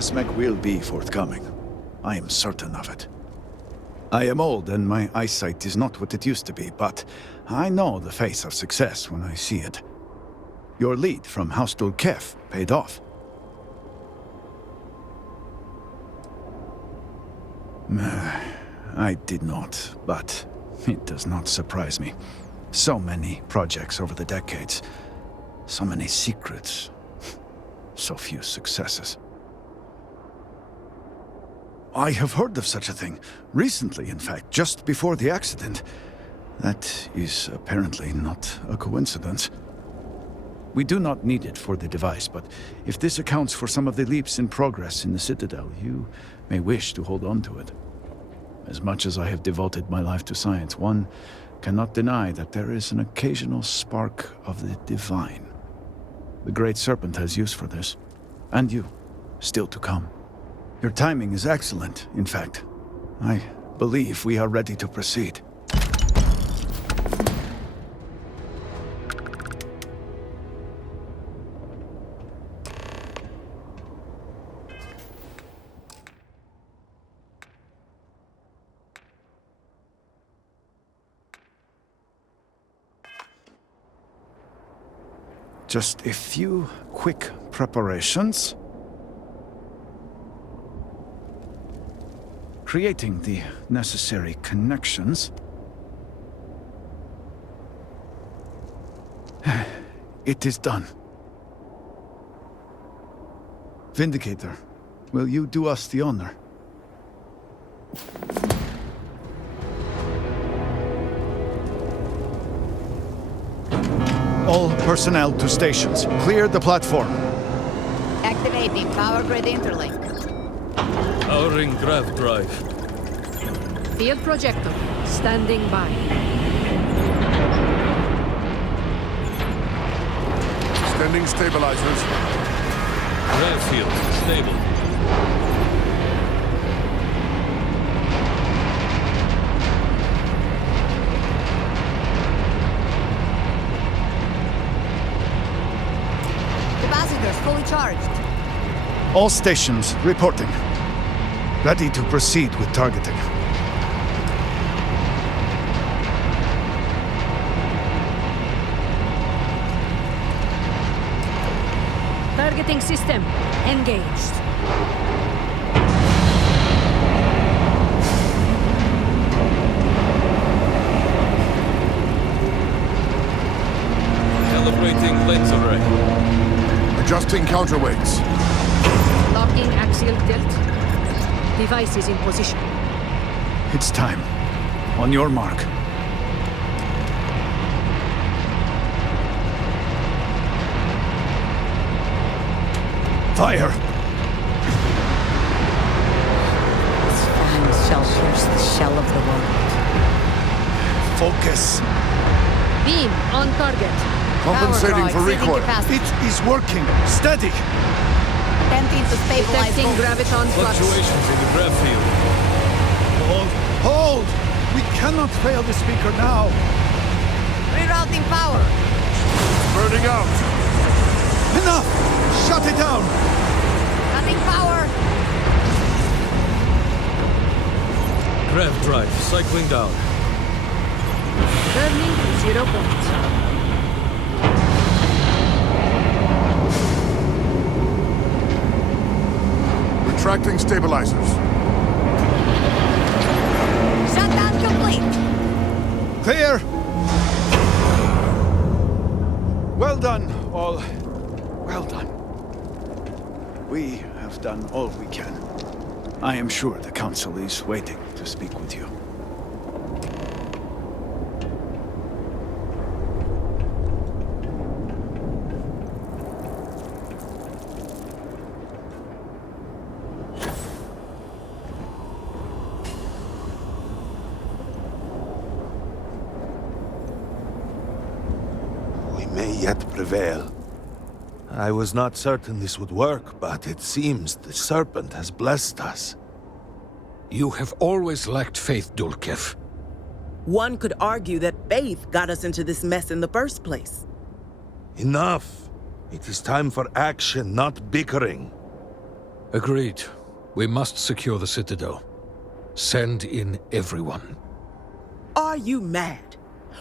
Asmec will be forthcoming. I am certain of it. I am old and my eyesight is not what it used to be, but I know the face of success when I see it. Your lead from House Dulkef paid off. I did not, but it does not surprise me. So many projects over the decades. So many secrets. So few successes. I have heard of such a thing. Recently, in fact, just before the accident. That is apparently not a coincidence. We do not need it for the device, but if this accounts for some of the leaps in progress in the Citadel, you may wish to hold on to it. As much as I have devoted my life to science, one cannot deny that there is an occasional spark of the divine. The Great Serpent has use for this. And you, still to come. Your timing is excellent, in fact. I believe we are ready to proceed. Just a few quick preparations. Creating the necessary connections. It is done. Vindicator, will you do us the honor? All personnel to stations. Clear the platform. Activating power grid interlink. Powering grav drive. Field projector, standing by. Extending stabilizers. Grav field stable. Capacitors fully charged. All stations reporting. Ready to proceed with targeting. Targeting system engaged. Calibrating lens array. Adjusting counterweights. Locking axial tilt. Device is in position. It's time. On your mark. Fire! Its fangs shall pierce the shell of the world. Focus. Beam on target. Compensating Power for draw exceeding recoil. capacity. It is working. Steady. Attempting to stabilize Detecting voltage. graviton flux. Fluctuations in the grav field. Hold. Hold! We cannot fail the speaker now. Rerouting power. Burning out. Enough! Shut it down! Cutting power. Grav drive cycling down. Turning to 0 point. Retracting stabilizers. Shutdown complete. Clear! Well done, all. Well done. We have done all we can. I am sure the Council is waiting to speak with you. We may yet prevail. I was not certain this would work, but it seems the Serpent has blessed us. You have always lacked faith, Dulkef. One could argue that faith got us into this mess in the first place. Enough. It is time for action, not bickering. Agreed. We must secure the Citadel. Send in everyone. Are you mad?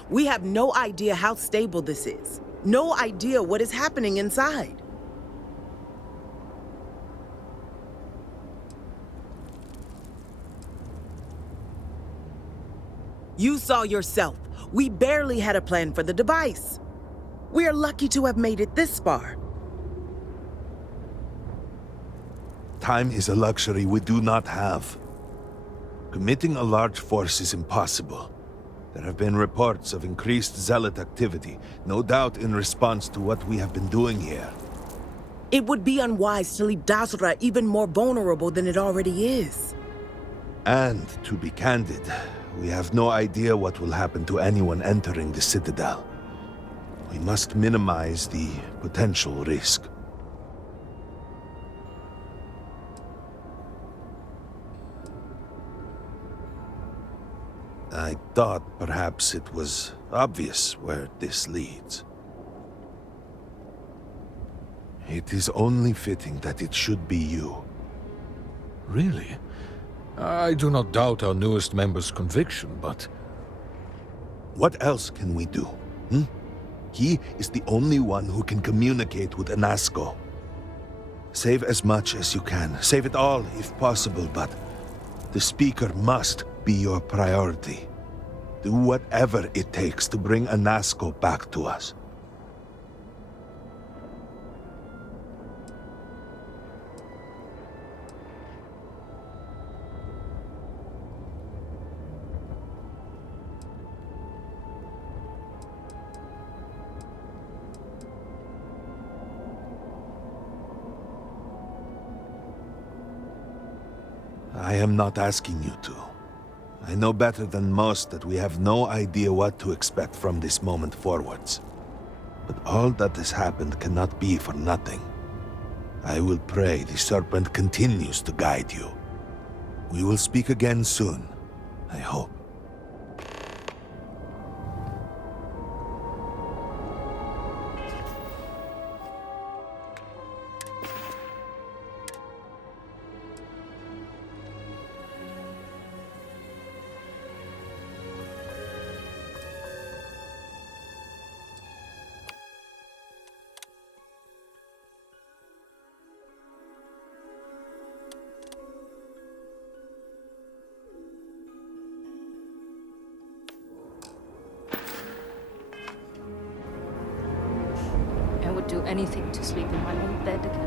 We have no idea how stable this is. No idea what is happening inside. You saw yourself. We barely had a plan for the device. We are lucky to have made it this far. Time is a luxury we do not have. Committing a large force is impossible. There have been reports of increased zealot activity, no doubt in response to what we have been doing here. It would be unwise to leave Dazra even more vulnerable than it already is. And, to be candid, we have no idea what will happen to anyone entering the Citadel. We must minimize the potential risk. I thought perhaps it was obvious where this leads. It is only fitting that it should be you. Really? I do not doubt our newest member's conviction, but... What else can we do? He is the only one who can communicate with Anasco. Save as much as you can. Save it all, if possible, but the Speaker must be your priority. Do whatever it takes to bring Anasco back to us. I am not asking you to. I know better than most that we have no idea what to expect from this moment forwards. But all that has happened cannot be for nothing. I will pray the Serpent continues to guide you. We will speak again soon, I hope. I would do anything to sleep in my own bed again.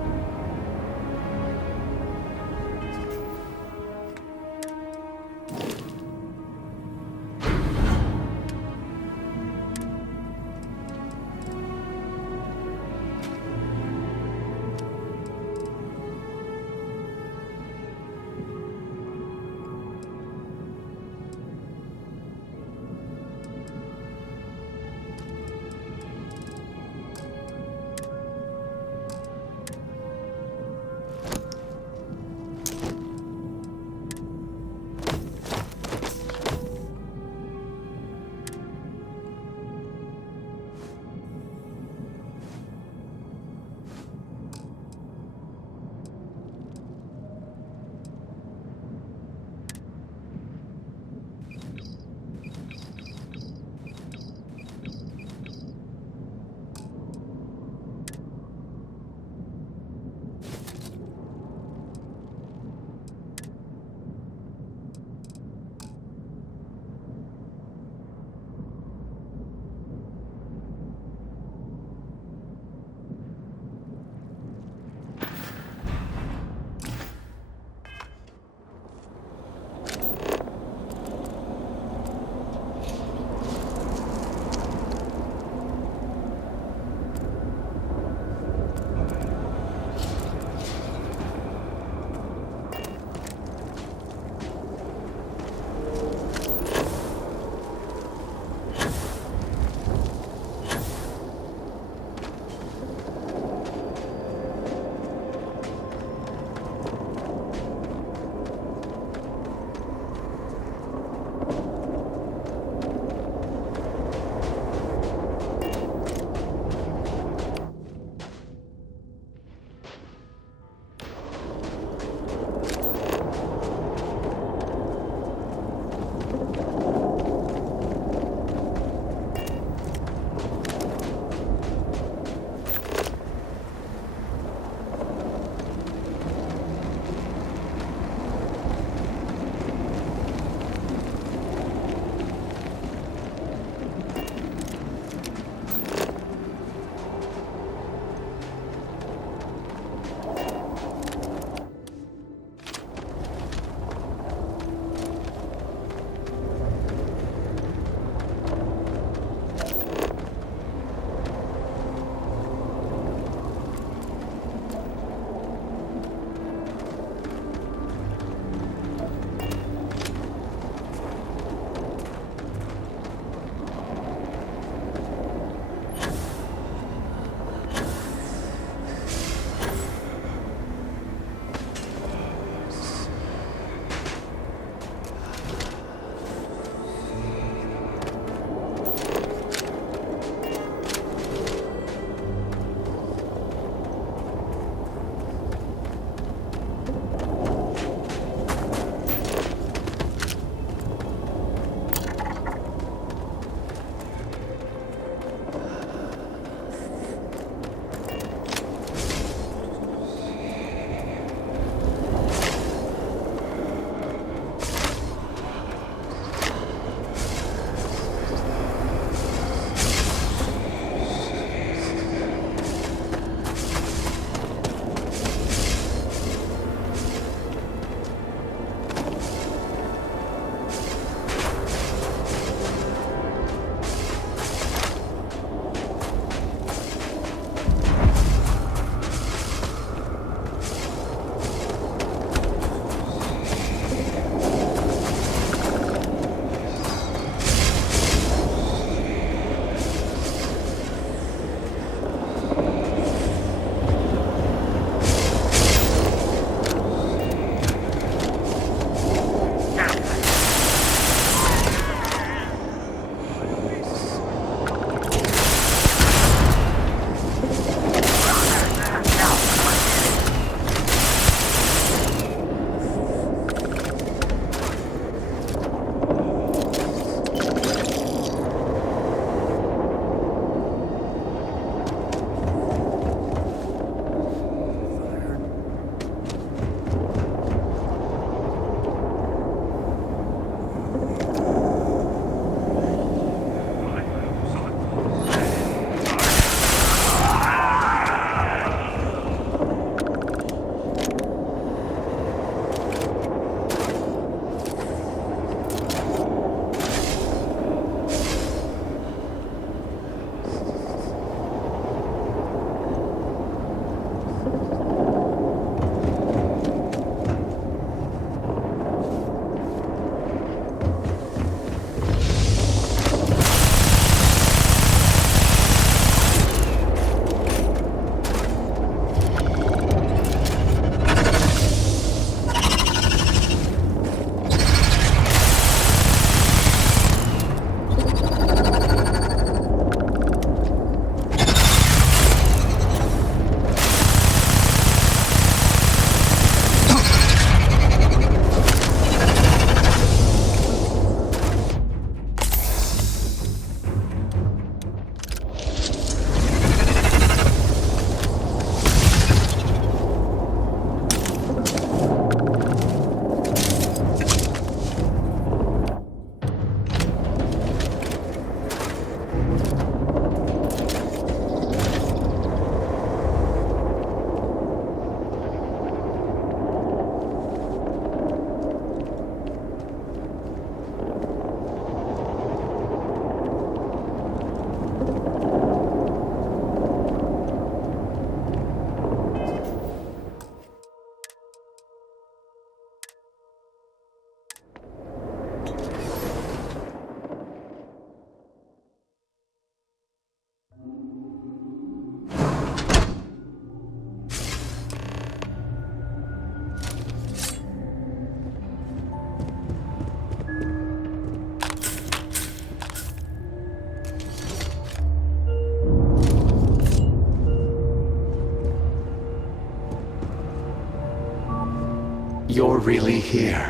You're really here.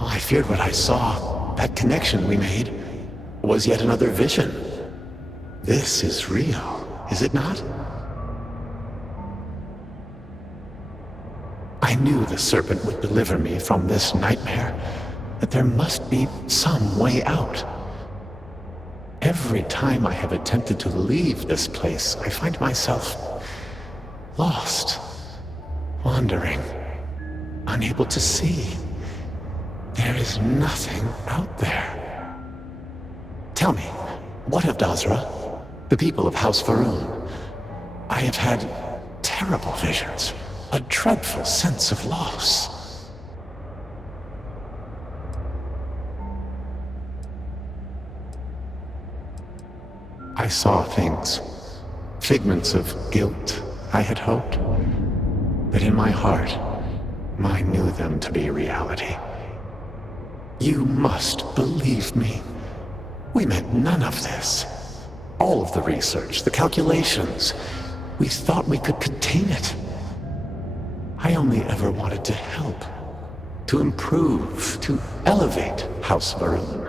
Oh, I feared what I saw. That connection we made was yet another vision. This is real, is it not? I knew the serpent would deliver me from this nightmare, that there must be some way out. Every time I have attempted to leave this place, I find myself lost, wandering, unable to see. There is nothing out there. Tell me, what of Dazra? The people of House Varun? I have had terrible visions, a dreadful sense of loss. I saw things, figments of guilt, I had hoped. But in my heart, I knew them to be reality. You must believe me. We meant none of this. All of the research, the calculations, we thought we could contain it. I only ever wanted to help, to improve, to elevate House Varun.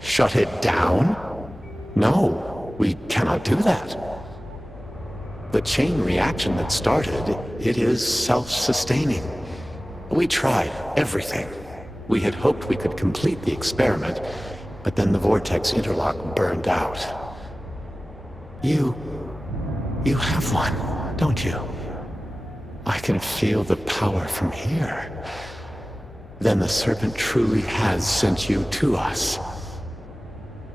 Shut it down? No, we cannot do that. The chain reaction that started, it is self-sustaining. We tried everything. We had hoped we could complete the experiment, but then the vortex interlock burned out. You have one, don't you? I can feel the power from here. Then the serpent truly has sent you to us.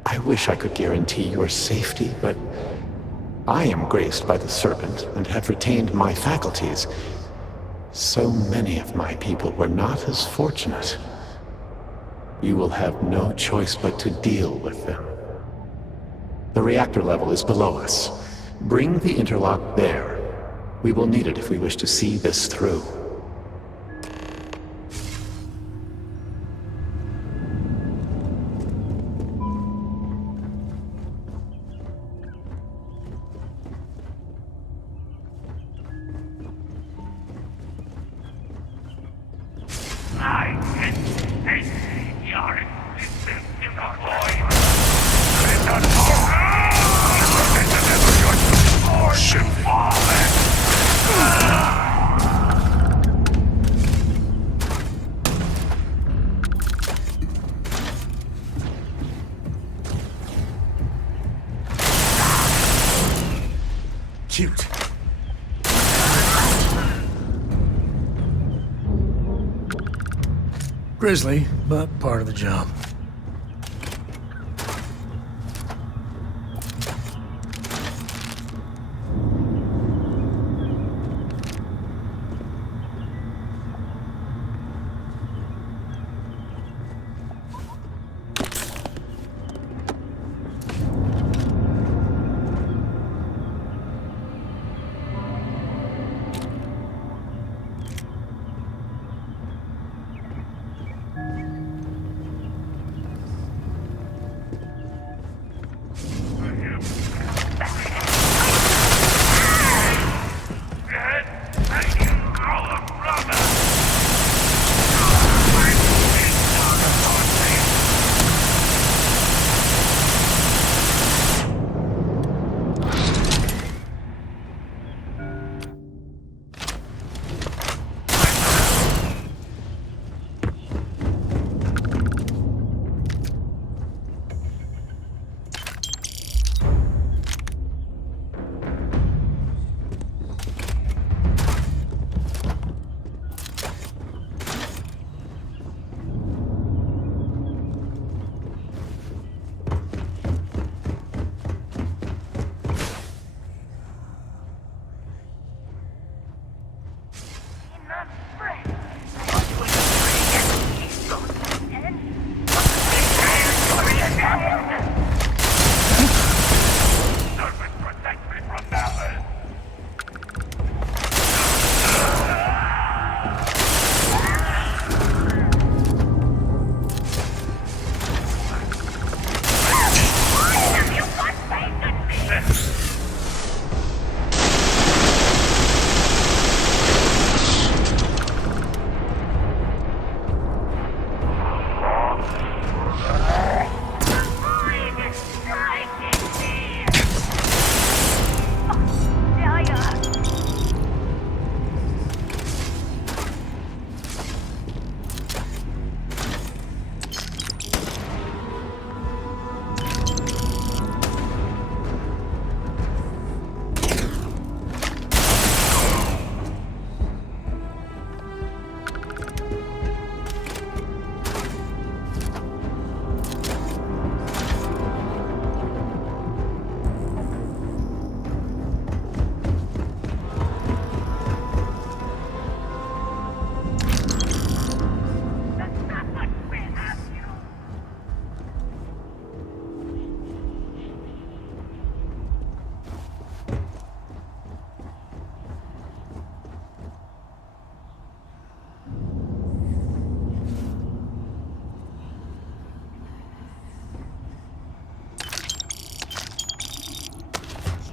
I wish I could guarantee your safety, but I am graced by the serpent and have retained my faculties. So many of my people were not as fortunate. You will have no choice but to deal with them. The reactor level is below us. Bring the interlock there. We will need it if we wish to see this through. Cute. Grisly, but part of the job.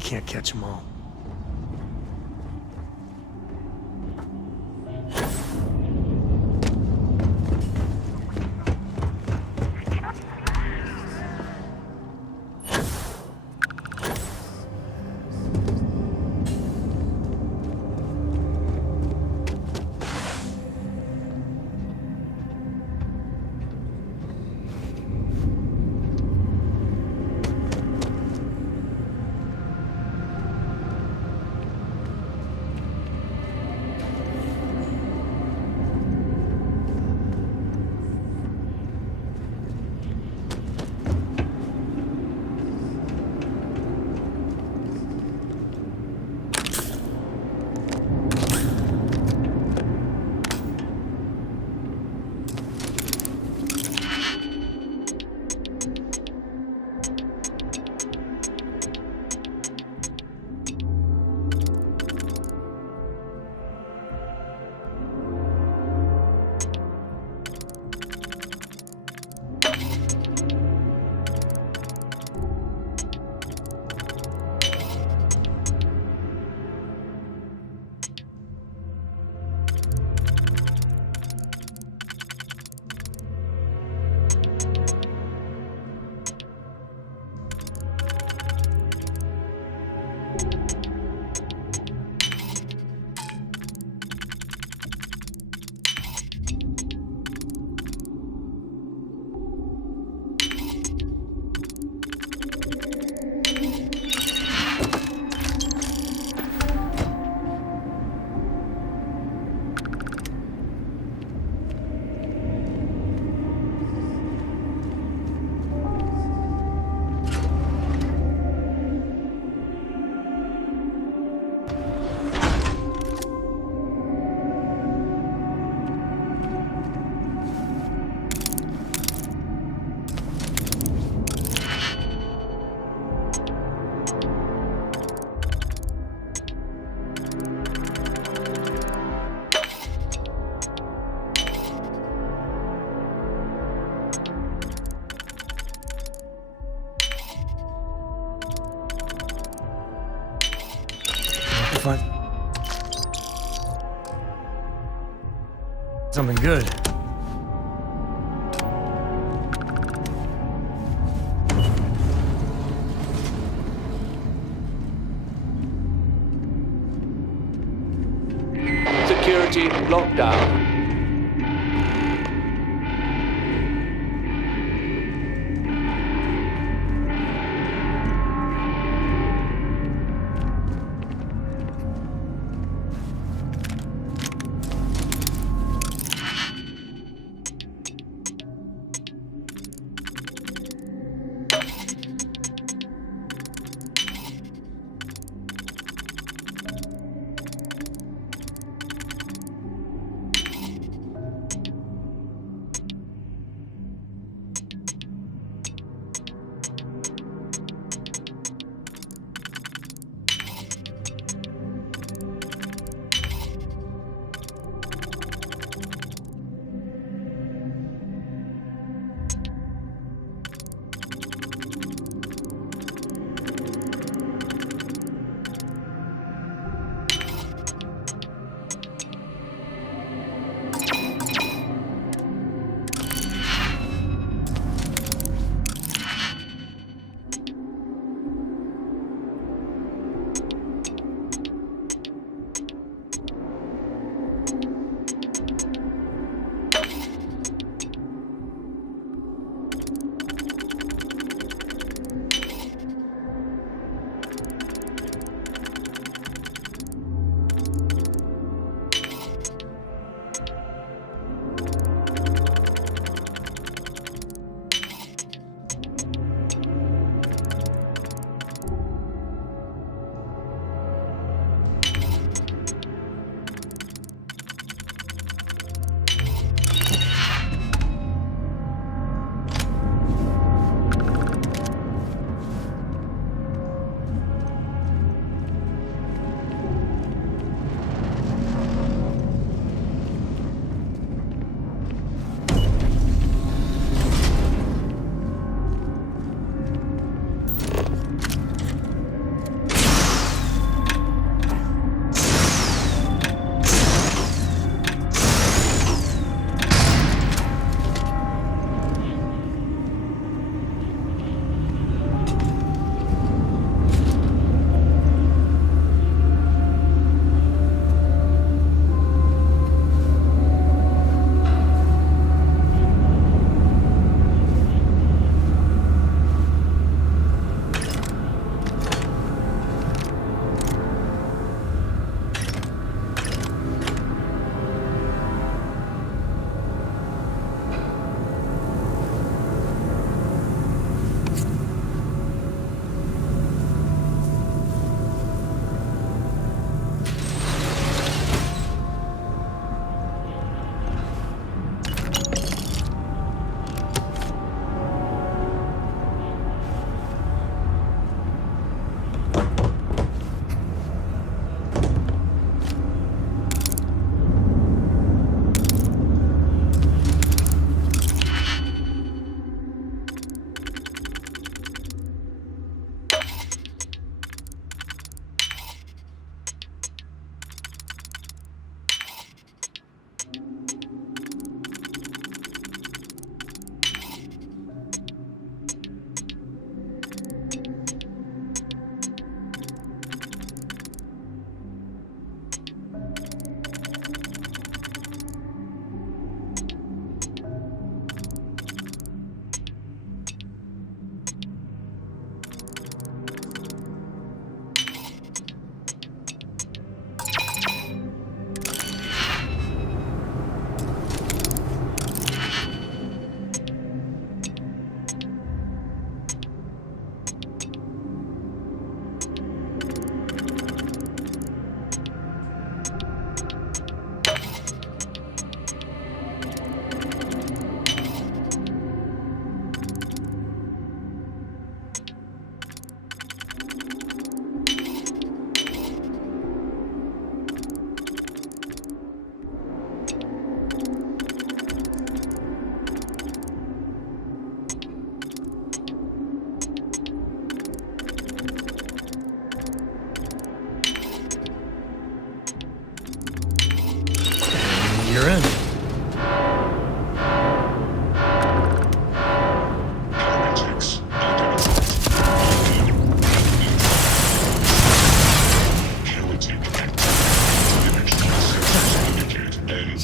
can't catch them all. Find something good. Security lockdown.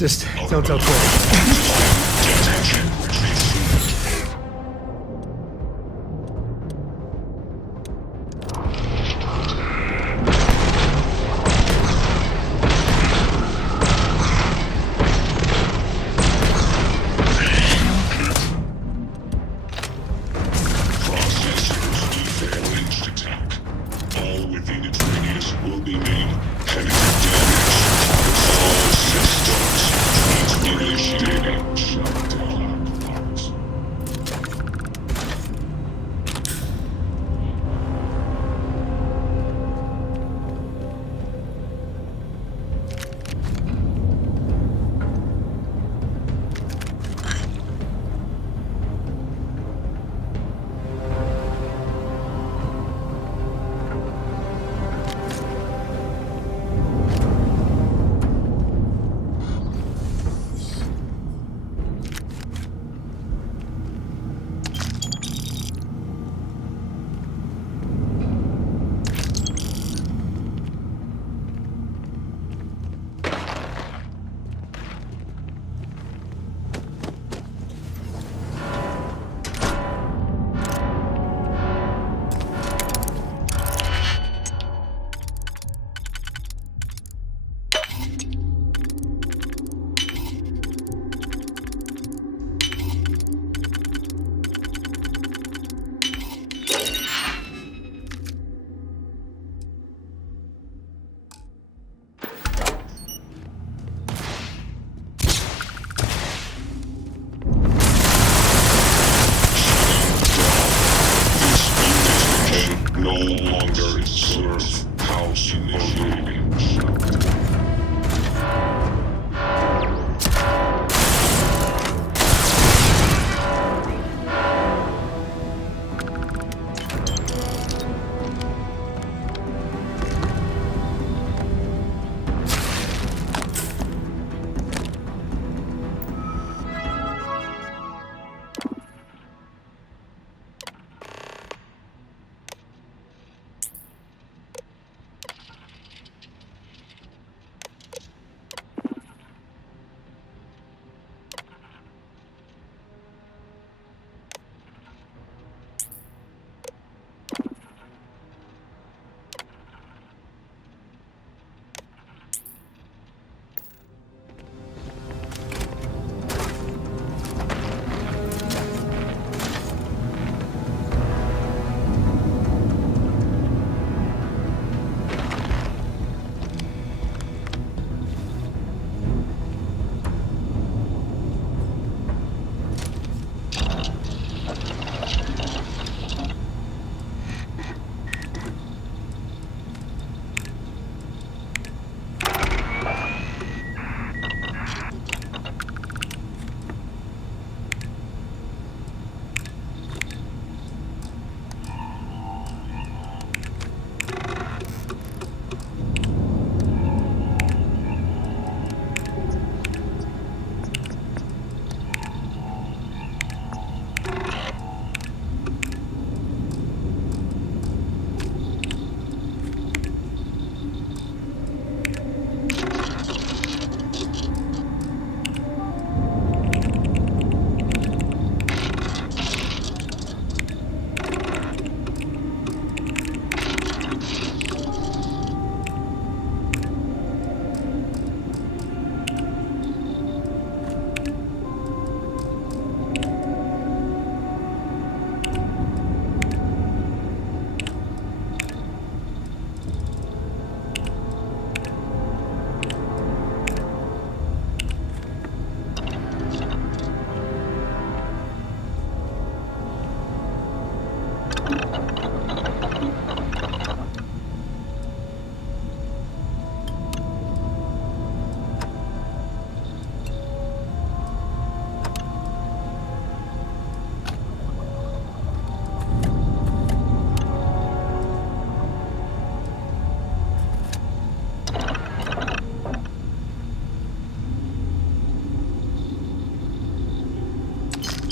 Just don't tell Cole. No longer serve House Initiating Shutdown.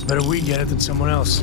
Better we get it than someone else.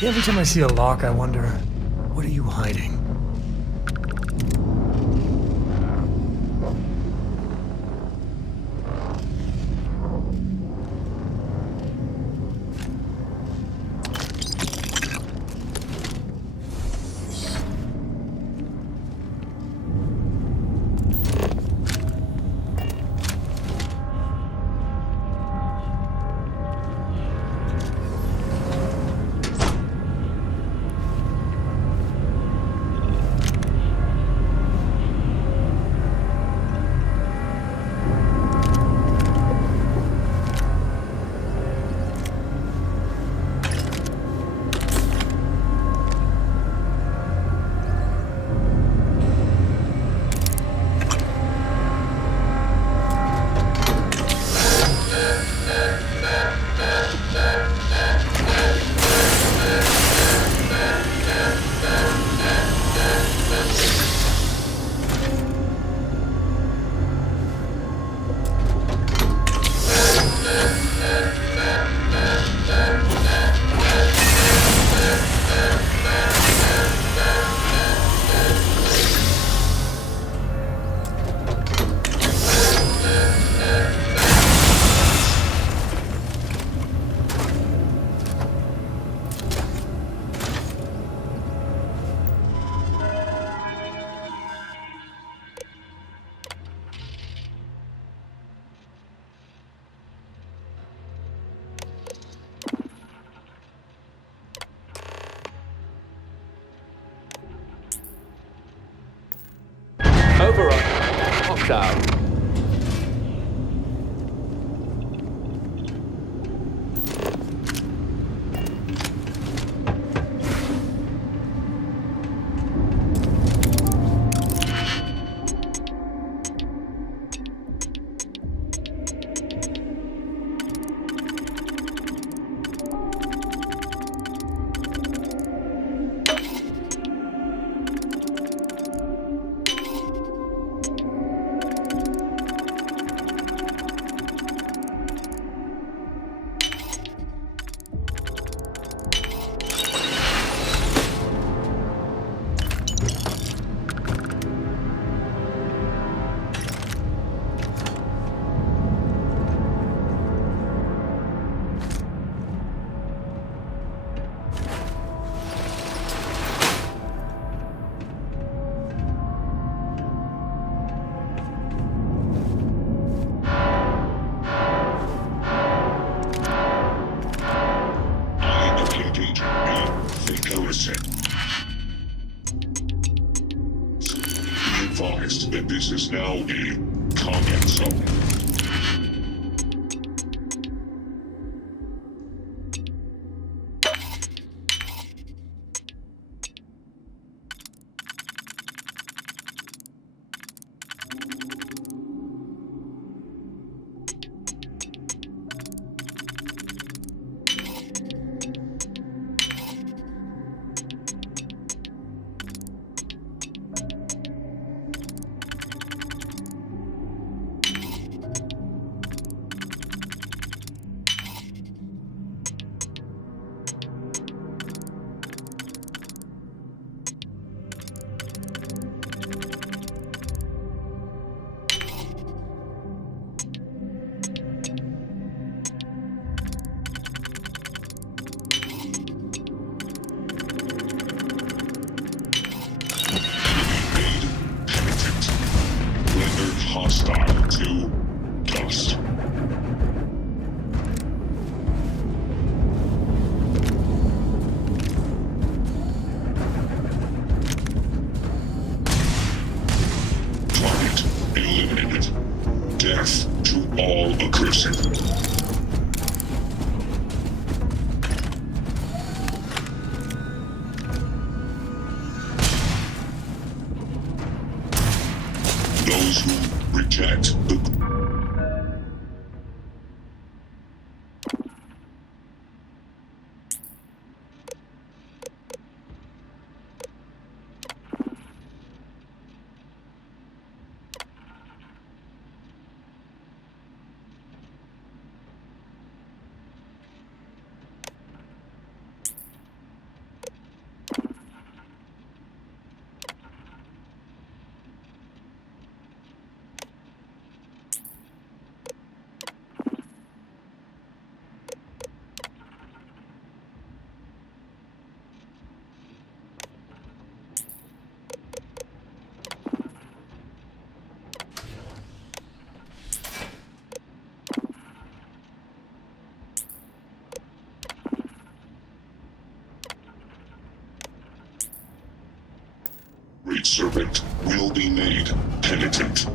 Every time I see a lock, I wonder, what are you hiding? Overrun. Lockdown. Advised that this is now a combat zone. Hostile to dust. Target eliminated. Death to all aggression. Those who reject the made penitent.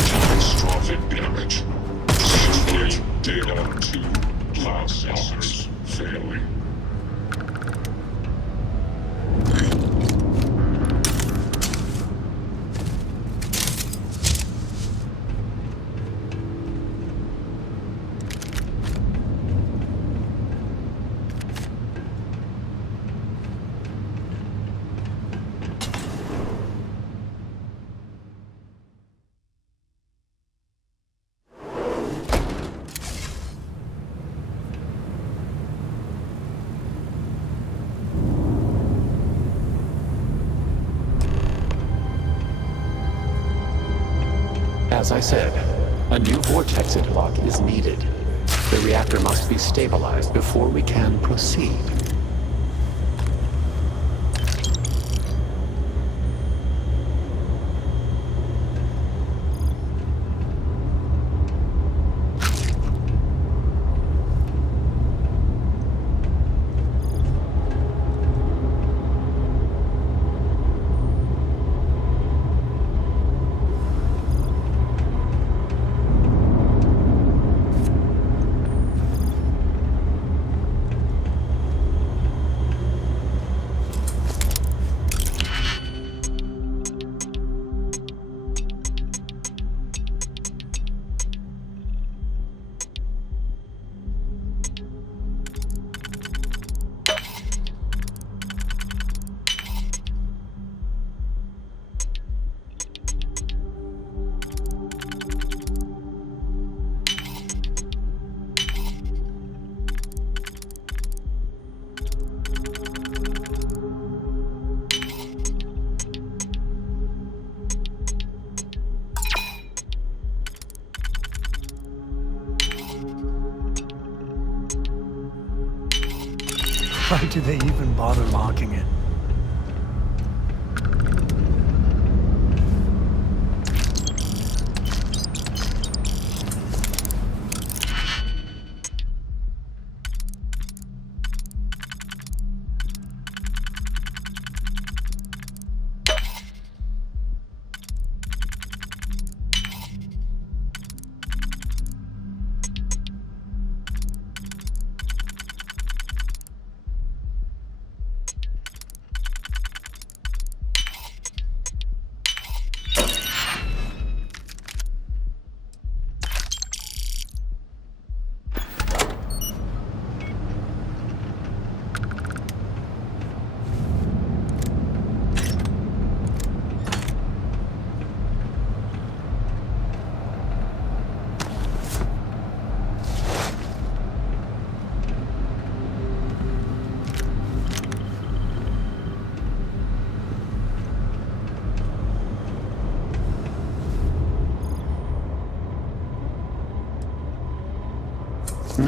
Catastrophic damage. Satellite data to class box failing. As I said, a new vortex interlock is needed. The reactor must be stabilized before we can proceed. Why do they even bother locking it?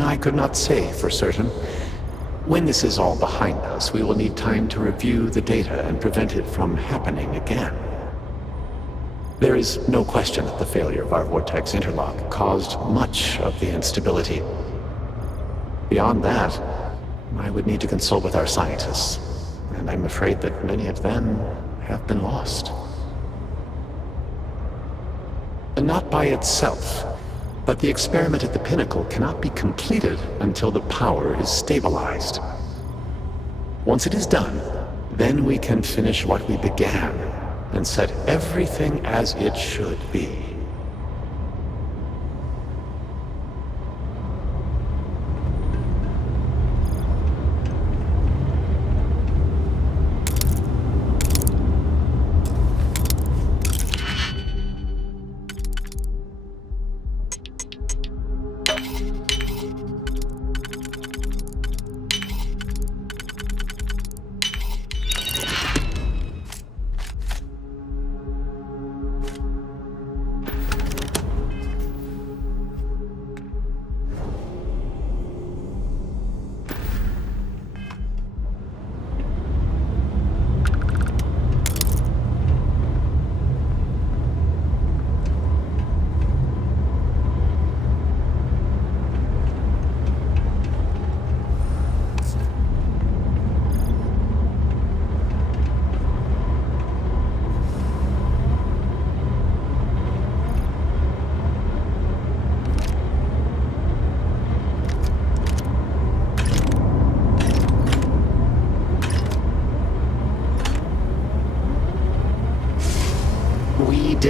I could not say for certain. When this is all behind us, we will need time to review the data and prevent it from happening again. There is no question that the failure of our vortex interlock caused much of the instability. Beyond that, I would need to consult with our scientists, and I'm afraid that many of them have been lost. And not by itself, but the experiment at the pinnacle cannot be completed until the power is stabilized. Once it is done, then we can finish what we began and set everything as it should be.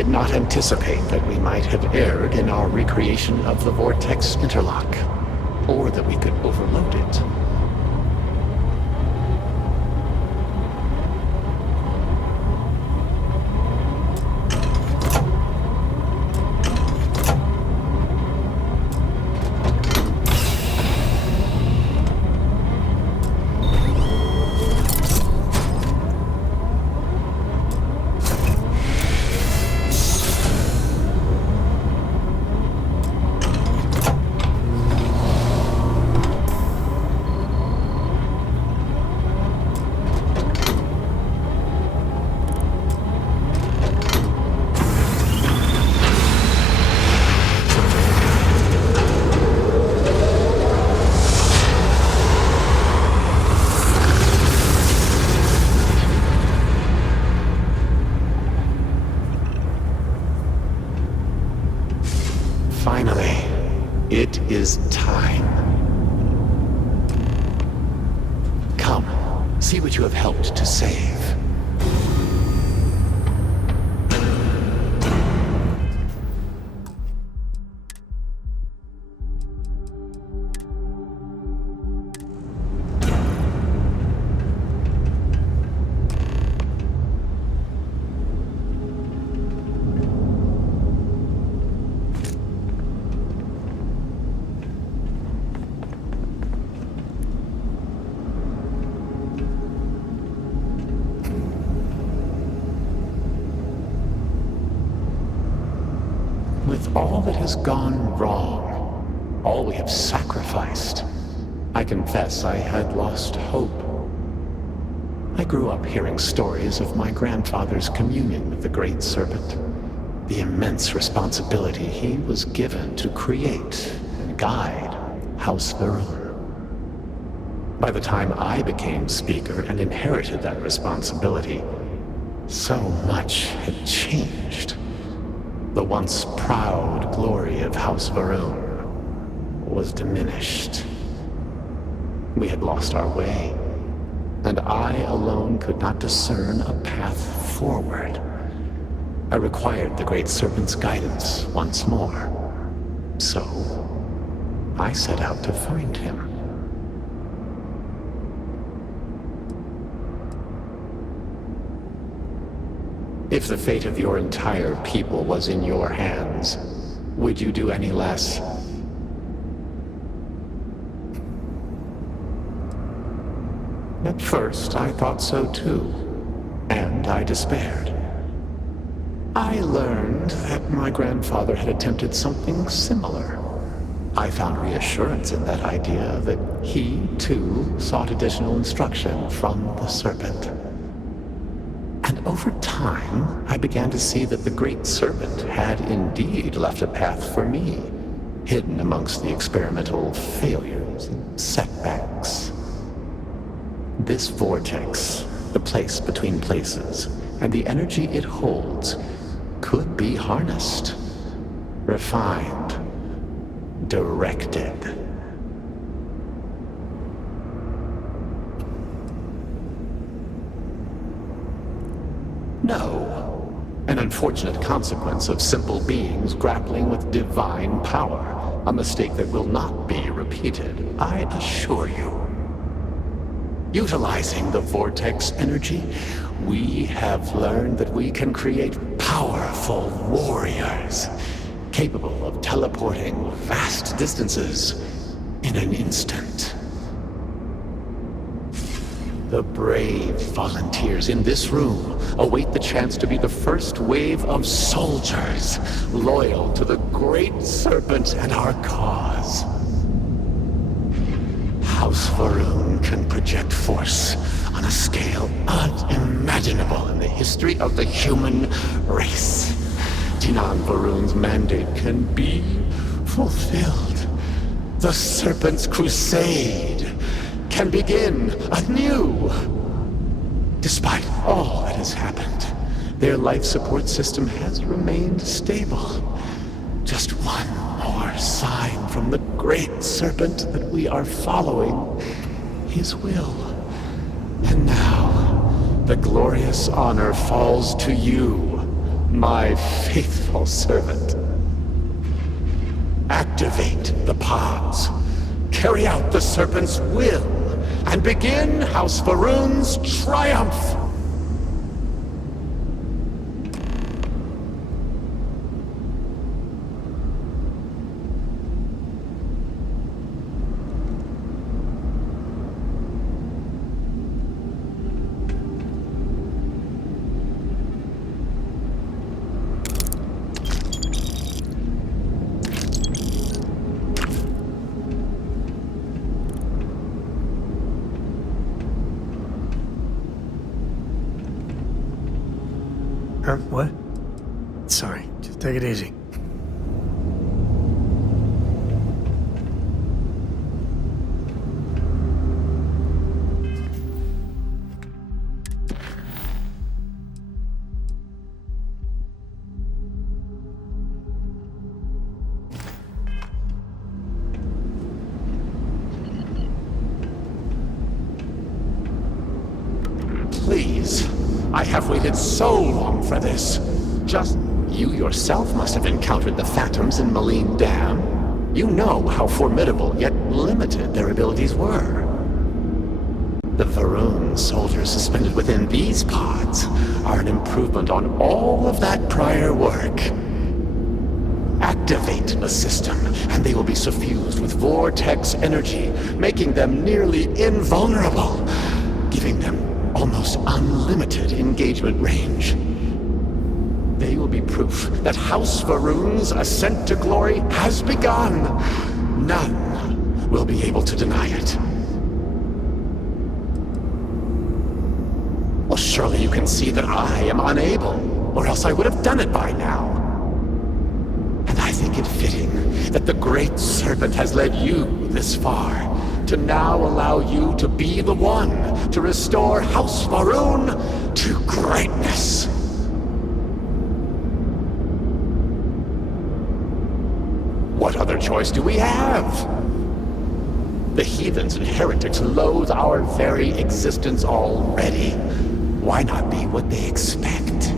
did not anticipate that we might have erred in our recreation of the vortex interlock, or that we could overload it. Finally, it is time. Come, see what you have helped to save. With all that has gone wrong, all we have sacrificed, I confess I had lost hope. I grew up hearing stories of my grandfather's communion with the Great Serpent, the immense responsibility he was given to create and guide House Varun. By the time I became Speaker and inherited that responsibility, so much had changed. The once proud glory of House Varun was diminished. We had lost our way, and I alone could not discern a path forward. I required the Great Serpent's guidance once more. So, I set out to find him. If the fate of your entire people was in your hands, would you do any less? At first, I thought so too, and I despaired. I learned that my grandfather had attempted something similar. I found reassurance in that idea that he, too, sought additional instruction from the Serpent. And over time, I began to see that the Great Serpent had indeed left a path for me, hidden amongst the experimental failures and setbacks. This vortex, the place between places, and the energy it holds, could be harnessed, refined, directed. No, an unfortunate consequence of simple beings grappling with divine power, a mistake that will not be repeated, I assure you. Utilizing the vortex energy, we have learned that we can create powerful warriors, capable of teleporting vast distances in an instant. The brave volunteers in this room await the chance to be the first wave of soldiers loyal to the Great Serpent and our cause. House Varun can project force on a scale unimaginable in the history of the human race. Tinan Varun's mandate can be fulfilled. The Serpent's crusade can begin anew. Despite all that has happened, their life support system has remained stable. Just one more sign from the Great Serpent that we are following his will. And now, the glorious honor falls to you, My faithful servant. Activate the pods. Carry out the Serpent's will. And begin House Varun's triumph! What? Sorry, just take it easy. Please. I have waited so long for this. Just you yourself must have encountered the Phantoms in Malene Dam. You know how formidable yet limited their abilities were. The Varun soldiers suspended within these pods are an improvement on all of that prior work. Activate the system, and they will be suffused with vortex energy, making them nearly invulnerable, giving them almost unlimited engagement range. They will be proof that House Varun's ascent to glory has begun. None will be able to deny it. Well, surely you can see that I am unable, or else I would have done it by now. And I think it fitting that the Great Serpent has led you this far, to now allow you to be the one to restore House Varun to greatness. What other choice do we have? The heathens and heretics loathe our very existence already. Why not be what they expect?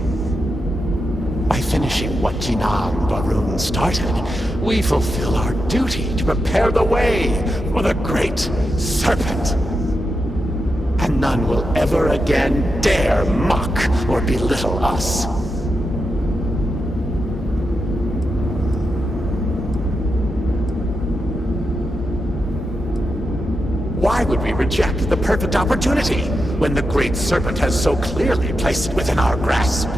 By finishing what Jinan Varun started, we fulfill our duty to prepare the way for the Great Serpent. And none will ever again dare mock or belittle us. Why would we reject the perfect opportunity when the Great Serpent has so clearly placed it within our grasp?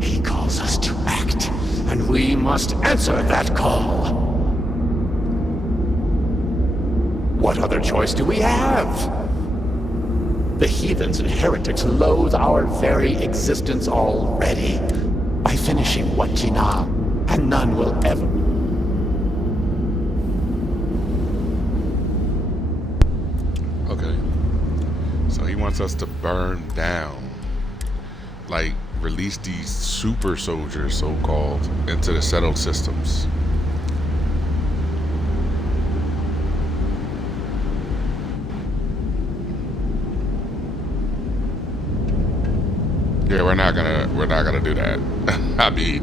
He calls us to act, and we must answer that call. What other choice do we have? The heathens and heretics loathe our very existence already. By finishing what Jinan, and none will ever... Okay. So he wants us to burn down. Like, release these super soldiers, so-called, into the settled systems. Yeah, we're not gonna do that. I mean,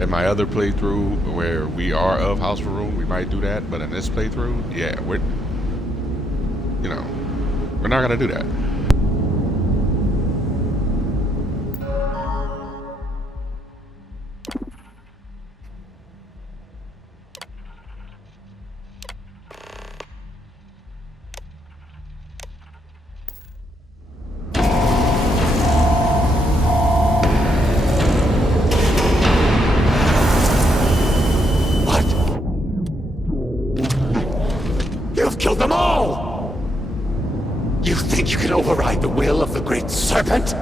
in my other playthrough where we are of House Varun, we might do that, but in this playthrough, yeah, we're not gonna do that. Killed them all! You think you can override the will of the Great Serpent?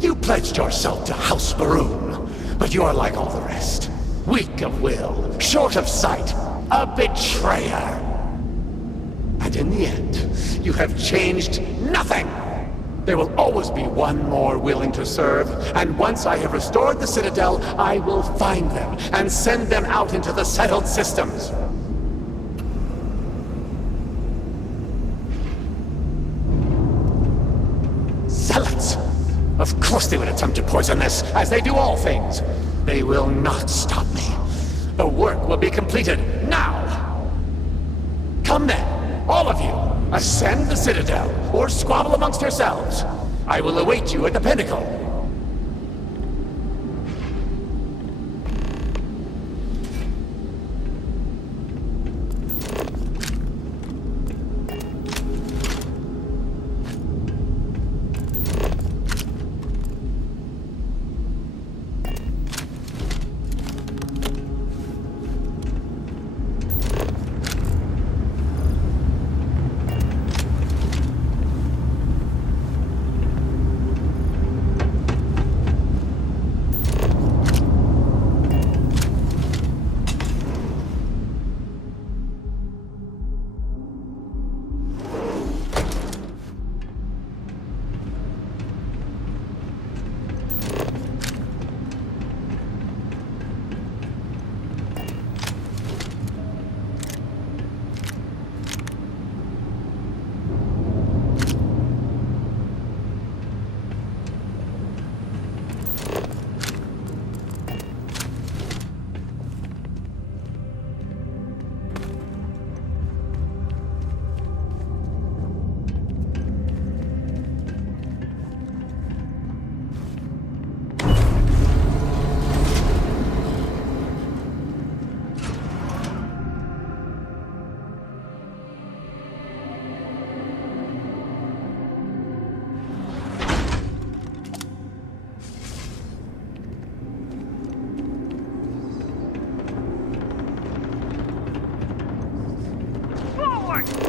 You pledged yourself to House Varun, but you are like all the rest. Weak of will, short of sight, a betrayer. And in the end, you have changed nothing! There will always be one more willing to serve, and once I have restored the Citadel, I will find them and send them out into the settled systems. Zealots of Of course they would attempt to poison this, as they do all things. They will not stop me. The work will be completed now. Come then, all of you. Ascend the Citadel, or squabble amongst yourselves. I will await you at the pinnacle.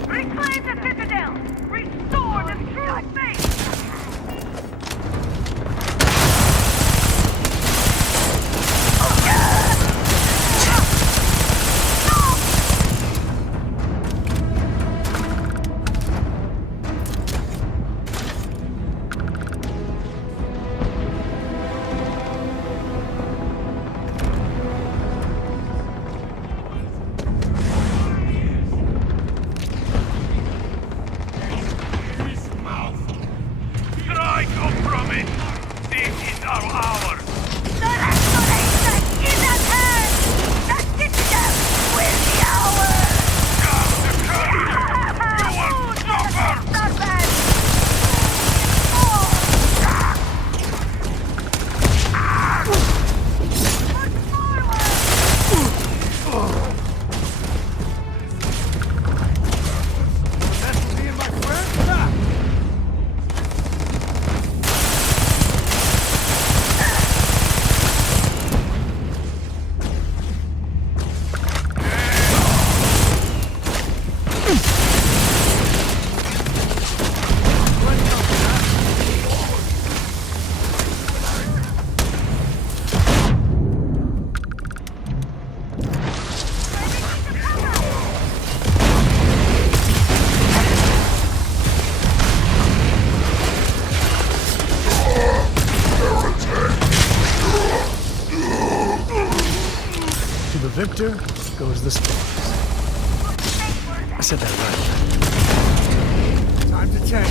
Reclaim the Citadel! Restore the true faith! Victor goes the spoils. I said that right. Time to tank.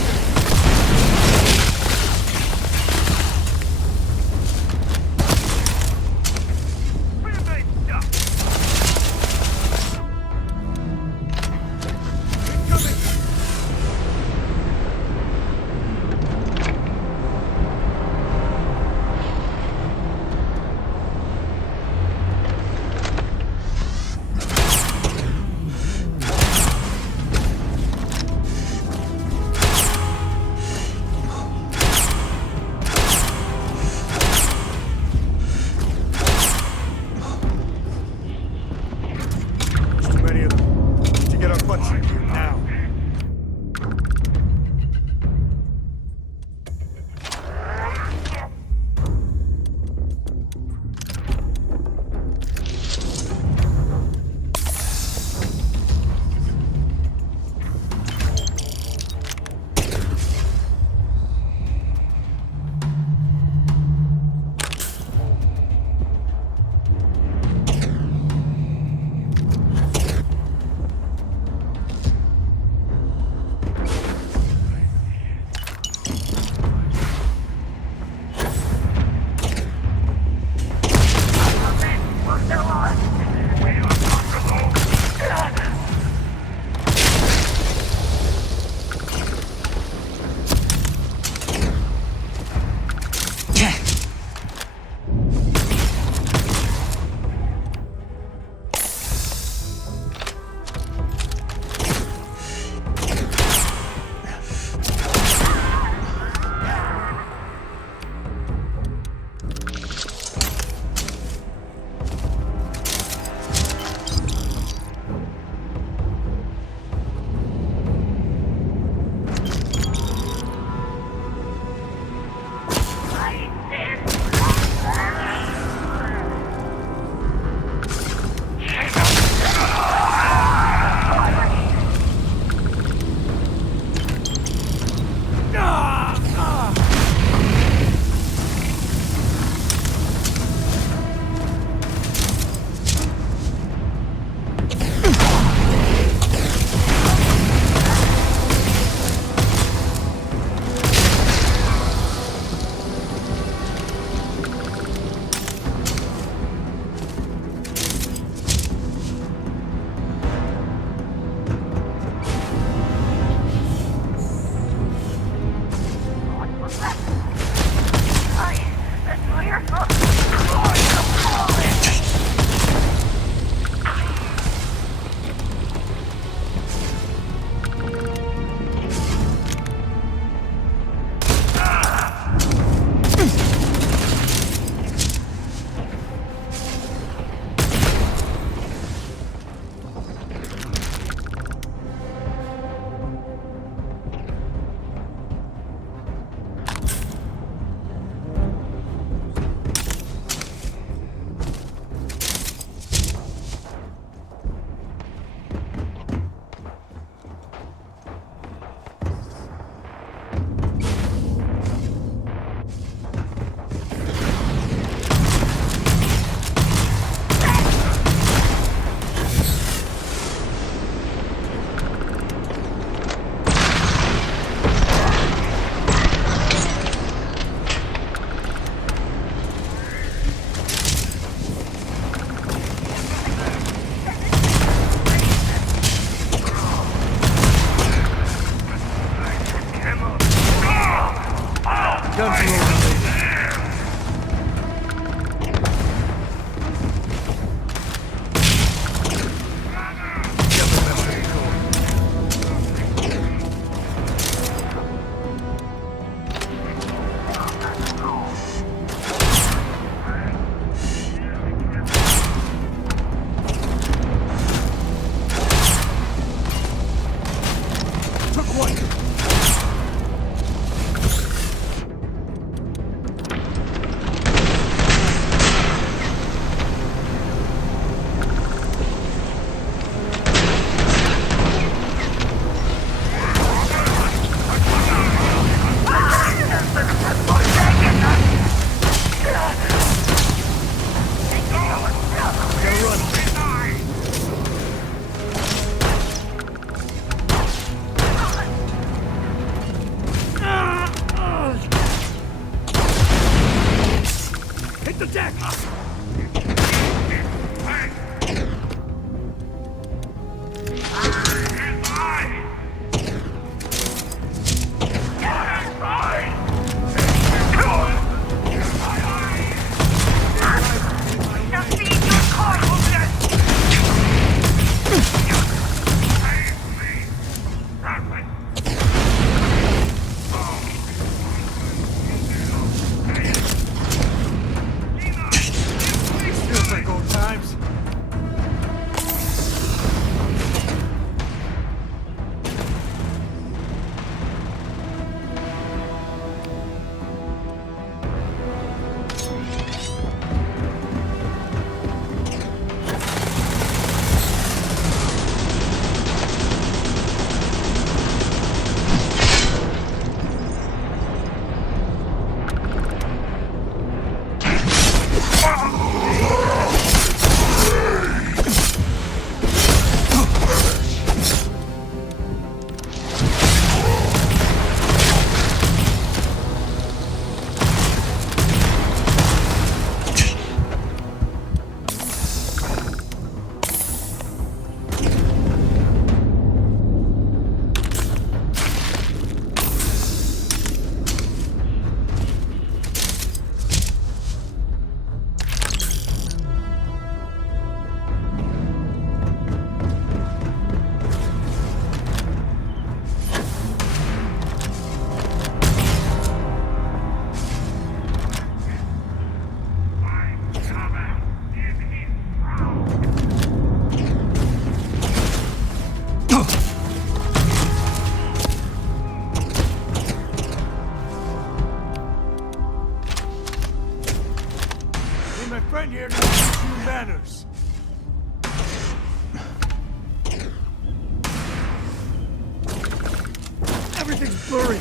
Murray!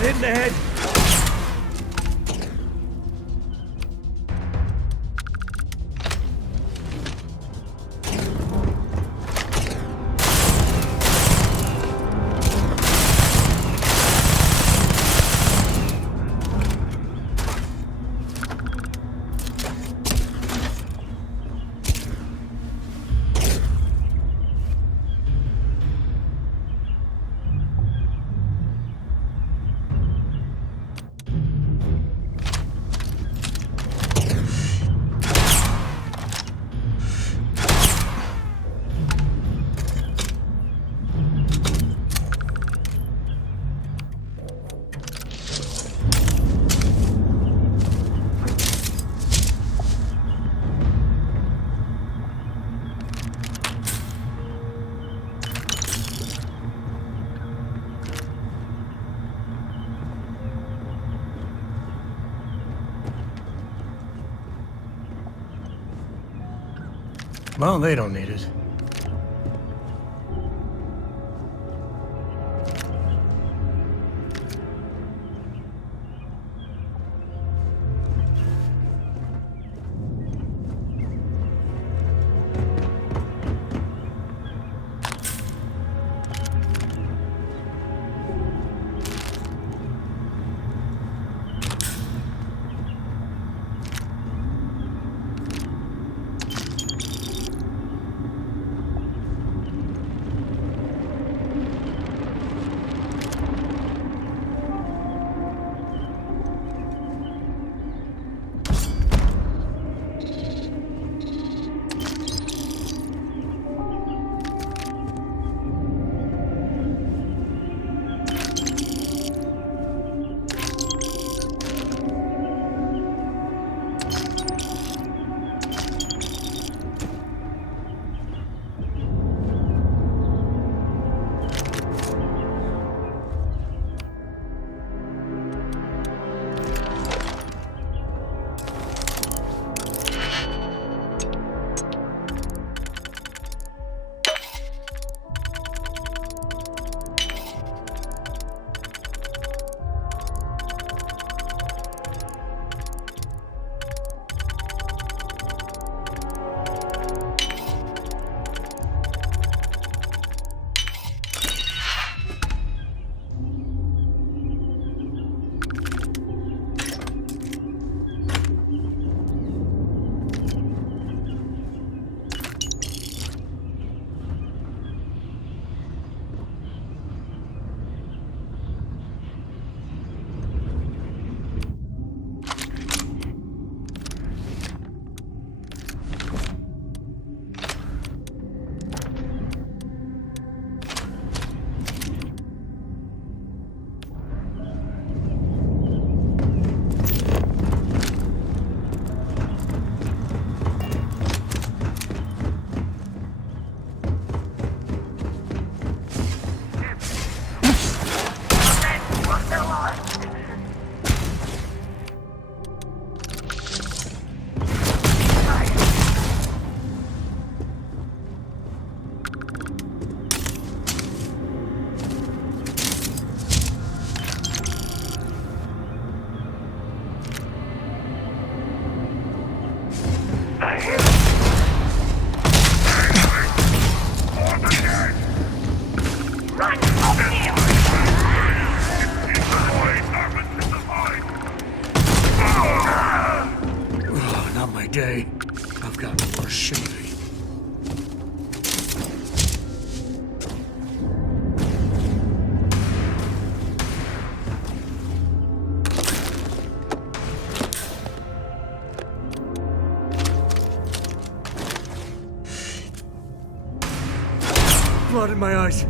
Hit in the head! Well, they don't need it. Day. I've got more shaving. Blood in my eyes.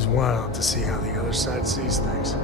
always wild to see how the other side sees things.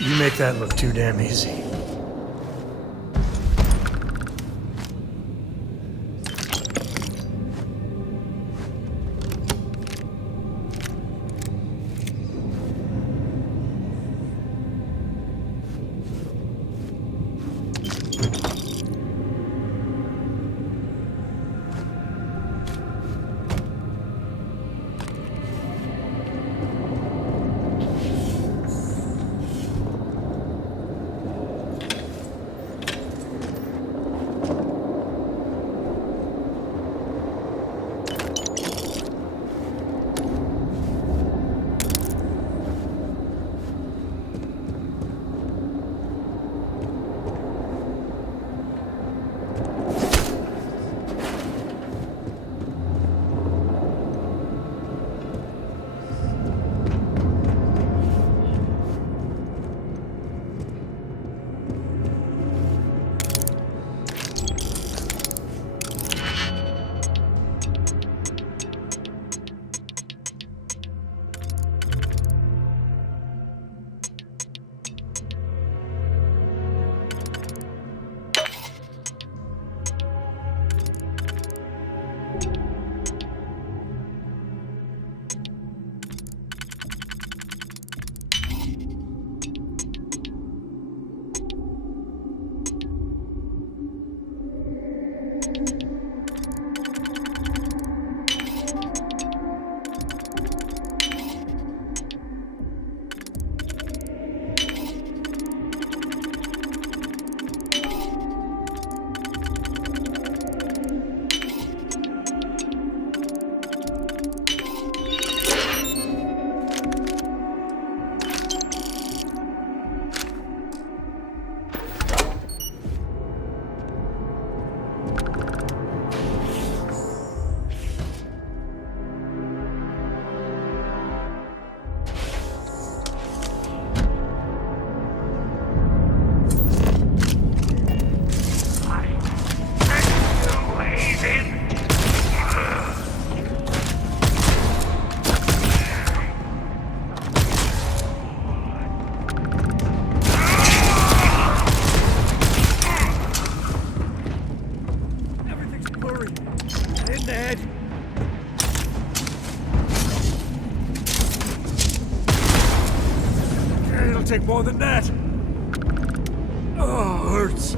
You make that look too damn easy. Take more than that. Oh, hurts.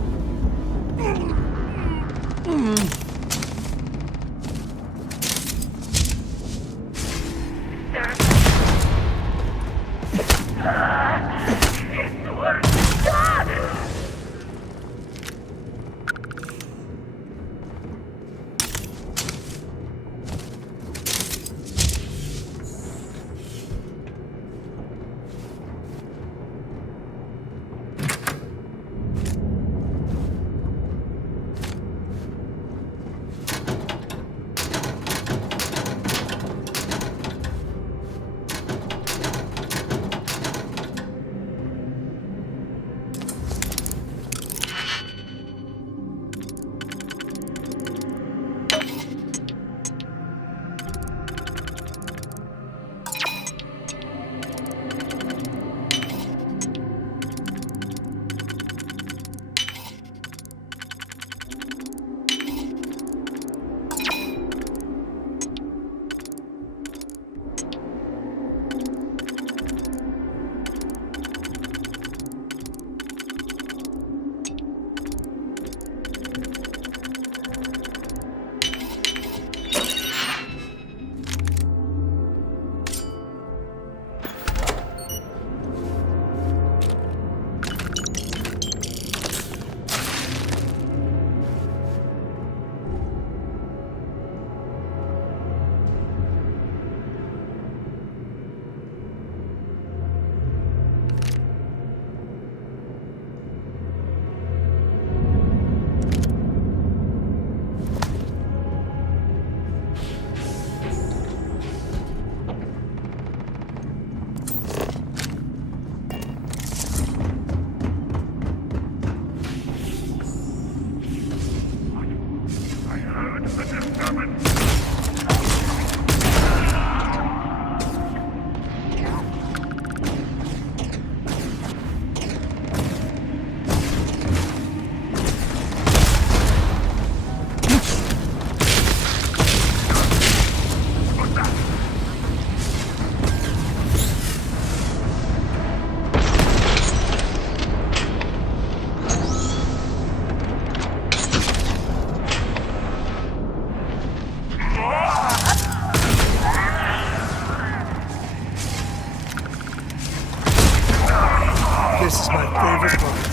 This is my favorite part.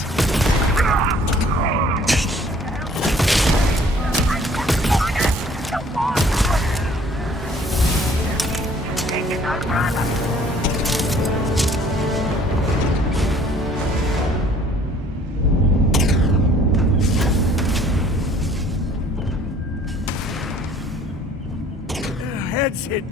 Heads hit.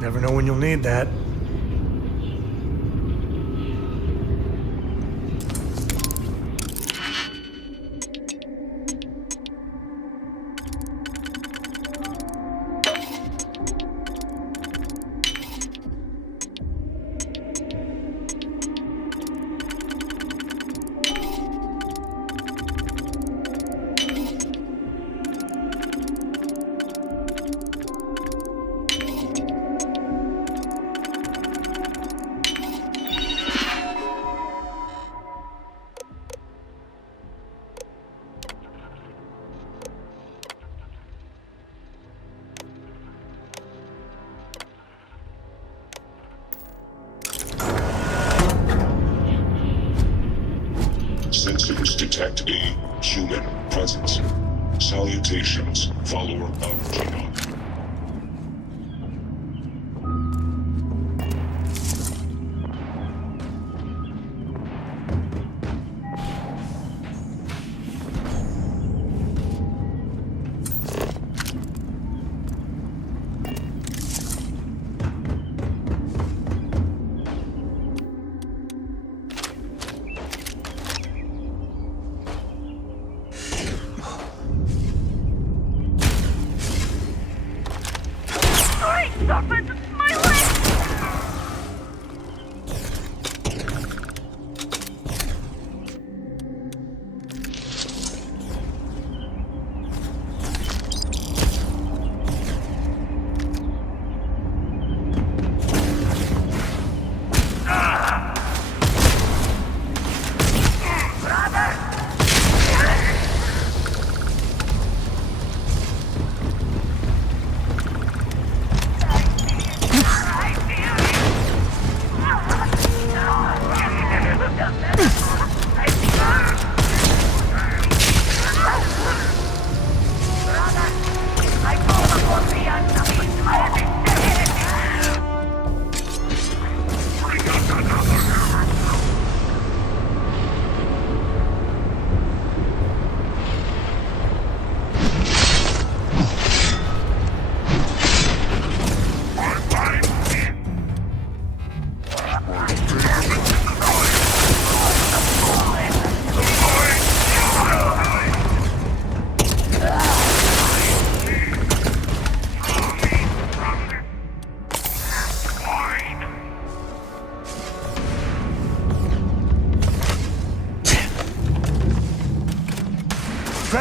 Never know when you'll need that. Sensors detect a human presence. Salutations, follower of Genon.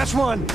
Catch one!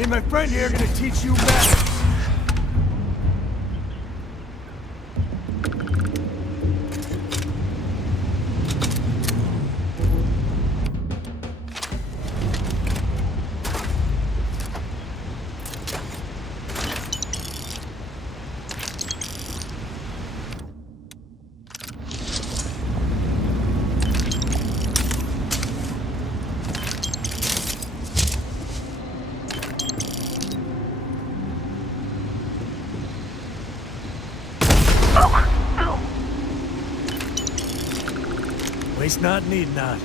Me and my friend here are gonna teach you manners. Waste not, need not.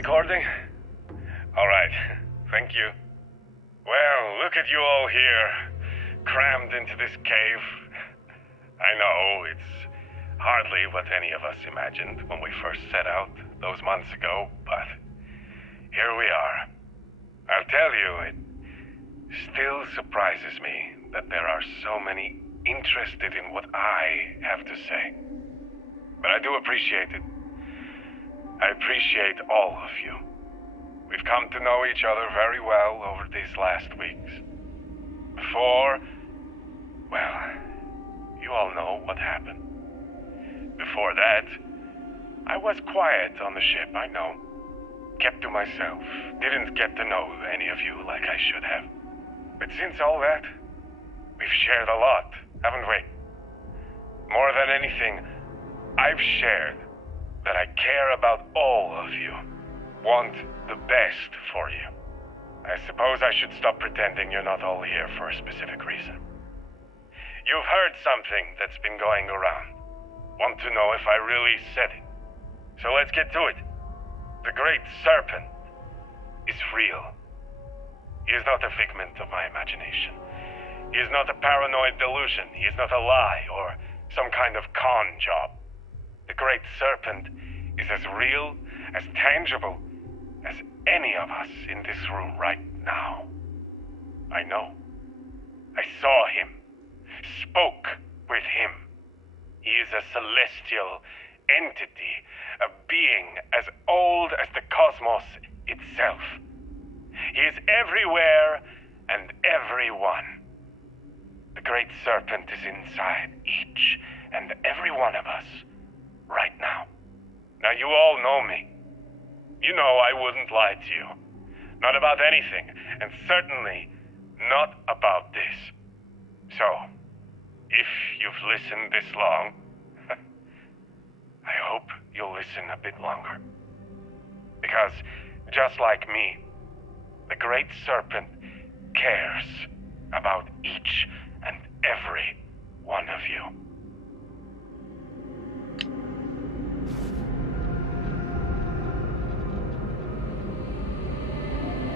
recording? Alright, thank you. Well, look at you all here, crammed into this cave. I know, it's hardly what any of us imagined when we first set out those months ago, but here we are. I'll tell you, it still surprises me that there are so many interested in what I have to say. But I do appreciate it. I appreciate all of you. We've come to know each other very well over these last weeks. Before, well, you all know what happened. Before that, I was quiet on the ship, I know. Kept to myself. Didn't get to know any of you like I should have. But since all that, we've shared a lot, haven't we? More than anything, I've shared that I care about all of you. Want the best for you. I suppose I should stop pretending you're not all here for a specific reason. You've heard something that's been going around. Want to know if I really said it. So let's get to it. The Great Serpent is real. He is not a figment of my imagination. He is not a paranoid delusion. He is not a lie or some kind of con job. The Great Serpent is as real, as tangible, as any of us in this room right now. I know. I saw him. Spoke with him. He is a celestial entity, a being as old as the cosmos itself. He is everywhere and everyone. The Great Serpent is inside each and every one of us right now. Now you all know me. You know I wouldn't lie to you. Not about anything, and certainly not about this. So, if you've listened this long, I hope you'll listen a bit longer. Because, just like me, the Great Serpent cares about each and every one of you.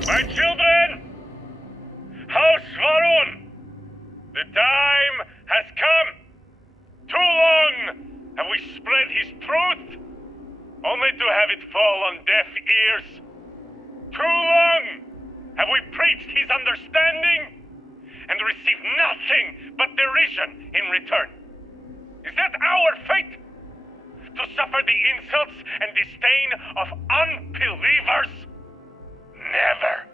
My children! House Varun! The time has come! Too long have we spread his truth, only to have it fall on deaf ears. Too long have we preached his understanding and received nothing but derision in return. Is that our fate? To suffer the insults and disdain of unbelievers? Never.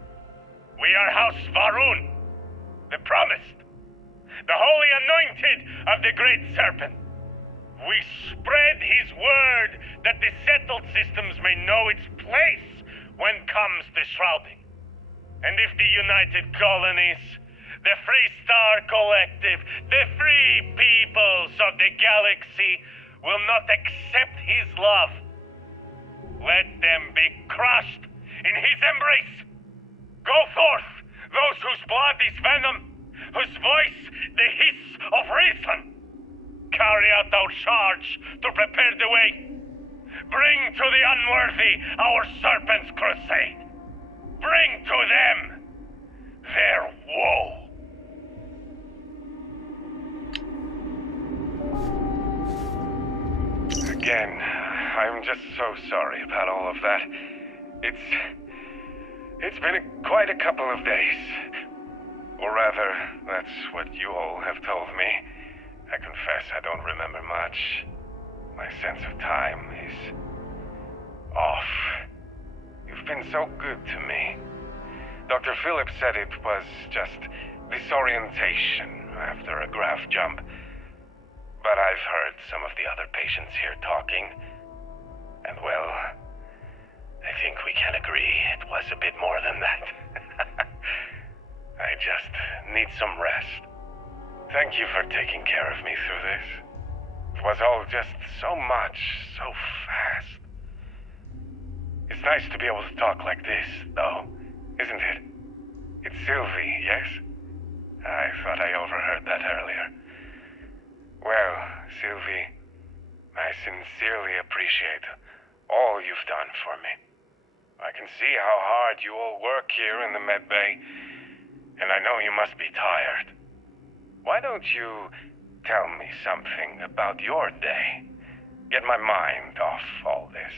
We are House Varun, the promised, the holy anointed of the Great Serpent. We spread his word that the settled systems may know its place when comes the shrouding. And if the United Colonies, the Free Star Collective, the free peoples of the galaxy will not accept his love, let them be crushed in his embrace. Go forth, those whose blood is venom, whose voice the hiss of reason. Carry out our charge to prepare the way. Bring to the unworthy our serpent's crusade. Bring to them their woe. Again, I'm just so sorry about all of that. It's been quite a couple of days. Or rather, that's what you all have told me. I confess I don't remember much. My sense of time is off. You've been so good to me. Dr. Phillips said it was just disorientation after a graph jump. But I've heard some of the other patients here talking. And well, I think we can agree it was a bit more than that. I just need some rest. Thank you for taking care of me through this. It was all just so much, so fast. It's nice to be able to talk like this, though, isn't it? It's Sylvie, yes? I thought I overheard that earlier. Well, Sylvie, I sincerely appreciate all you've done for me. I can see how hard you all work here in the med bay, and I know you must be tired. Why don't you tell me something about your day? Get my mind off all this.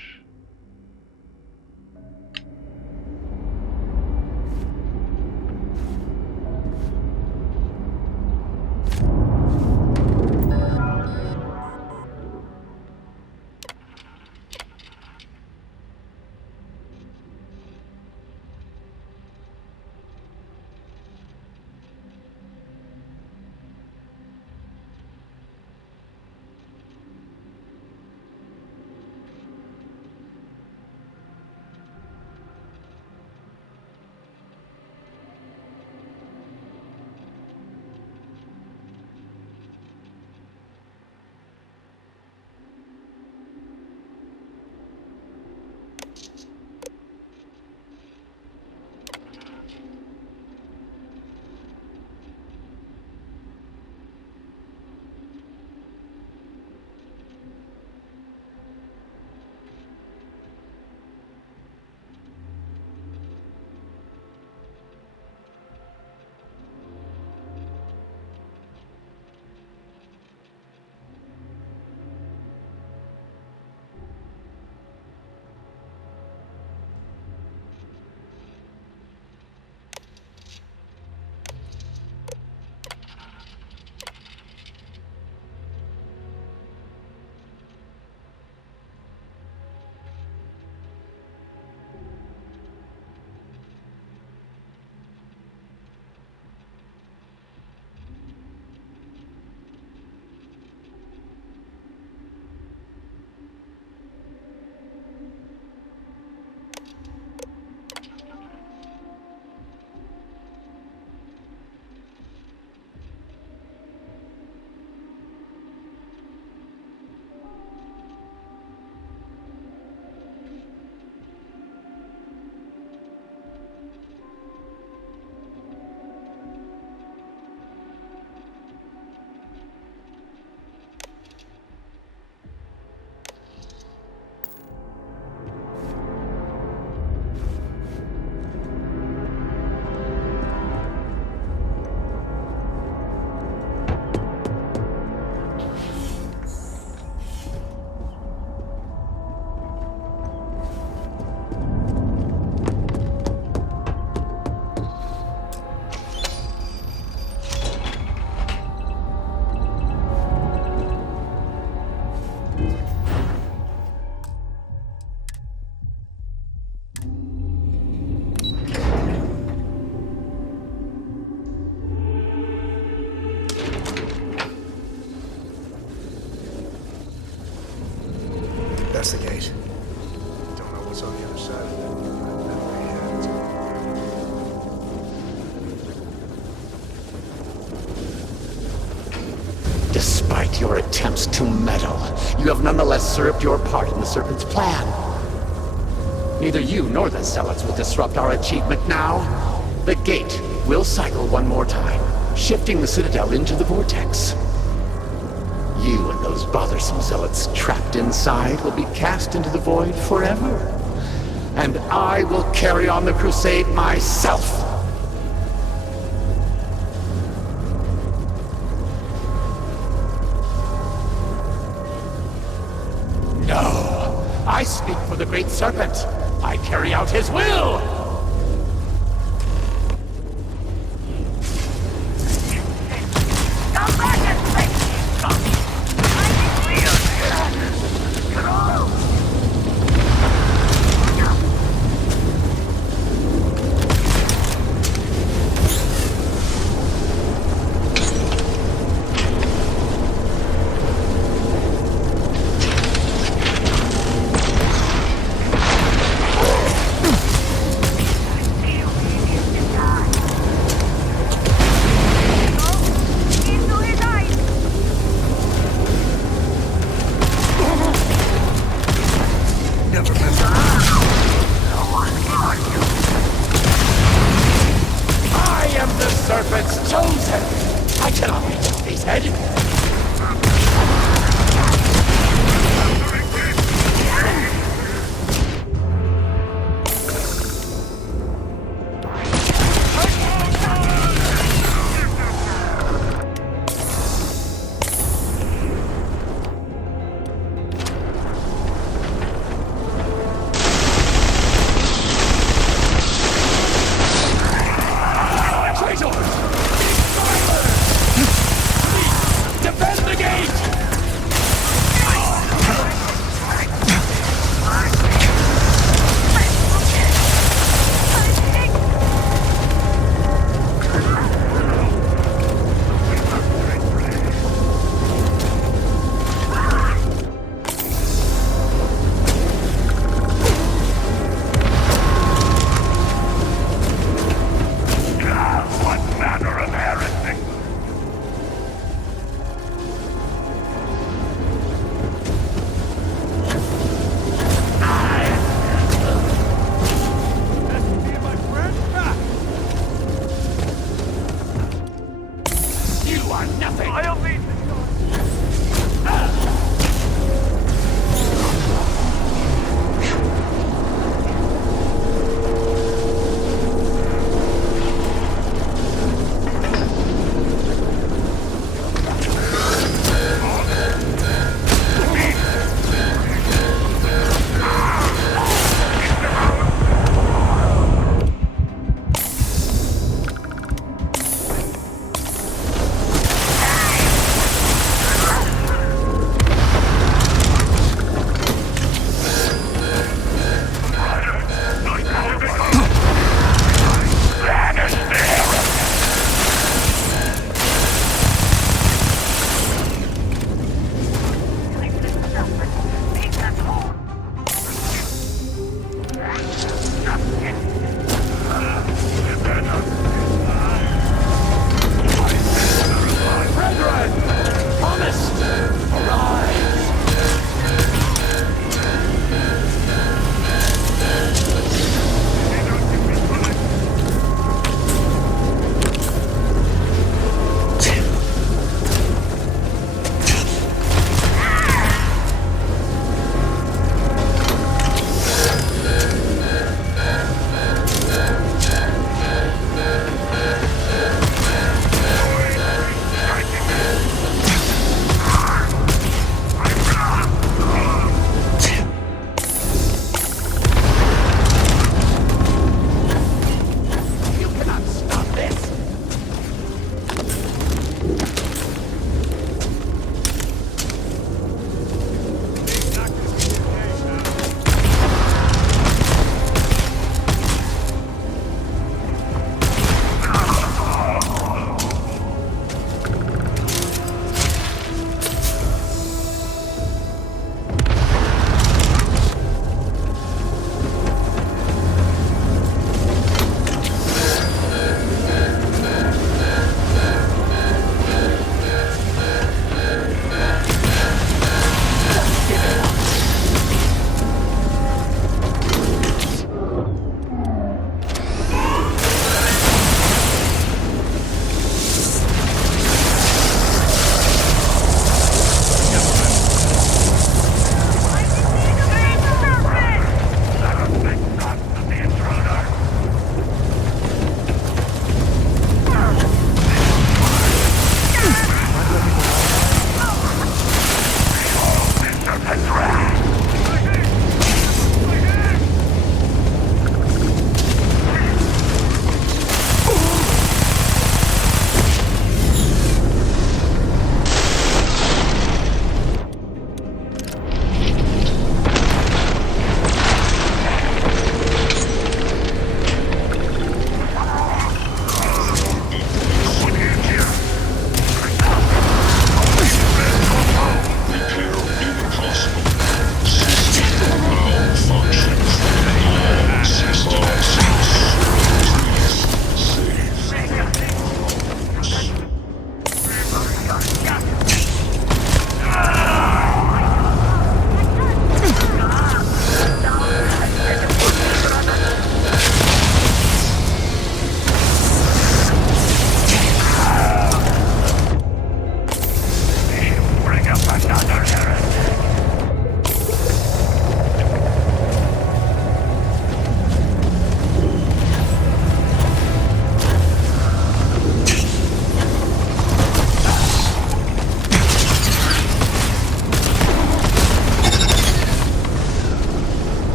That's the gate. Don't know what's on the other side of it. Despite your attempts to meddle, you have nonetheless served your part in the Serpent's plan. Neither you nor the Zealots will disrupt our achievement now. The gate will cycle one more time, shifting the Citadel into the Vortex. You and those bothersome Zealots trapped inside will be cast into the void forever. And I will carry on the crusade myself. No, I speak for the Great Serpent. I carry out his will.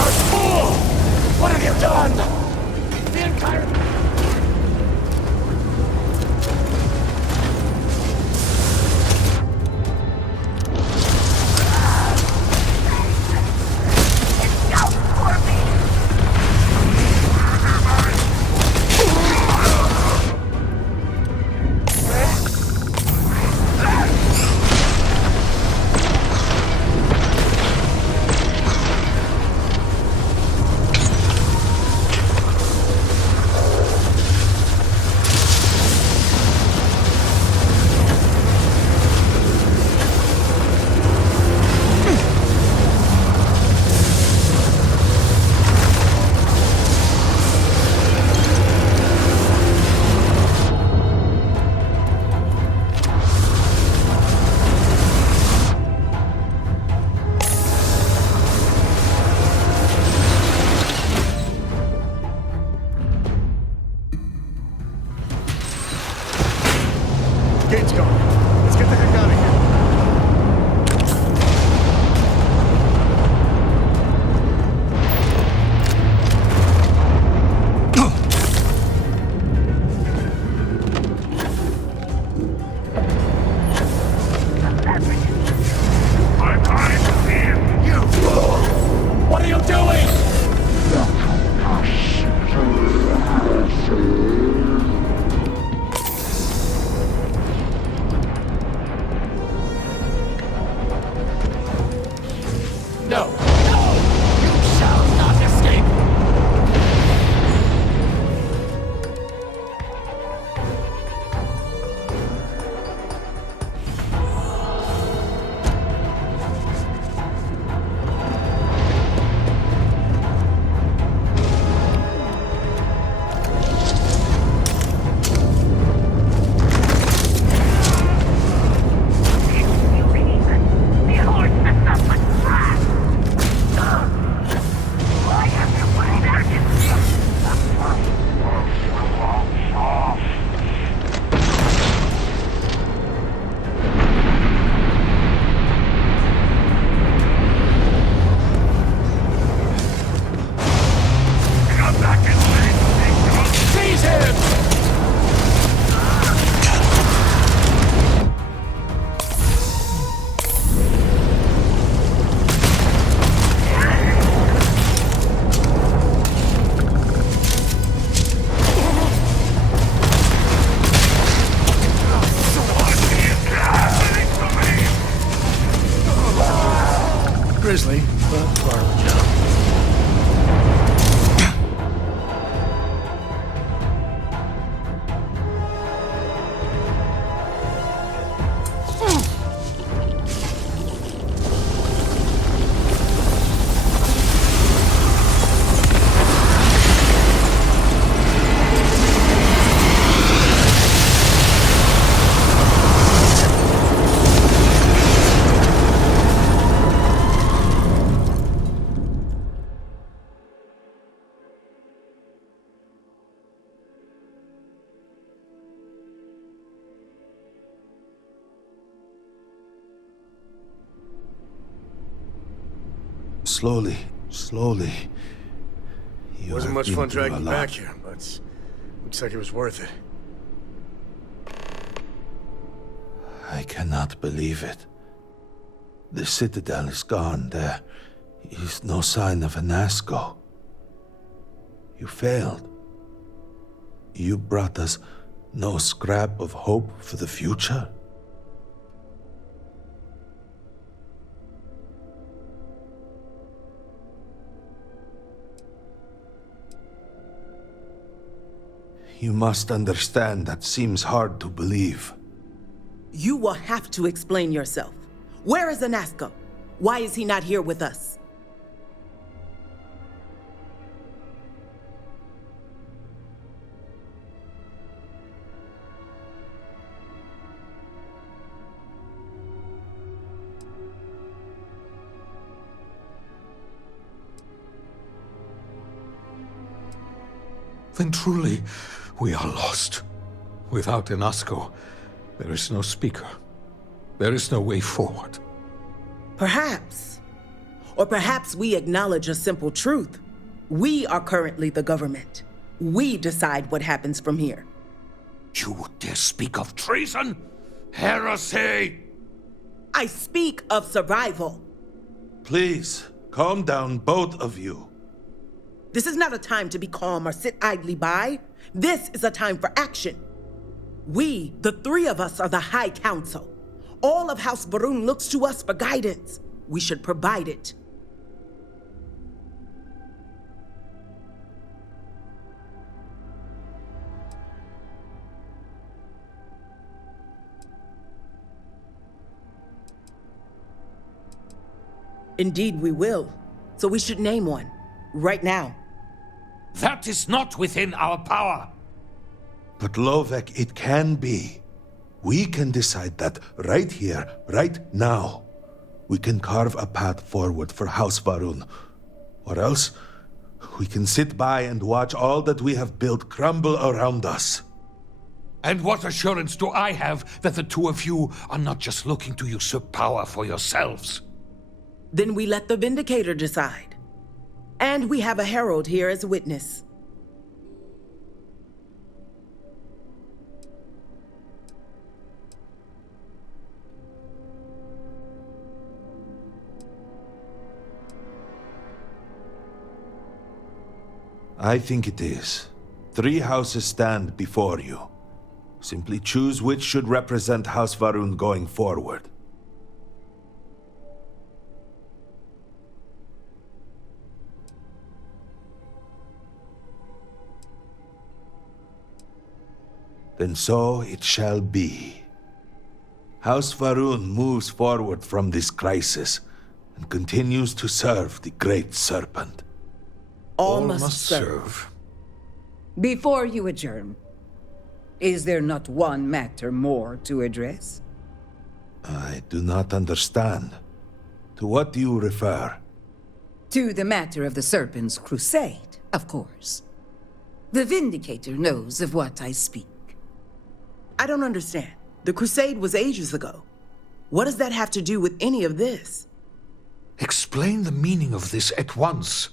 Our fool! What have you done? The entire... Gate's gone. Let's get the heck out of here. What are you doing? No! No! You shall not escape! Seize him! Grizzly, but part of the job. Slowly, slowly. You Wasn't have much been fun through a dragging you lot. back here, but looks like it was worth it. I cannot believe it. The Citadel is gone. There is no sign of Anasco. You failed. You brought us no scrap of hope for the future. You must understand that seems hard to believe. You will have to explain yourself. Where is Anasco? Why is he not here with us? Then truly, we are lost. Without Anasco, there is no speaker. There is no way forward. Perhaps. Or perhaps we acknowledge a simple truth. We are currently the government. We decide what happens from here. You dare speak of treason? Heresy! I speak of survival. Please, calm down, both of you. This is not a time to be calm or sit idly by. This is a time for action. We, the three of us, are the High Council. All of House Varun looks to us for guidance. We should provide it. Indeed, we will. So we should name one. Right now. That is not within our power. But Lovek, it can be. We can decide that right here, right now. We can carve a path forward for House Varun. Or else, we can sit by and watch all that we have built crumble around us. And what assurance do I have that the two of you are not just looking to usurp power for yourselves? Then we let the Vindicator decide. And we have a herald here as a witness. I think it is. 3 houses stand before you. Simply choose which should represent House Varun going forward. Then so it shall be. House Varun moves forward from this crisis and continues to serve the Great Serpent. All must serve. Before you adjourn, is there not one matter more to address? I do not understand. To what do you refer? To the matter of the Serpent's crusade, of course. The Vindicator knows of what I speak. I don't understand. The crusade was ages ago. What does that have to do with any of this? Explain the meaning of this at once.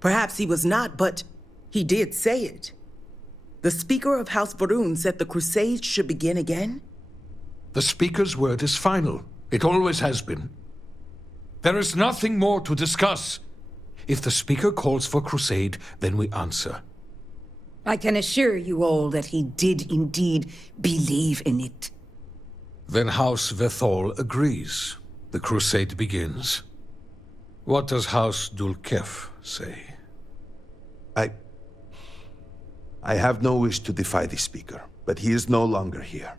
Perhaps he was not, but he did say it. The Speaker of House Varun said the crusade should begin again? The Speaker's word is final. It always has been. There is nothing more to discuss. If the Speaker calls for crusade, then we answer. I can assure you all that he did indeed believe in it. Then House Vethol agrees. The crusade begins. What does House Dulkef say? I have no wish to defy the Speaker, but he is no longer here.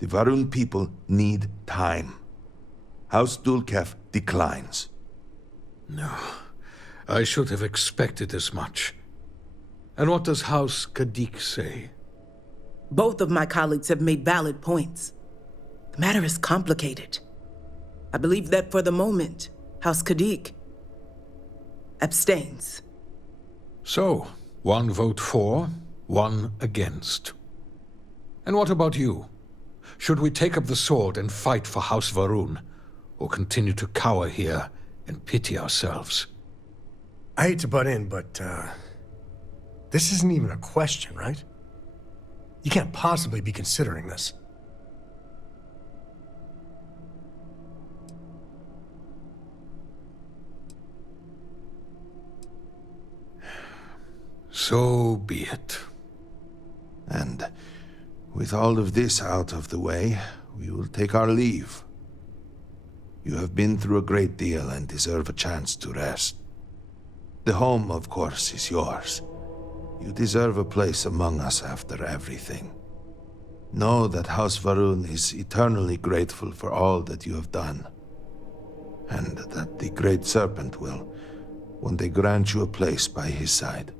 The Varun people need time. House Dulkef declines. No, I should have expected as much. And what does House Kadik say? Both of my colleagues have made valid points. The matter is complicated. I believe that for the moment, House Kadik abstains. So, 1 vote for, 1 against. And what about you? Should we take up the sword and fight for House Varun, or continue to cower here and pity ourselves? I hate to butt in, but, this isn't even a question, right? You can't possibly be considering this. So be it. And with all of this out of the way, we will take our leave. You have been through a great deal and deserve a chance to rest. The home, of course, is yours. You deserve a place among us after everything. Know that House Varun is eternally grateful for all that you have done, and that the Great Serpent will one day grant you a place by his side.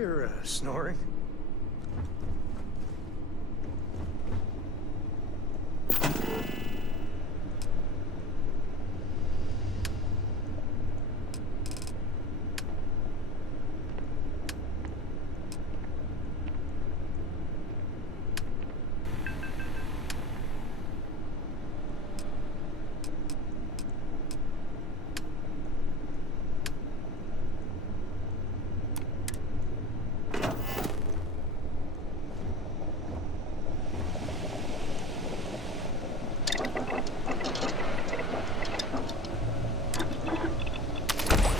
hear snoring.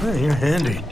Hey, you're handy.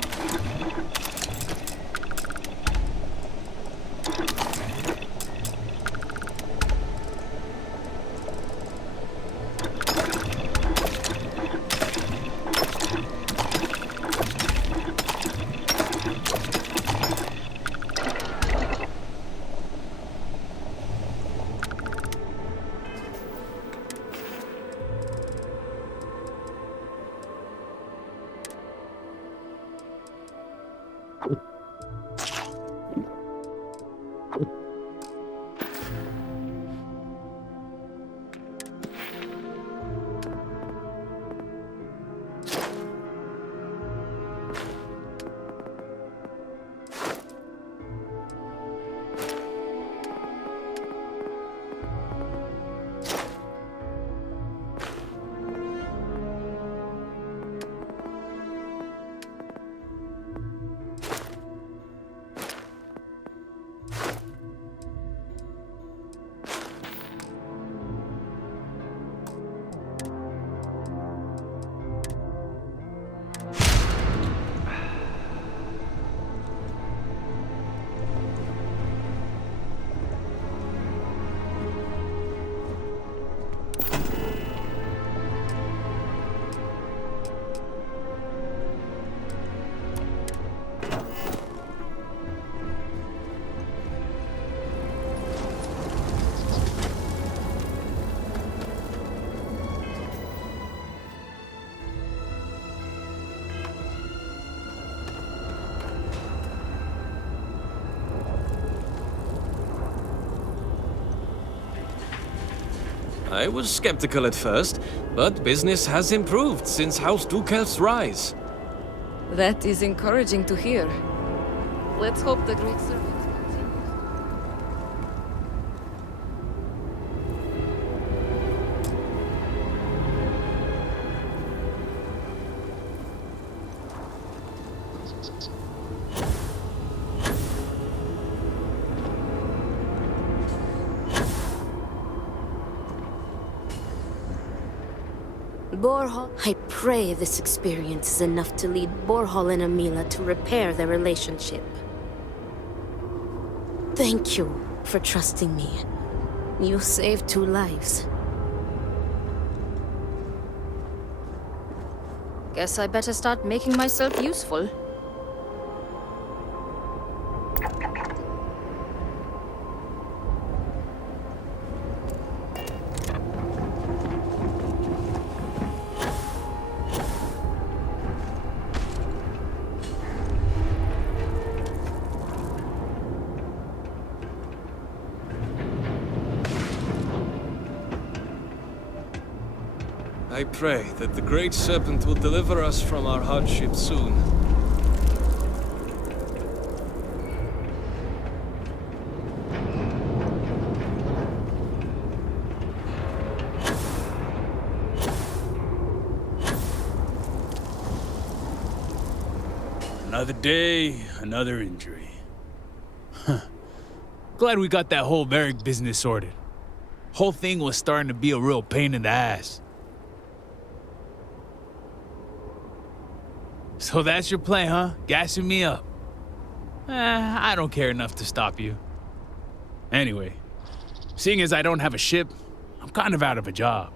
I was skeptical at first, but business has improved since House Dukel's rise. That is encouraging to hear. Let's hope the great servant continues. Borhol, I pray this experience is enough to lead Borhol and Amila to repair their relationship. Thank you for trusting me. You saved 2 lives. Guess I better start making myself useful. I pray that the Great Serpent will deliver us from our hardship soon. Another day, another injury. Huh. Glad we got that whole Varric business sorted. Whole thing was starting to be a real pain in the ass. So that's your plan, huh? Gassing me up. I don't care enough to stop you. Anyway, seeing as I don't have a ship, I'm kind of out of a job.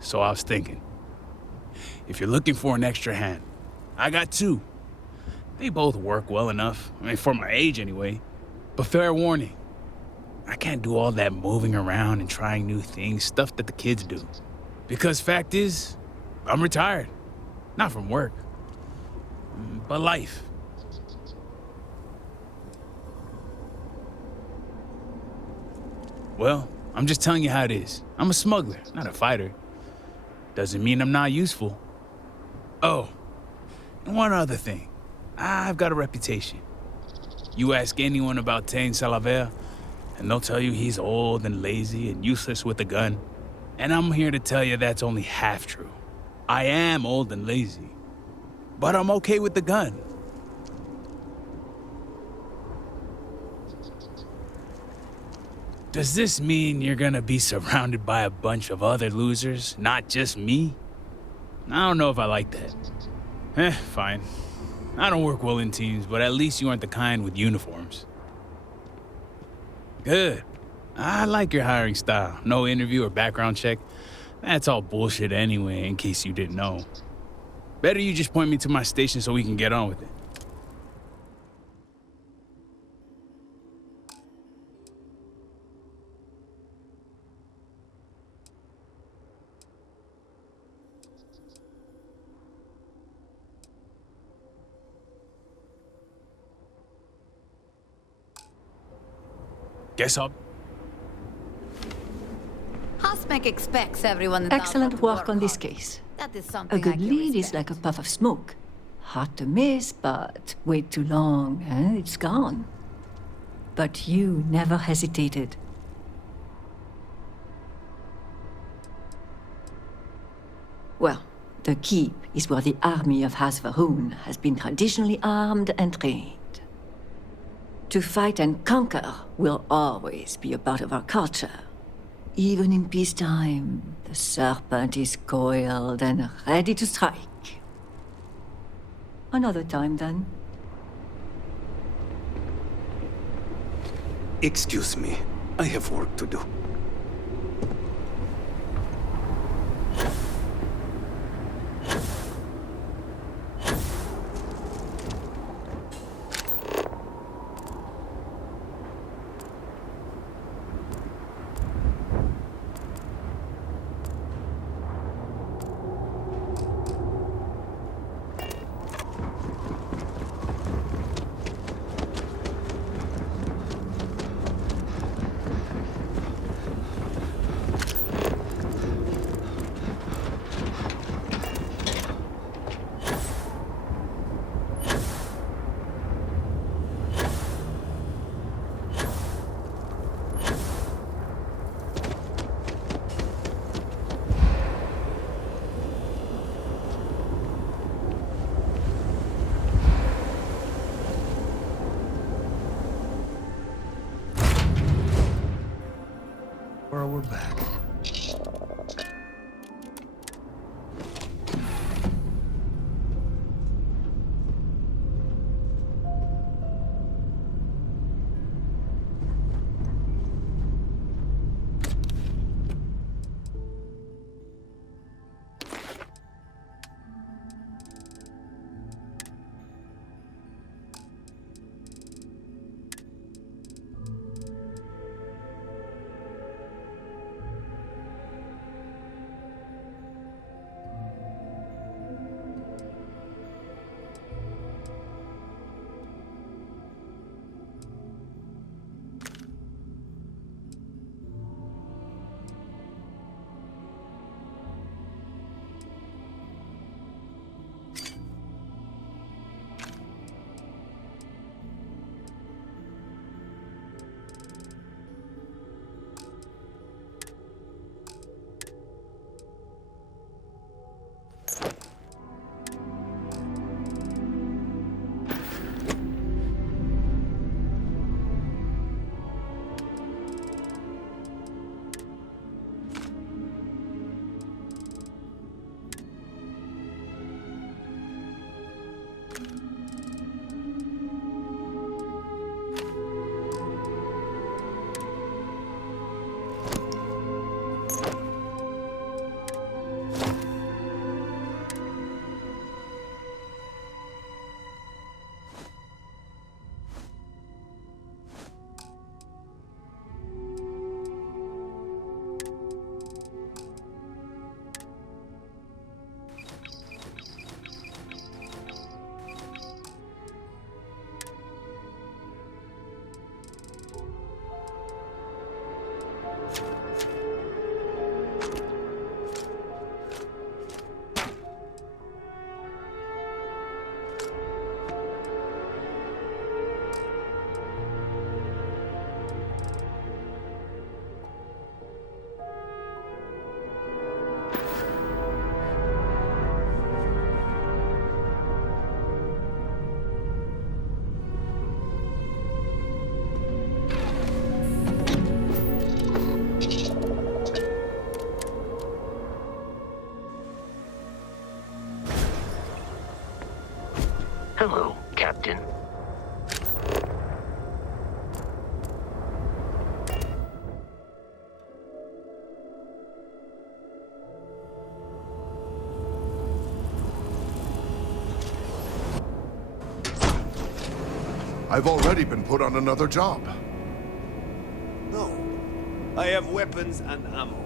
So I was thinking, if you're looking for an extra hand, I got 2. They both work well enough, I mean, for my age anyway. But fair warning, I can't do all that moving around and trying new things, stuff that the kids do. Because fact is, I'm retired. Not from work, but life. Well, I'm just telling you how it is. I'm a smuggler, not a fighter. Doesn't mean I'm not useful. Oh, and one other thing. I've got a reputation. You ask anyone about Tain Salaver, and they'll tell you he's old and lazy and useless with a gun. And I'm here to tell you that's only half true. I am old and lazy, but I'm okay with the gun. Does this mean you're gonna be surrounded by a bunch of other losers, not just me? I don't know if I like that. Fine. I don't work well in teams, but at least you aren't the kind with uniforms. Good. I like your hiring style. No interview or background check. That's all bullshit anyway, in case you didn't know. Better you just point me to my station so we can get on with it. Guess I'll... Hosmek expects everyone... Excellent work on this case. That is something A good lead is like a puff of smoke. Hard to miss, but wait too long, and it's gone. But you never hesitated. Well, the keep is where the army of House Varun has been traditionally armed and trained. To fight and conquer will always be a part of our culture. Even in peacetime, the serpent is coiled and ready to strike. Another time, then. Excuse me. I have work to do. Hello, Captain. I've already been put on another job. No. I have weapons and ammo.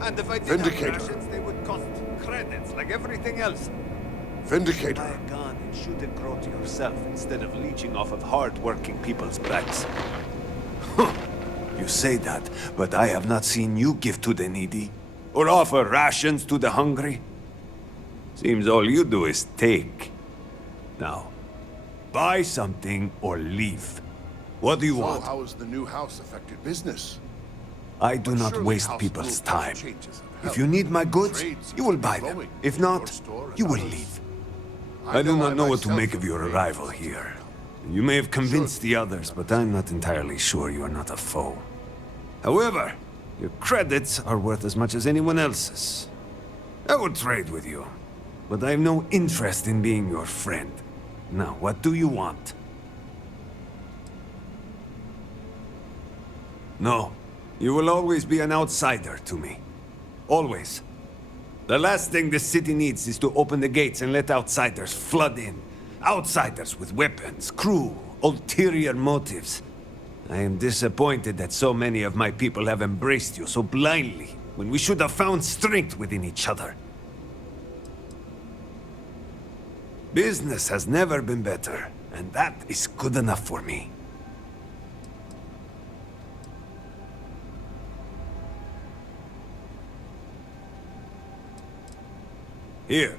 And if I did Vindicator. have rations, they would cost credits like everything else. Vindicator. Buy a gun and shoot and grow to yourself instead of leeching off of hard-working people's backs. Huh. You say that, but I have not seen you give to the needy or offer rations to the hungry. Seems all you do is take. Now, buy something or leave. What do you want? So how has the new house affected business? I do But not surely waste house people's rules time. changes have If helped. you need my goods, Trade you will seems to buy be them. growing. If Your not, store and you will others. leave. I I do know not I know what to myself make of your have arrival raised here. You may have convinced the others, but I'm not entirely sure you are not a foe. However, your credits are worth as much as anyone else's. I would trade with you, but I have no interest in being your friend. Now, what do you want? No, you will always be an outsider to me. Always. The last thing this city needs is to open the gates and let outsiders flood in. Outsiders with weapons, crew, ulterior motives. I am disappointed that so many of my people have embraced you so blindly, when we should have found strength within each other. Business has never been better, and that is good enough for me. Here.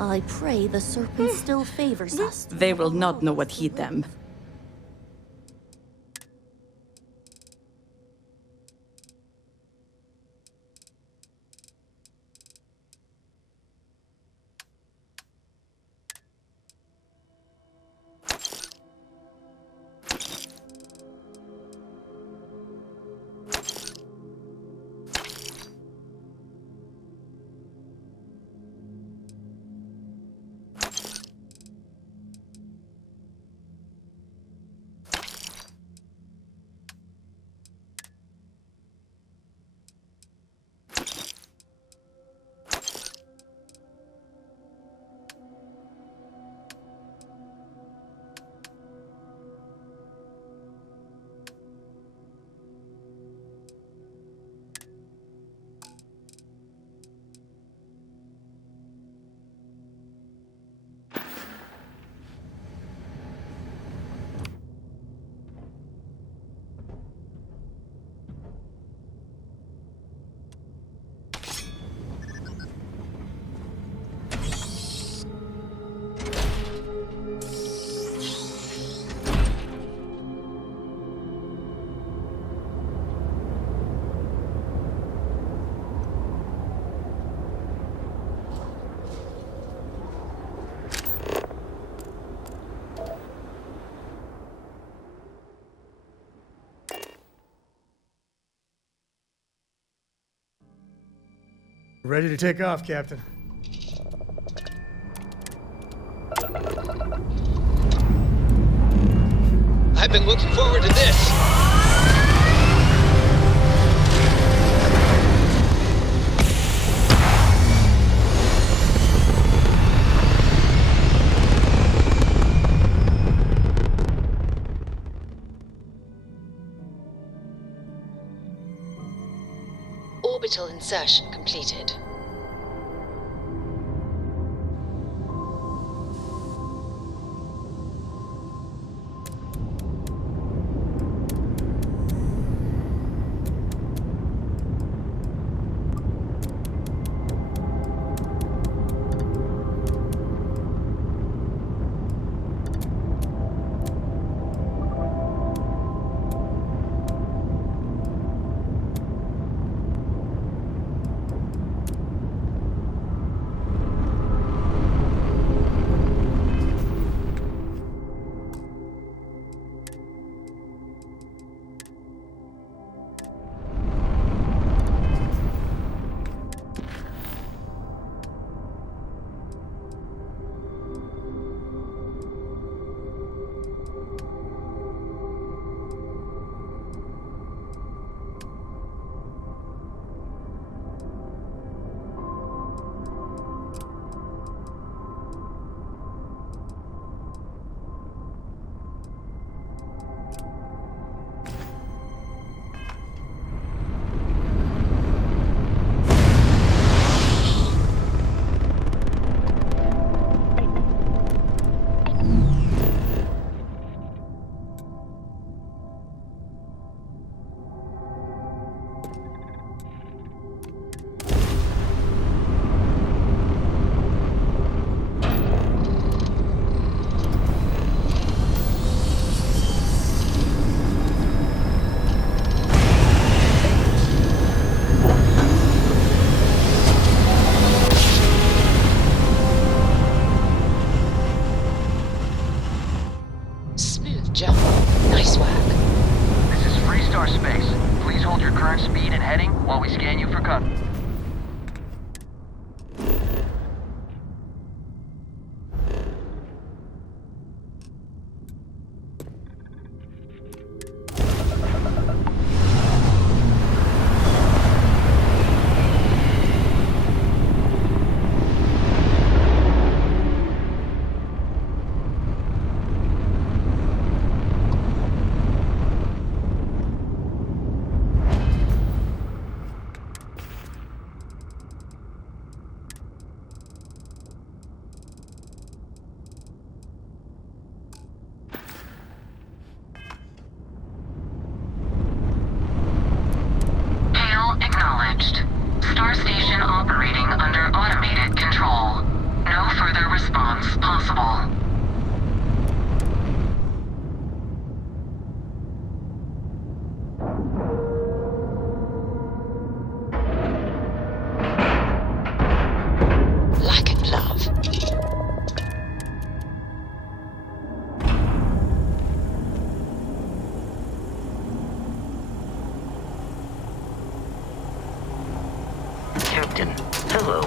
I pray the serpent still favors us. They will not know what hit them. Ready to take off, Captain. I've been looking forward to this. Orbital insertion completed. Captain, hello.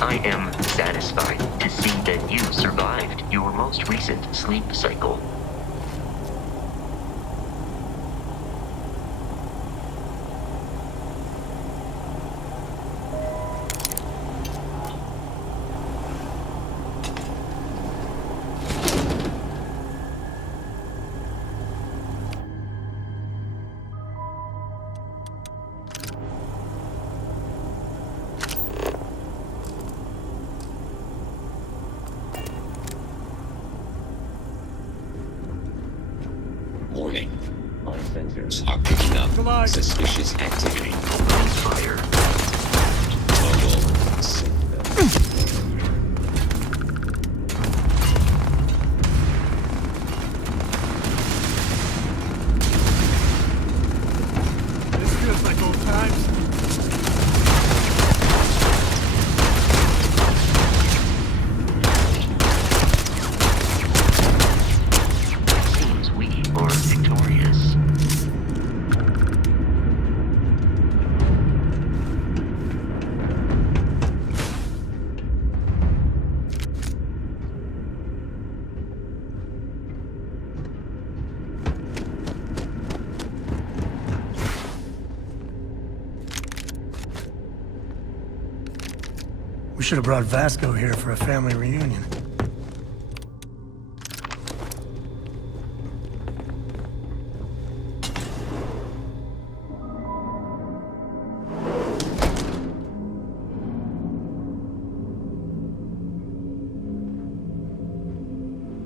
I am satisfied to see that you survived your most recent sleep cycle. Warning. Our sensors are picking up suspicious activity. Fire. Mobile system. This feels like old times. Seems we are victorious. We should have brought Vasco here for a family reunion.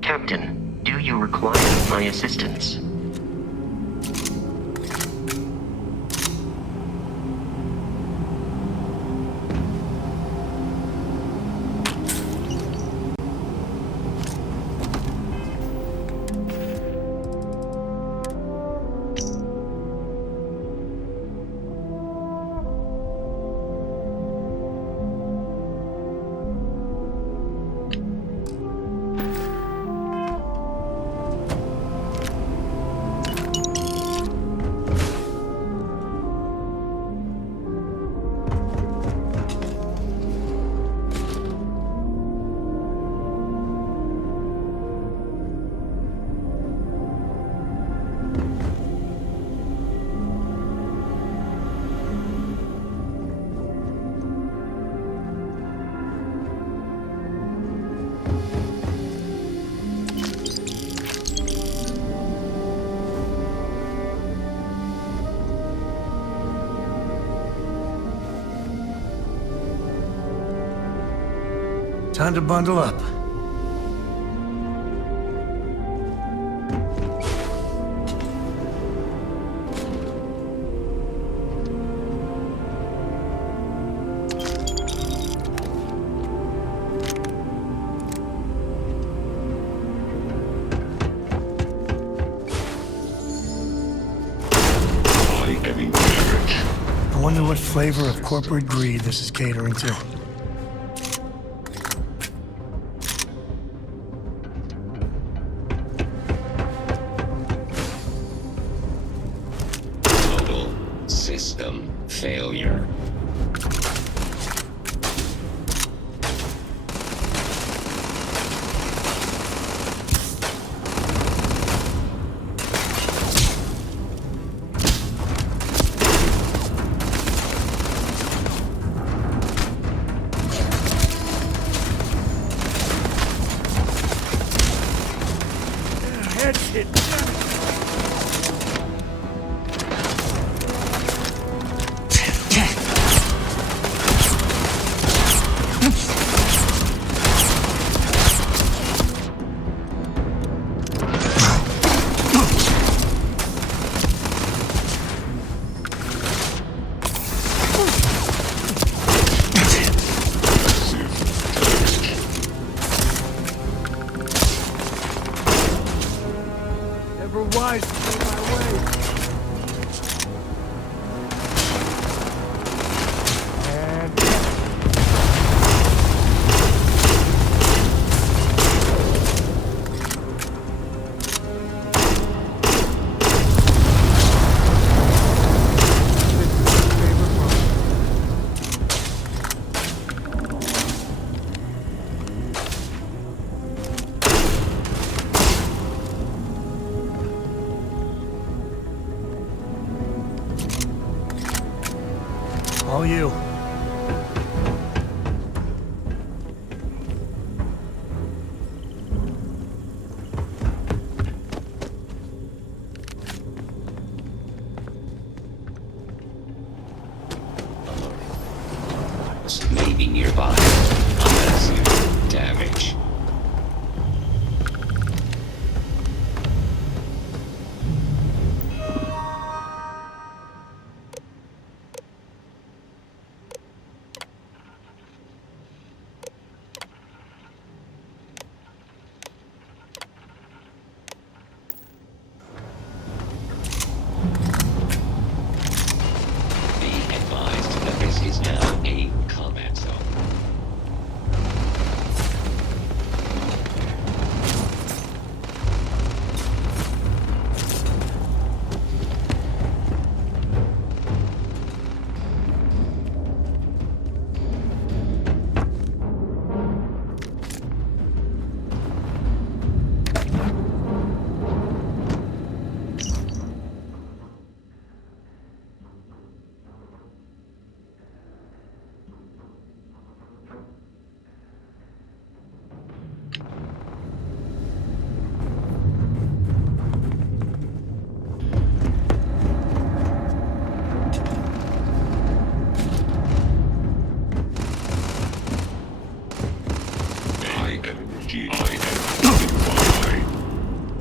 Captain, do you require my assistance? Time to bundle up. I wonder what flavor of corporate greed this is catering to. Total system failure. force may be nearby. Massive damage. Is now a combat zone.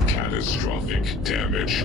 Catastrophic damage.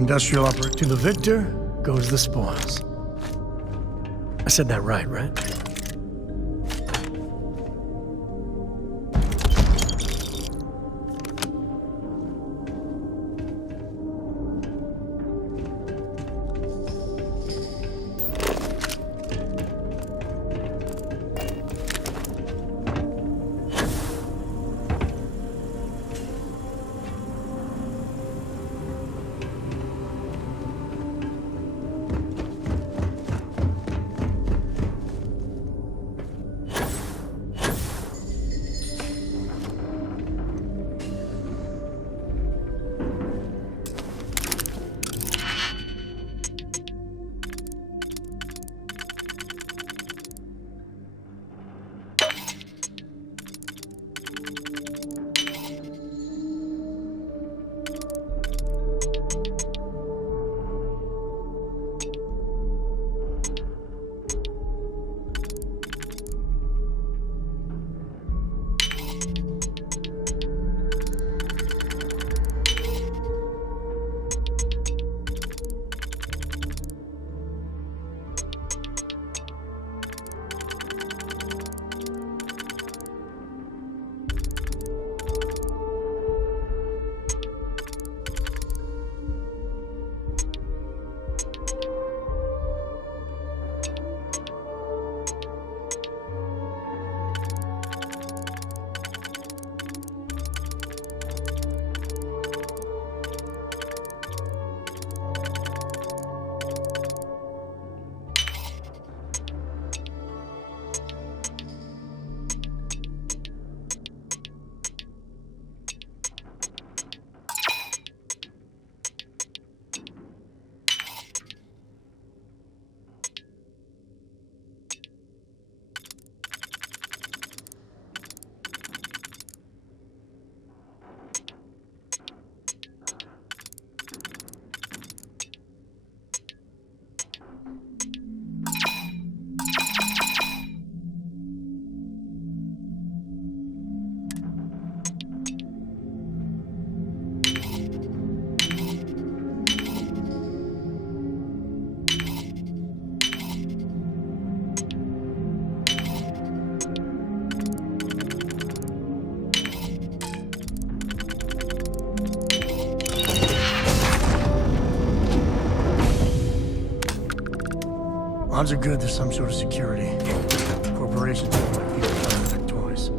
Industrial operation. To the victor goes the spoils. I said that right? Odds are good there's some sort of security. Corporations don't like people playing with their toys.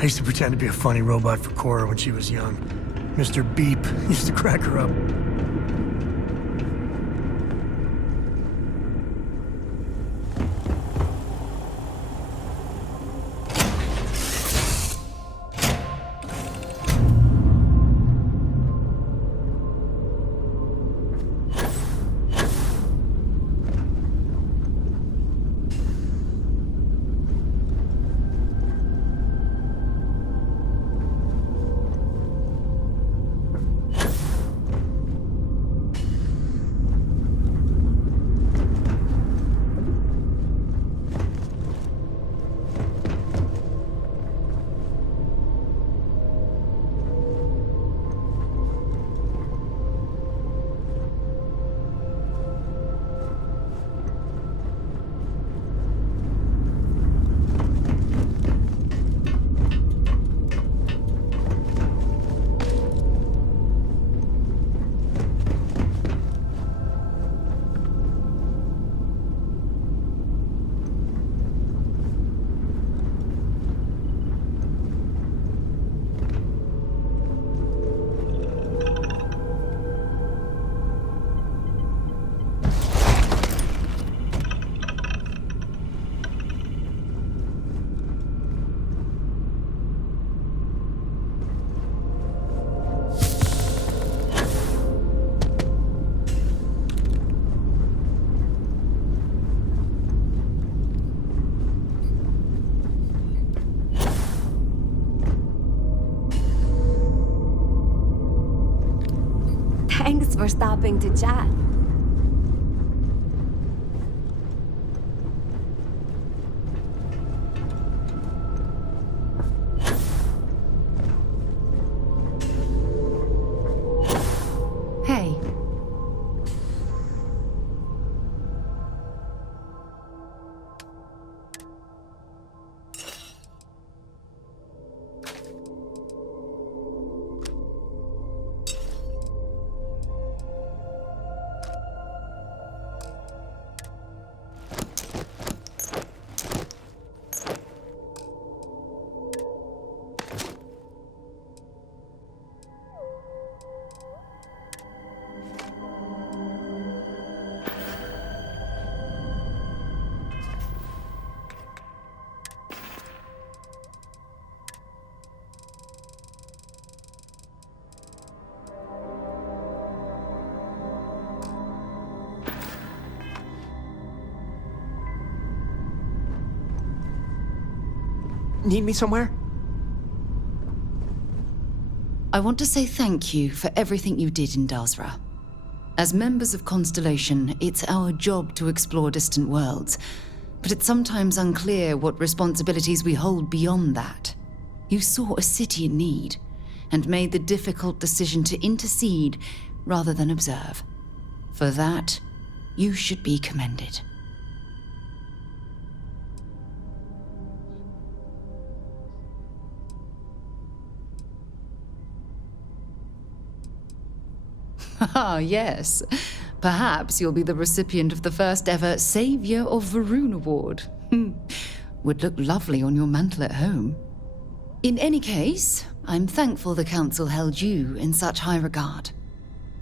I used to pretend to be a funny robot for Cora when she was young. Mr. Beep used to crack her up. for stopping to chat. Hey. Need me somewhere? I want to say thank you for everything you did in Dazra. As members of Constellation, it's our job to explore distant worlds, but it's sometimes unclear what responsibilities we hold beyond that. You saw a city in need, and made the difficult decision to intercede rather than observe. For that, you should be commended. Ah, yes. Perhaps you'll be the recipient of the first ever Savior of Varun award. Would look lovely on your mantle at home. In any case, I'm thankful the Council held you in such high regard.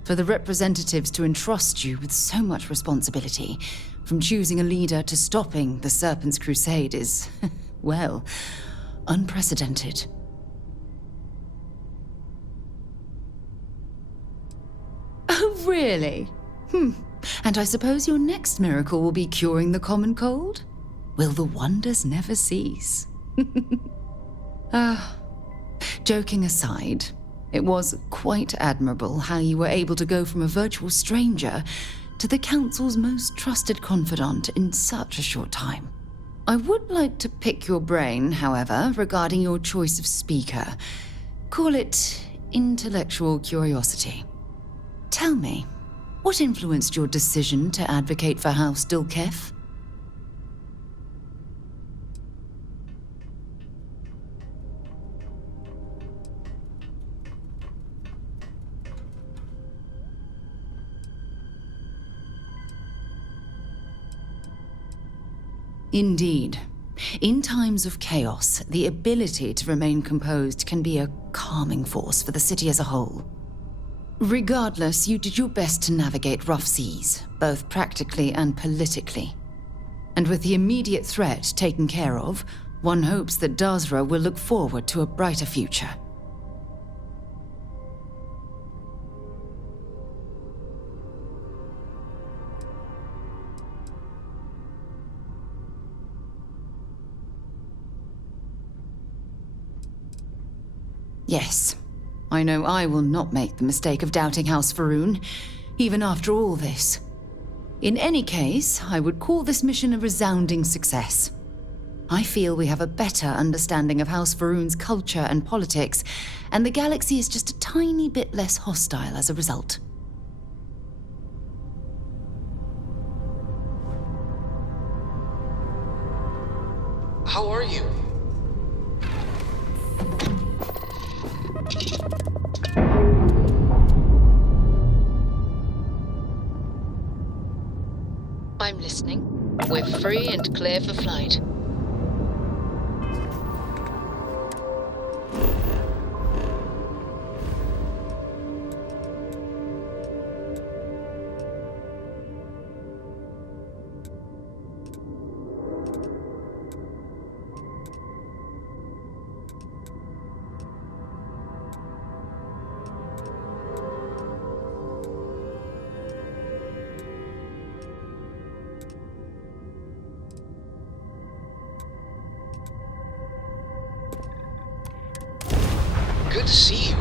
For the representatives to entrust you with so much responsibility, from choosing a leader to stopping the Serpent's Crusade is, well, unprecedented. Oh, really? And I suppose your next miracle will be curing the common cold? Will the wonders never cease? Joking aside, it was quite admirable how you were able to go from a virtual stranger to the Council's most trusted confidant in such a short time. I would like to pick your brain, however, regarding your choice of speaker. Call it intellectual curiosity. Tell me, what influenced your decision to advocate for House Dulkef? Indeed. In times of chaos, the ability to remain composed can be a calming force for the city as a whole. Regardless, you did your best to navigate rough seas, both practically and politically. And with the immediate threat taken care of, one hopes that Dazra will look forward to a brighter future. Yes. I know I will not make the mistake of doubting House Varun, even after all this. In any case, I would call this mission a resounding success. I feel we have a better understanding of House Varun's culture and politics, and the galaxy is just a tiny bit less hostile as a result. How are you? I'm listening. We're free and clear for flight. Good to see you.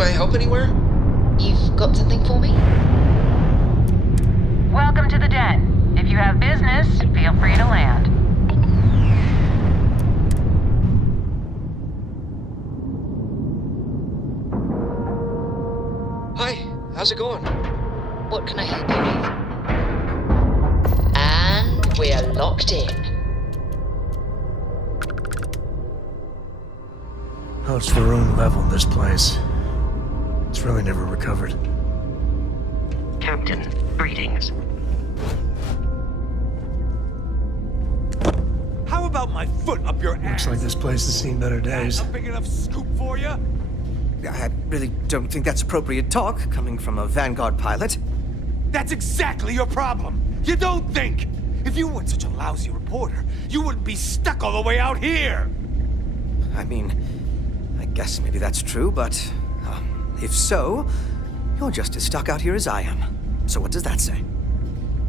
my help anywhere? You've got something for me? Welcome to the den. If you have business, feel free to land. Hi, how's it going? What can I help you with? And we're locked in. How's Varun leveled this place? It's really never recovered. Captain, greetings. How about my foot up your ass? Looks like this place has seen better days. That's a big enough scoop for you? I really don't think that's appropriate talk coming from a Vanguard pilot. That's exactly your problem. You don't think. If you weren't such a lousy reporter, you wouldn't be stuck all the way out here. I mean, I guess maybe that's true, but if so, you're just as stuck out here as I am. So what does that say?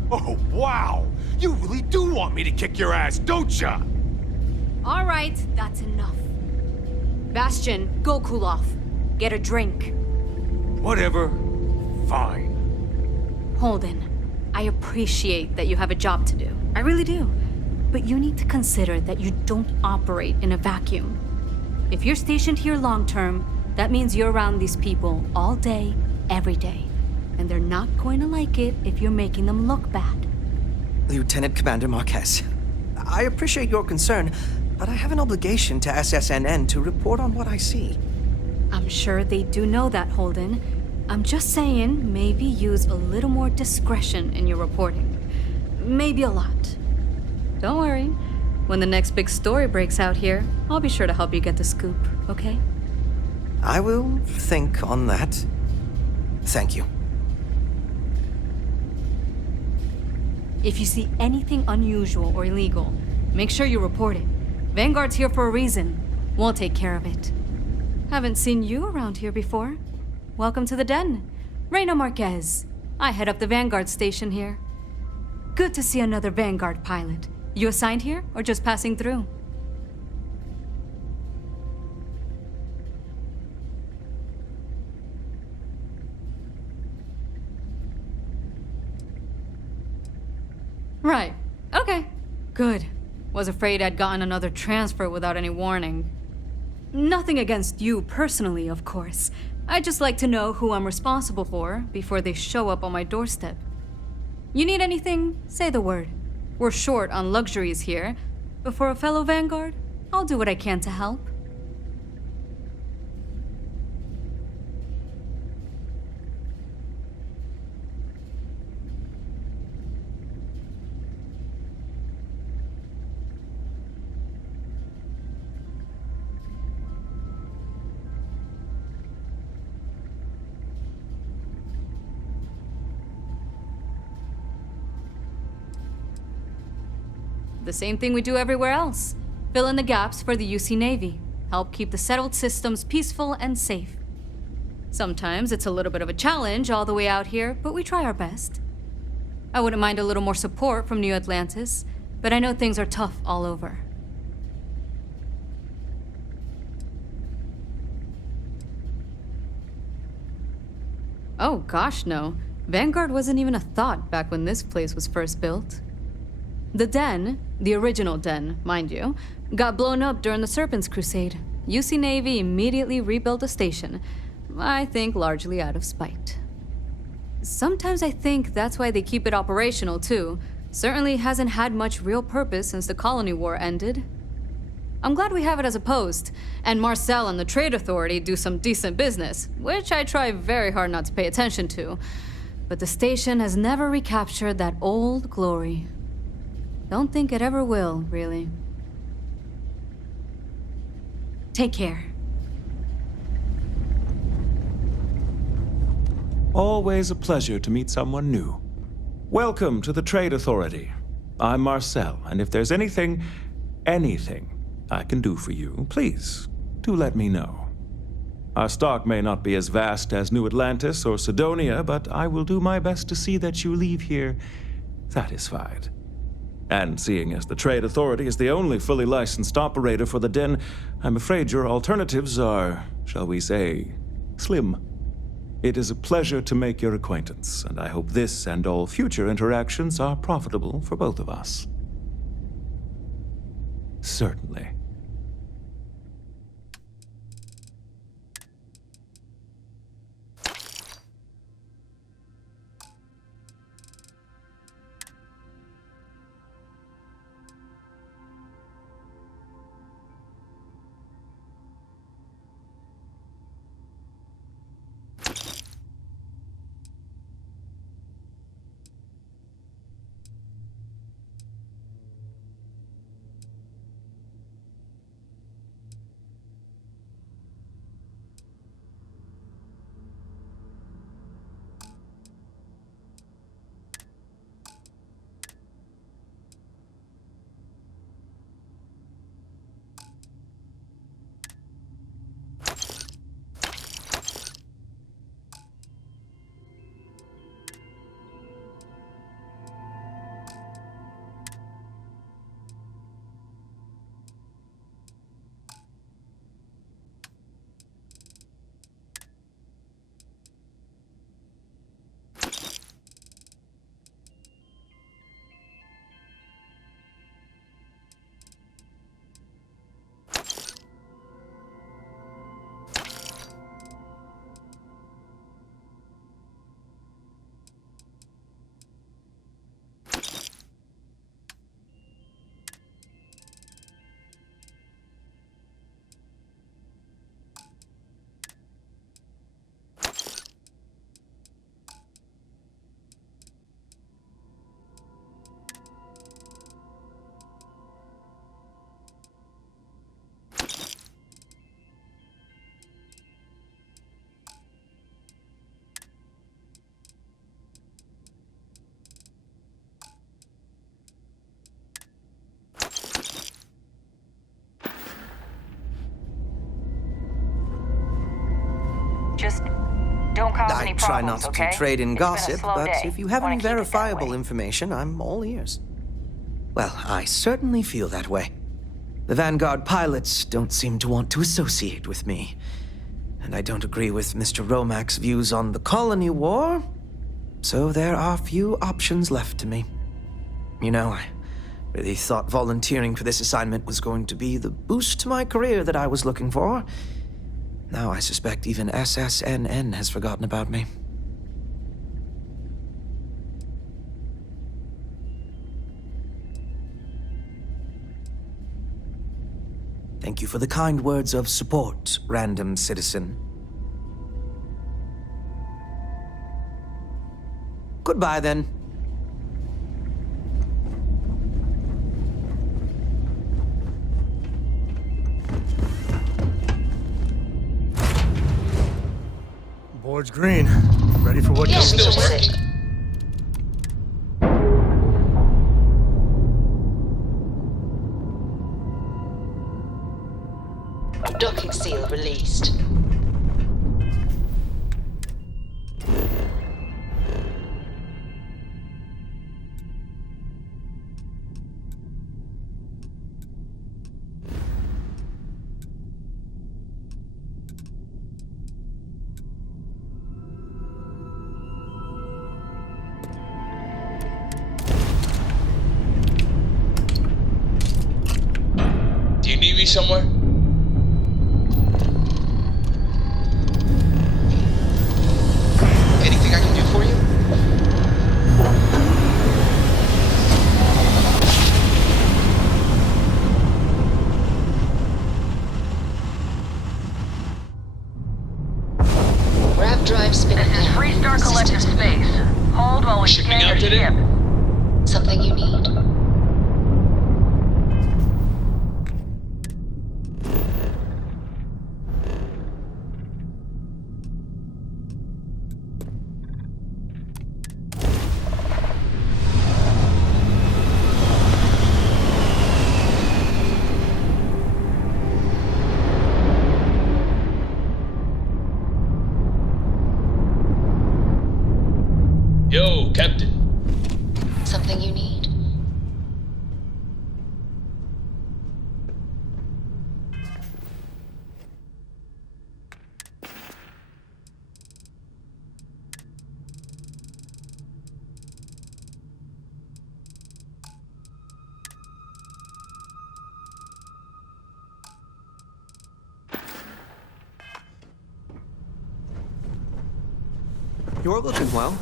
Oh, wow! You really do want me to kick your ass, don't ya? All right, that's enough. Bastion, go cool off. Get a drink. Whatever. Fine. Holden, I appreciate that you have a job to do. I really do. But you need to consider that you don't operate in a vacuum. If you're stationed here long term, that means you're around these people all day, every day. And they're not going to like it if you're making them look bad. Lieutenant Commander Marquez, I appreciate your concern, but I have an obligation to SSNN to report on what I see. I'm sure they do know that, Holden. I'm just saying, maybe use a little more discretion in your reporting. Maybe a lot. Don't worry. When the next big story breaks out here, I'll be sure to help you get the scoop, okay? I will think on that. Thank you. If you see anything unusual or illegal, make sure you report it. Vanguard's here for a reason. We'll take care of it. Haven't seen you around here before. Welcome to the den. Reina Marquez. I head up the Vanguard station here. Good to see another Vanguard pilot. You assigned here or just passing through? Right. Okay. Good. Was afraid I'd gotten another transfer without any warning. Nothing against you personally, of course. I'd just like to know who I'm responsible for before they show up on my doorstep. You need anything? Say the word. We're short on luxuries here, but for a fellow Vanguard, I'll do what I can to help. The same thing we do everywhere else. Fill in the gaps for the UC Navy. Help keep the settled systems peaceful and safe. Sometimes it's a little bit of a challenge all the way out here, but we try our best. I wouldn't mind a little more support from New Atlantis, but I know things are tough all over. Oh gosh, no. Vanguard wasn't even a thought back when this place was first built. The den, the original den, mind you, got blown up during the Serpent's Crusade. UC Navy immediately rebuilt the station, I think largely out of spite. Sometimes I think that's why they keep it operational too. Certainly hasn't had much real purpose since the Colony War ended. I'm glad we have it as a post, and Marcel and the Trade Authority do some decent business, which I try very hard not to pay attention to. But the station has never recaptured that old glory. Don't think it ever will, really. Take care. Always a pleasure to meet someone new. Welcome to the Trade Authority. I'm Marcel, and if there's anything I can do for you, please, do let me know. Our stock may not be as vast as New Atlantis or Sidonia, but I will do my best to see that you leave here satisfied. And seeing as the Trade Authority is the only fully licensed operator for the Den, I'm afraid your alternatives are, shall we say, Slim. It is a pleasure to make your acquaintance, and I hope this and all future interactions are profitable for both of us. Certainly. Just don't cause I any try problems, not okay? to trade in It's been a gossip, slow but day. if you have Wanna any keep it that verifiable way. information, I'm all ears. Well, I certainly feel that way. The Vanguard pilots don't seem to want to associate with me. And I don't agree with Mr. Romack's views on the colony war, so there are few options left to me. You know, I really thought volunteering for this assignment was going to be the boost to my career that I was looking for. Now I suspect even SSNN has forgotten about me. Thank you for the kind words of support, random citizen. Goodbye, then. Board's green. Ready for what comes next. Docking seal released. Do you need me somewhere? Anything I can do for you? Grav drive spinning This is down. Freestar Collective Space. Hold while we scan your ship. Something you need? Yo, Captain. Something you need? You're looking well.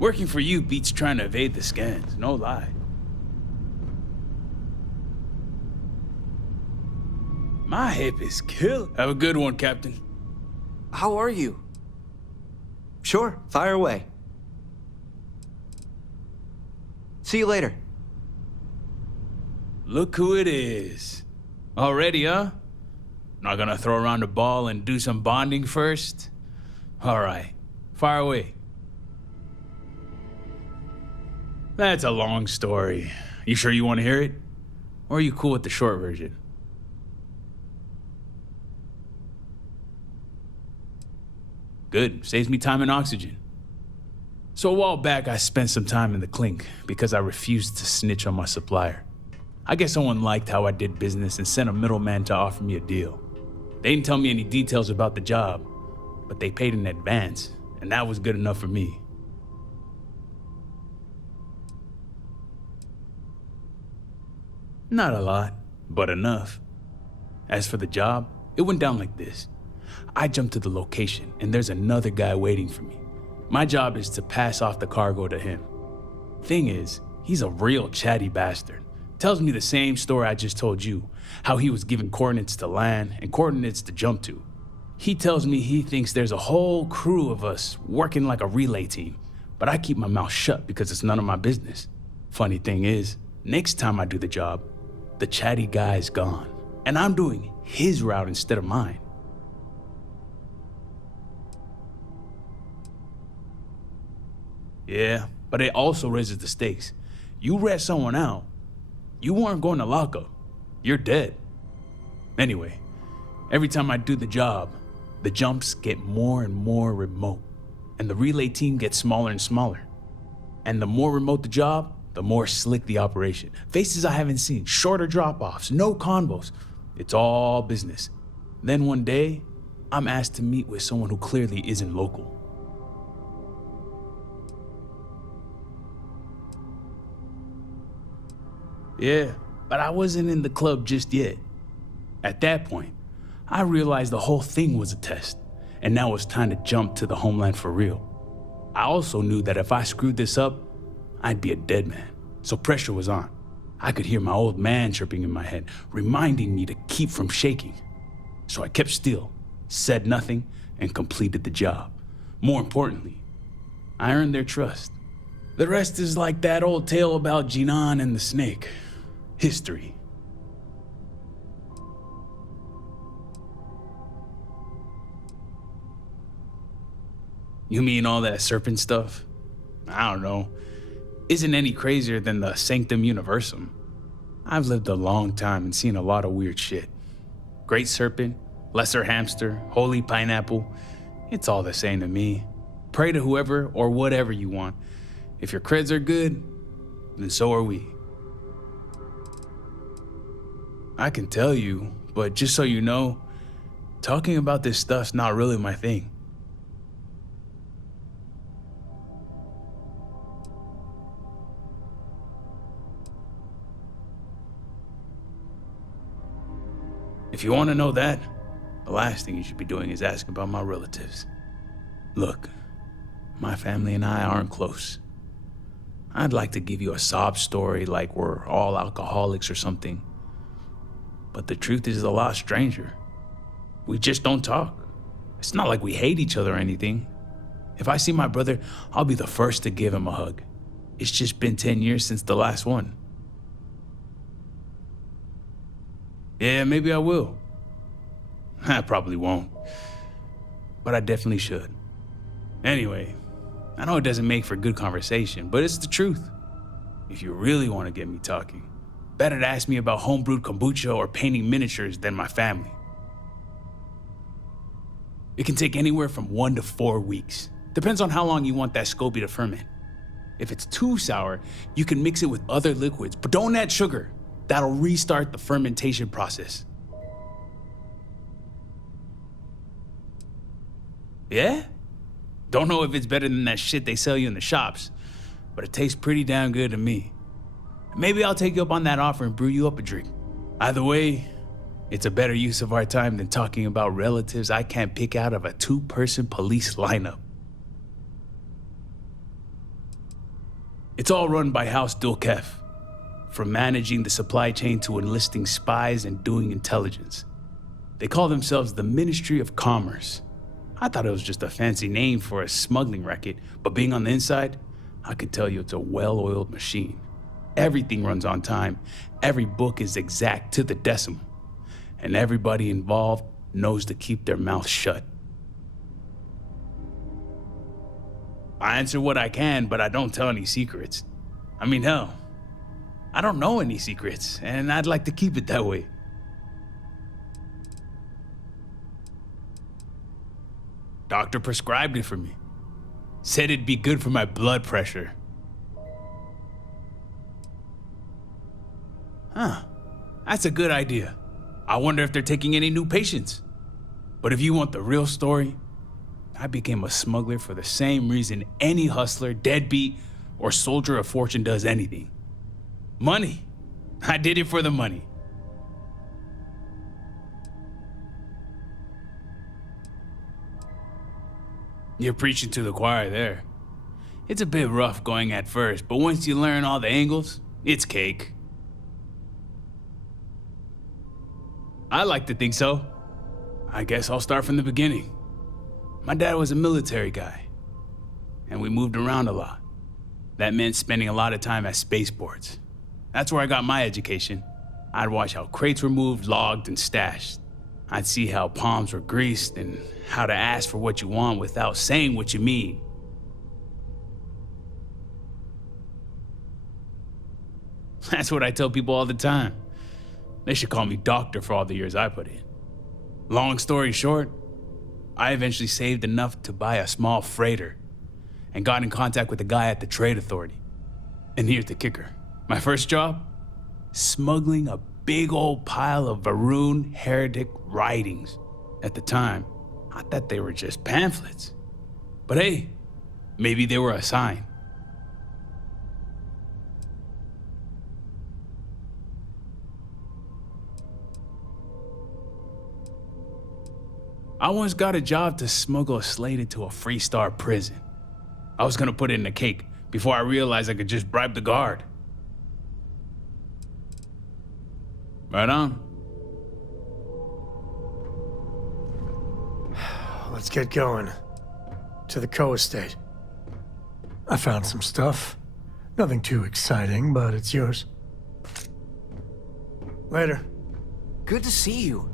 Working for you beats trying to evade the scans, no lie. My hip is kill. Have a good one, Captain. How are you? Sure, fire away. See you later. Look who it is. Already, huh? Not gonna throw around the ball and do some bonding first? All right, fire away. That's a long story. You sure you want to hear it? Or are you cool with the short version? Good, saves me time and oxygen. So a while back, I spent some time in the clink because I refused to snitch on my supplier. I guess someone liked how I did business and sent a middleman to offer me a deal. They didn't tell me any details about the job, but they paid in advance, and that was good enough for me. Not a lot, but enough. As for the job, it went down like this. I jumped to the location, and there's another guy waiting for me. My job is to pass off the cargo to him. Thing is, he's a real chatty bastard. Tells me the same story I just told you, how he was given coordinates to land and coordinates to jump to. He tells me he thinks there's a whole crew of us working like a relay team, but I keep my mouth shut because it's none of my business. Funny thing is, next time I do the job, the chatty guy's gone, and I'm doing his route instead of mine. Yeah, but it also raises the stakes. You rat someone out, you weren't going to lockup. You're dead. Anyway, every time I do the job, the jumps get more and more remote, and the relay team gets smaller and smaller. And the more remote the job, the more slick the operation. Faces I haven't seen, shorter drop-offs, no convos. It's all business. Then one day, I'm asked to meet with someone who clearly isn't local. Yeah, but I wasn't in the club just yet. At that point, I realized the whole thing was a test, and now it's time to jump to the homeland for real. I also knew that if I screwed this up, I'd be a dead man, so pressure was on. I could hear my old man chirping in my head, reminding me to keep from shaking. So I kept still, said nothing, and completed the job. More importantly, I earned their trust. The rest is like that old tale about Jinan and the snake. History. You mean all that serpent stuff? I don't know. Isn't any crazier than the Sanctum Universum. I've lived a long time and seen a lot of weird shit. Great serpent, lesser hamster, holy pineapple. It's all the same to me. Pray to whoever or whatever you want. If your creds are good, then so are we. I can tell you, but just so you know, talking about this stuff's not really my thing. If you want to know that, the last thing you should be doing is asking about my relatives. Look, my family and I aren't close. I'd like to give you a sob story like we're all alcoholics or something. But the truth is a lot stranger. We just don't talk. It's not like we hate each other or anything. If I see my brother, I'll be the first to give him a hug. It's just been 10 years since the last one. Yeah, maybe I will. I probably won't. But I definitely should. Anyway, I know it doesn't make for good conversation, but it's the truth. If you really want to get me talking, better to ask me about homebrewed kombucha or painting miniatures than my family. It can take anywhere from 1 to 4 weeks. Depends on how long you want that SCOBY to ferment. If it's too sour, you can mix it with other liquids, but don't add sugar. that'll restart the fermentation process. Yeah? Don't know if it's better than that shit they sell you in the shops, but it tastes pretty damn good to me. Maybe I'll take you up on that offer and brew you up a drink. Either way, it's a better use of our time than talking about relatives I can't pick out of a 2-person police lineup. It's all run by House Dulkef, from managing the supply chain to enlisting spies and doing intelligence. They call themselves the Ministry of Commerce. I thought it was just a fancy name for a smuggling racket, but being on the inside, I could tell you it's a well-oiled machine. Everything runs on time, every book is exact to the decimal, and everybody involved knows to keep their mouth shut. I answer what I can, but I don't tell any secrets. I mean, hell, I don't know any secrets, and I'd like to keep it that way. Doctor prescribed it for me. Said it'd be good for my blood pressure. Huh, that's a good idea. I wonder if they're taking any new patients. But if you want the real story, I became a smuggler for the same reason any hustler, deadbeat, or soldier of fortune does anything. Money. I did it for the money. You're preaching to the choir there. It's a bit rough going at first, but once you learn all the angles, it's cake. I like to think so. I guess I'll start from the beginning. My dad was a military guy, and we moved around a lot. That meant spending a lot of time at spaceports. That's where I got my education. I'd watch how crates were moved, logged, and stashed. I'd see how palms were greased and how to ask for what you want without saying what you mean. That's what I tell people all the time. They should call me doctor for all the years I put in. Long story short, I eventually saved enough to buy a small freighter and got in contact with a guy at the Trade Authority. And here's the kicker. My first job? Smuggling a big old pile of Varun heretic writings. At the time, I thought they were just pamphlets. But hey, maybe they were a sign. I once got a job to smuggle a slate into a Freestar prison. I was gonna put it in a cake before I realized I could just bribe the guard. Right on. Let's get going. To the co-estate. I found some stuff. Nothing too exciting, but it's yours. Later. Good to see you.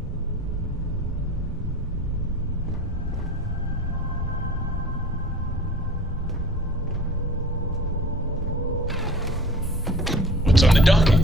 What's on the docket?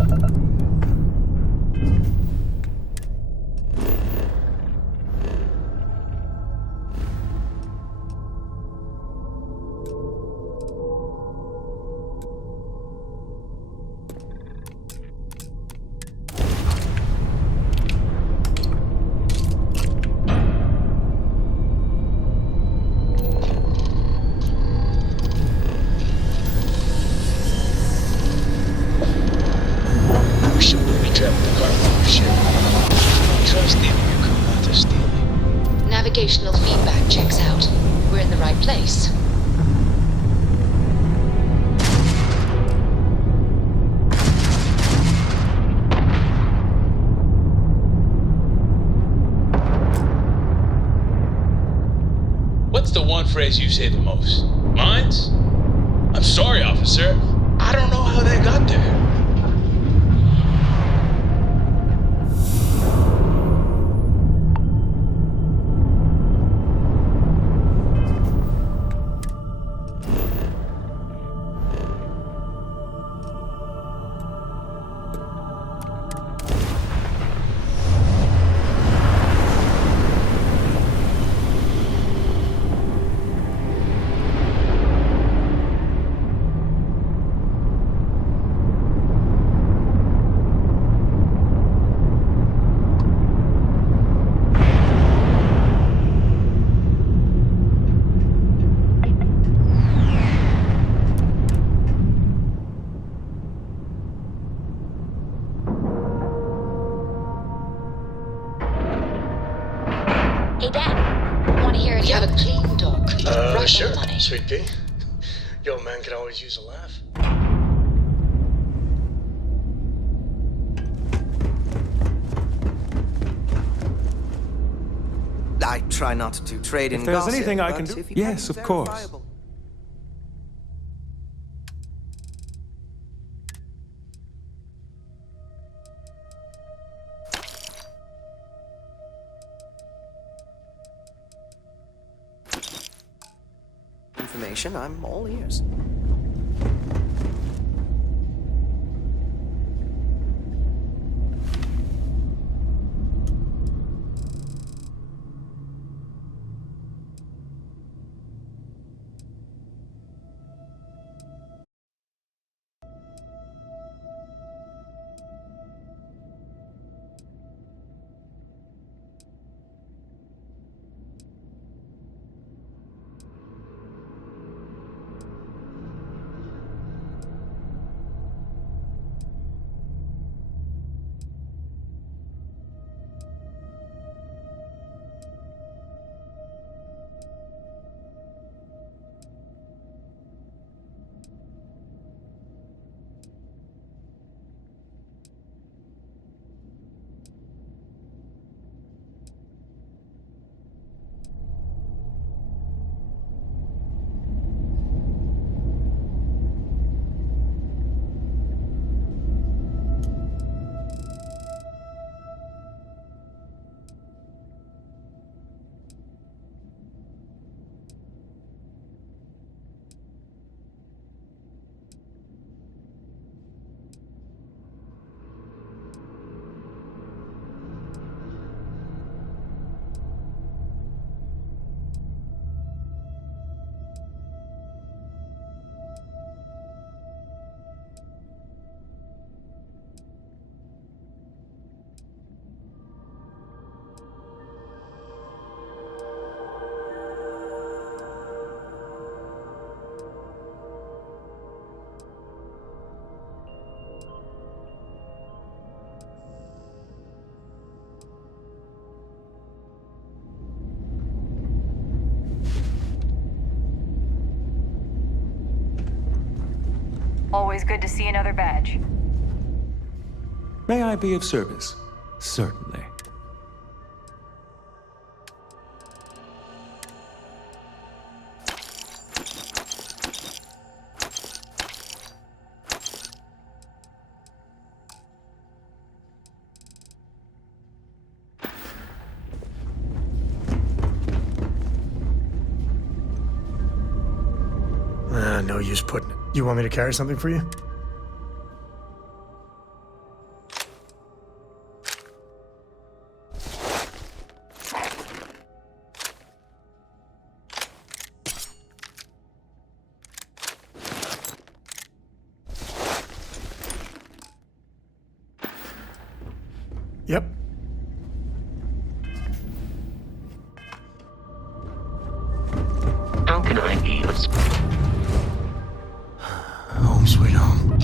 Navigational feedback checks out. We're in the right place. What's the one phrase you say the most? Mines? I'm sorry, officer. I don't know how they got there. Sure, Sweet Pea. Your old man could always use a laugh. I try not to trade in If there's gossip, anything I but can do... if you Yes, have of course. verifiable- Information, I'm all ears. Always good to see another badge. May I be of service? Certainly. No use putting it. You want me to carry something for you? Yep. How can I be of Home sweet home.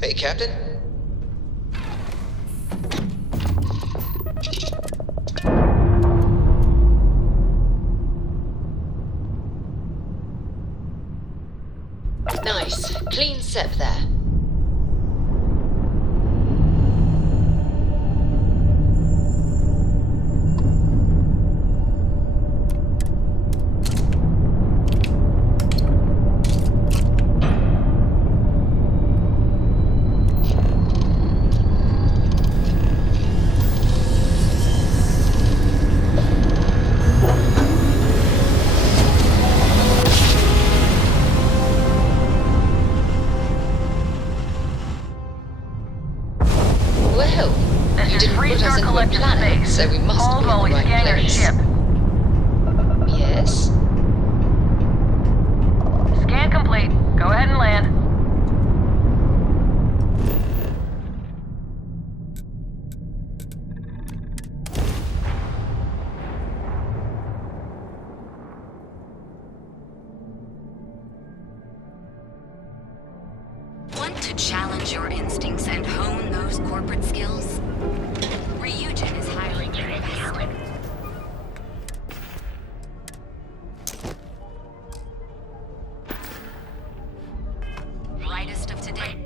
Hey, Captain. Nice. Clean sep there. Well, you didn't put us into a planet, so we must be in the right place. Yes? Scan complete. Go ahead and land. Want to challenge your instincts and hone those corporate skills? Ryujin is hiring your best. Brightest of today.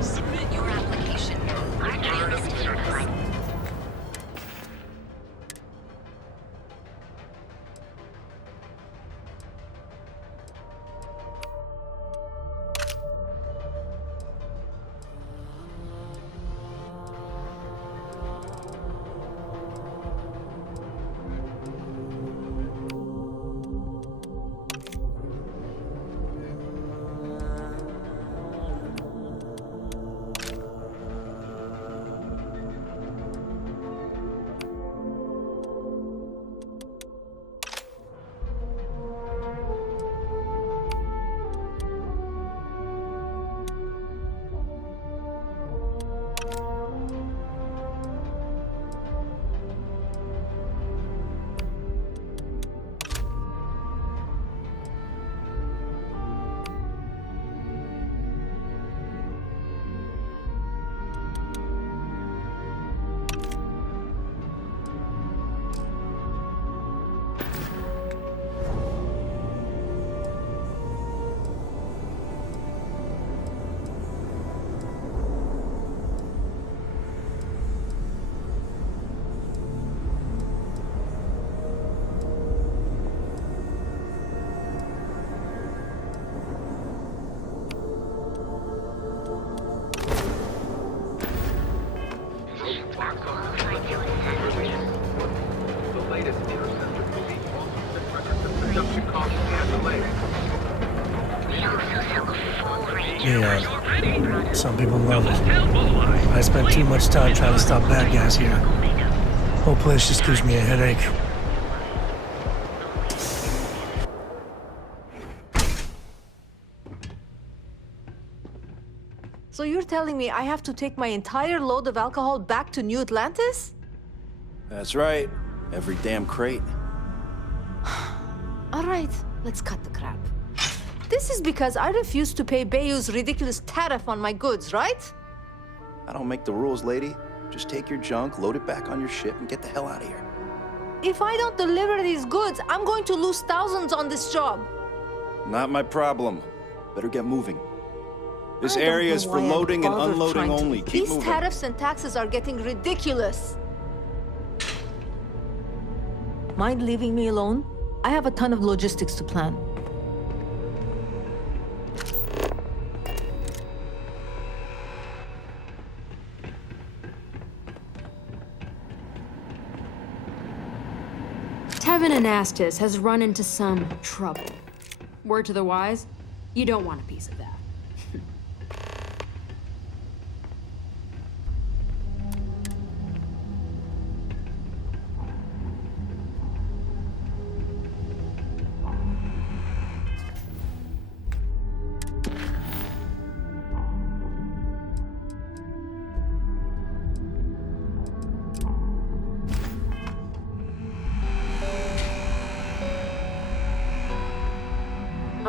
Submit your application. Clearest certified. Yeah, some people love it. I spend too much time trying to stop bad guys here. Whole place just gives me a headache. So you're telling me I have to take my entire load of alcohol back to New Atlantis? That's right. Every damn crate. All right, let's cut the crap. This is because I refused to pay Bayou's ridiculous tariff on my goods, right? I don't make the rules, lady. Just take your junk, load it back on your ship, and get the hell out of here. If I don't deliver these goods, I'm going to lose thousands on this job. Not my problem. Better get moving. This I don't area know is for why I'm loading and bothered unloading trying to- only. Keep These moving. tariffs and taxes are getting ridiculous. Mind leaving me alone? I have a ton of logistics to plan. Tevin Anastas has run into some trouble. Word to the wise, you don't want a piece of that.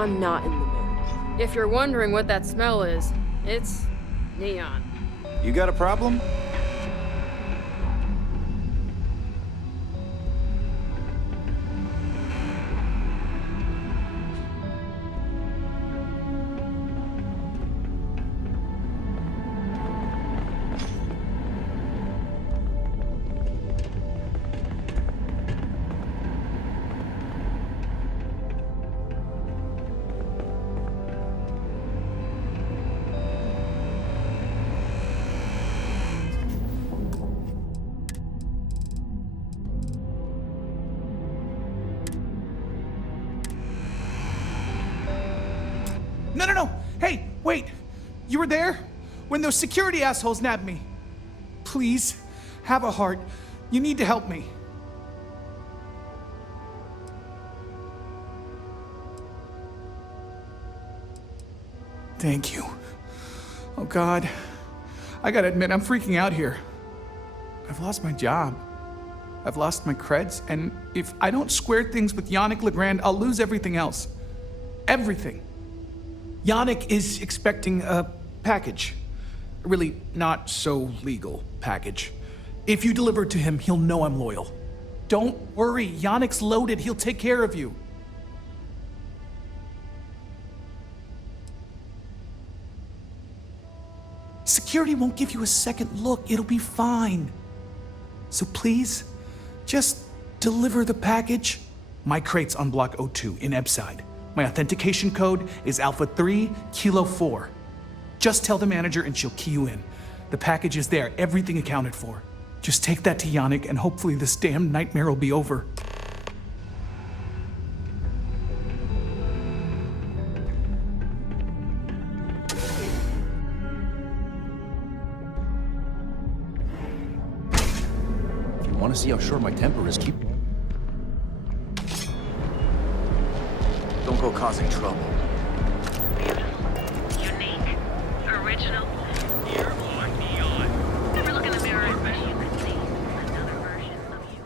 I'm not in the mood. If you're wondering what that smell is, it's neon. You got a problem? No. Hey, wait. You were there? When those security assholes nabbed me. Please, have a heart. You need to help me. Thank you. Oh, God. I gotta admit, I'm freaking out here. I've lost my job. I've lost my creds, and if I don't square things with Yannick Legrand, I'll lose everything else. Everything. Yannick is expecting a package. A really not so legal package. If you deliver it to him, he'll know I'm loyal. Don't worry, Yannick's loaded. He'll take care of you. Security won't give you a second look. It'll be fine. So please, just deliver the package. My crate's on Block 02 in Ebside. My authentication code is Alpha 3 Kilo 4. Just tell the manager and she'll key you in. The package is there, everything accounted for. Just take that to Yannick and hopefully this damn nightmare will be over. If you want to see how short my temper is, keep... Don't go causing trouble. Unique. Original. You're on neon. Never look in the mirror, especially you can see another version of you.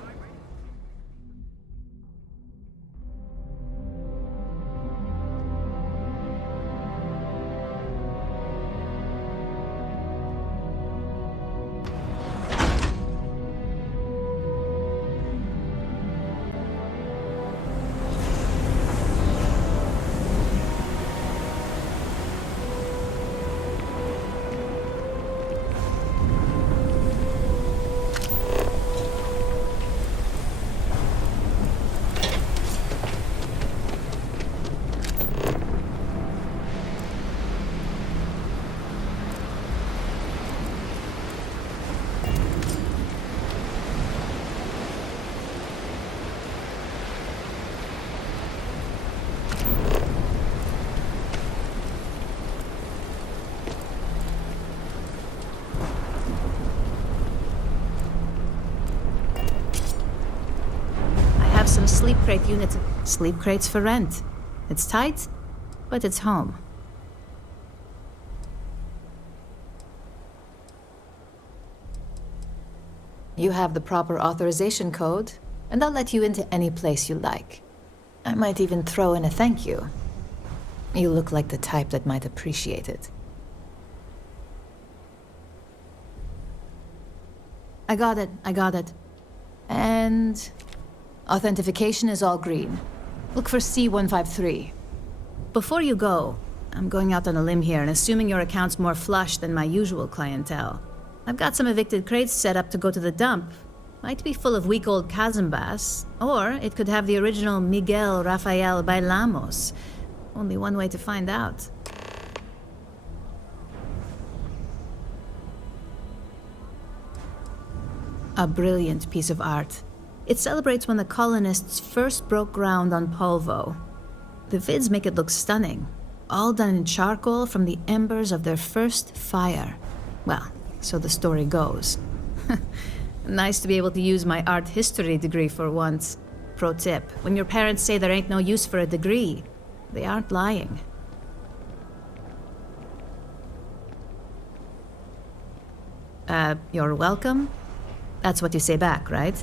Some sleep crate units. Sleep crates for rent. It's tight, but it's home. You have the proper authorization code, and I'll let you into any place you like. I might even throw in a thank you. You look like the type that might appreciate it. I got it. And... authentication is all green. Look for C153. Before you go, I'm going out on a limb here and assuming your account's more flush than my usual clientele. I've got some evicted crates set up to go to the dump. Might be full of week-old Kazambas, or it could have the original Miguel Rafael Bailamos. Only one way to find out. A brilliant piece of art. It celebrates when the colonists first broke ground on Polvo. The vids make it look stunning, all done in charcoal from the embers of their first fire. Well, so the story goes. Nice to be able to use my art history degree for once. Pro tip, when your parents say there ain't no use for a degree, they aren't lying. You're welcome? That's what you say back, right?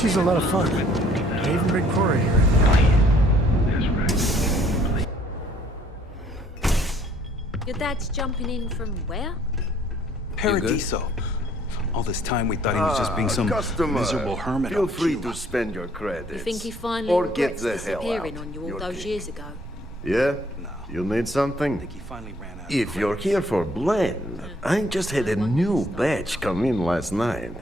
She's a lot of fun. I even bring Corey here. Your dad's jumping in from where? Paradiso. All this time we thought he was just being some customer. miserable hermit. Feel on free Cuba. to spend your credits. You think he finally or get regrets the hell disappearing out. on you all You're those king. years ago? Yeah? You need something? If you're here for blend, I just had a new batch come in last night.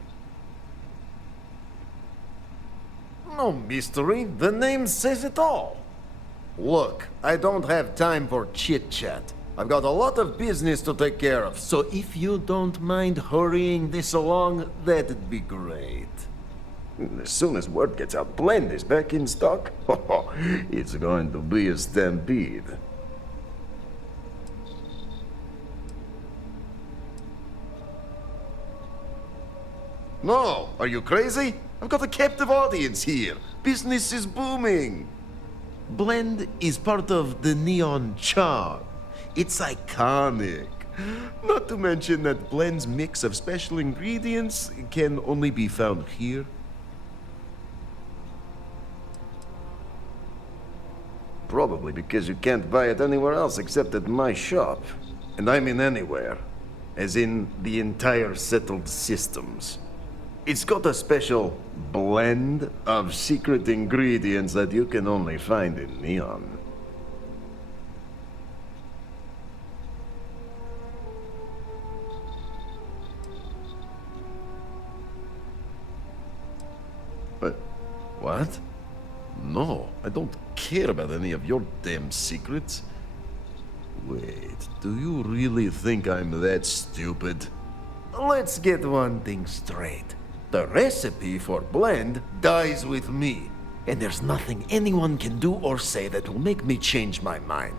No mystery, the name says it all. Look, I don't have time for chit-chat. I've got a lot of business to take care of, so if you don't mind hurrying this along, that'd be great. As soon as word gets out, blend is back in stock. It's going to be a stampede. No, are you crazy? I've got a captive audience here. Business is booming. Blend is part of the neon charm. It's iconic. Not to mention that Blend's mix of special ingredients can only be found here. Probably because you can't buy it anywhere else except at my shop. And I mean anywhere. As in the entire settled systems. It's got a special blend of secret ingredients that you can only find in Neon. But what? No, I don't care about any of your damn secrets. Wait, do you really think I'm that stupid? Let's get one thing straight. The recipe for blend dies with me, and there's nothing anyone can do or say that will make me change my mind.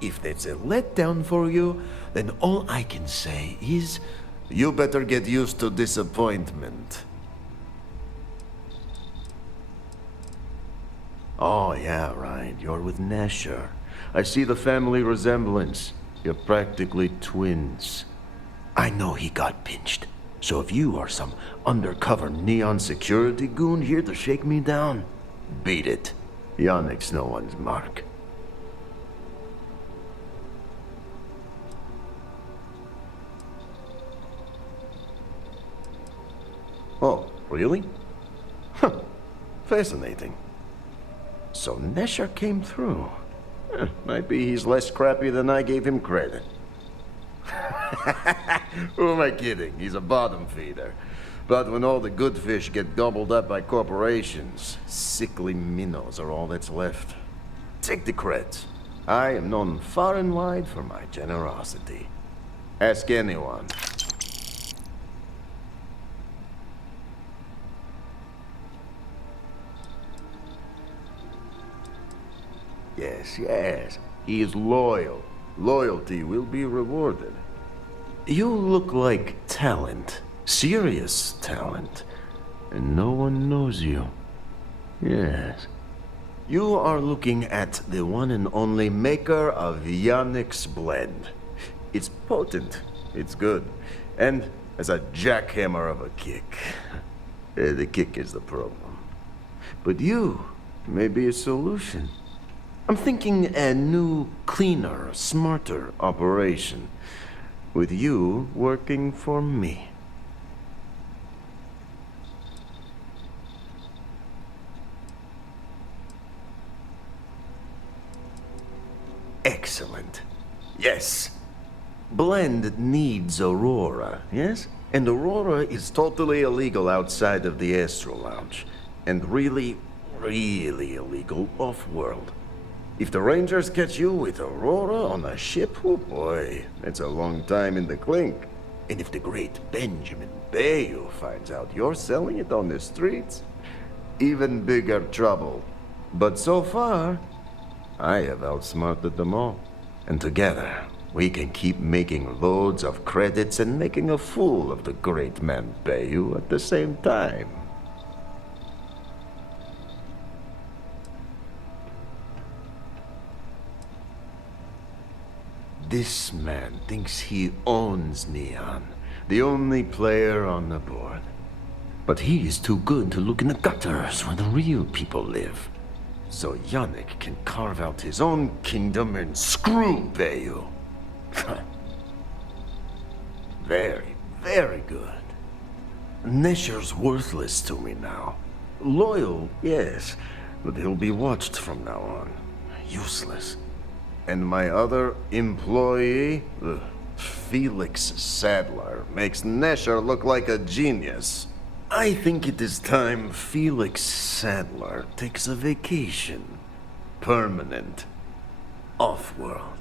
If that's a letdown for you, then all I can say is, you better get used to disappointment. Oh, yeah, right. You're with Nasher. I see the family resemblance. You're practically twins. I know he got pinched. So if you are some undercover neon security goon here to shake me down, beat it. Yannick's no one's mark. Oh, really? Huh. Fascinating. So Nesher came through. Might be he's less crappy than I gave him credit. Who am I kidding? He's a bottom feeder. But when all the good fish get gobbled up by corporations, sickly minnows are all that's left. Take the creds. I am known far and wide for my generosity. Ask anyone. Yes, yes. He is loyal. Loyalty will be rewarded. You look like talent. Serious talent. And no one knows you. Yes. You are looking at the one and only maker of Yannick's blend. It's potent. It's good. And has a jackhammer of a kick. The kick is the problem. But you may be a solution. I'm thinking a new, cleaner, smarter operation. With you working for me. Excellent. Yes. Blend needs Aurora, yes? And Aurora is totally illegal outside of the Astro Lounge. And really, really illegal off-world. If the Rangers catch you with Aurora on a ship, oh boy, that's a long time in the clink. And if the great Benjamin Bayou finds out you're selling it on the streets, even bigger trouble. But so far, I have outsmarted them all. And together, we can keep making loads of credits and making a fool of the great man Bayou at the same time. This man thinks he owns Neon, the only player on the board. But he is too good to look in the gutters where the real people live. So Yannick can carve out his own kingdom and screw Bayu. Very, very good. Nesher's worthless to me now. Loyal, yes, but he'll be watched from now on. Useless. And my other employee, Felix Sadler, makes Nesher look like a genius. I think it is time Felix Sadler takes a vacation. Permanent. Off-world.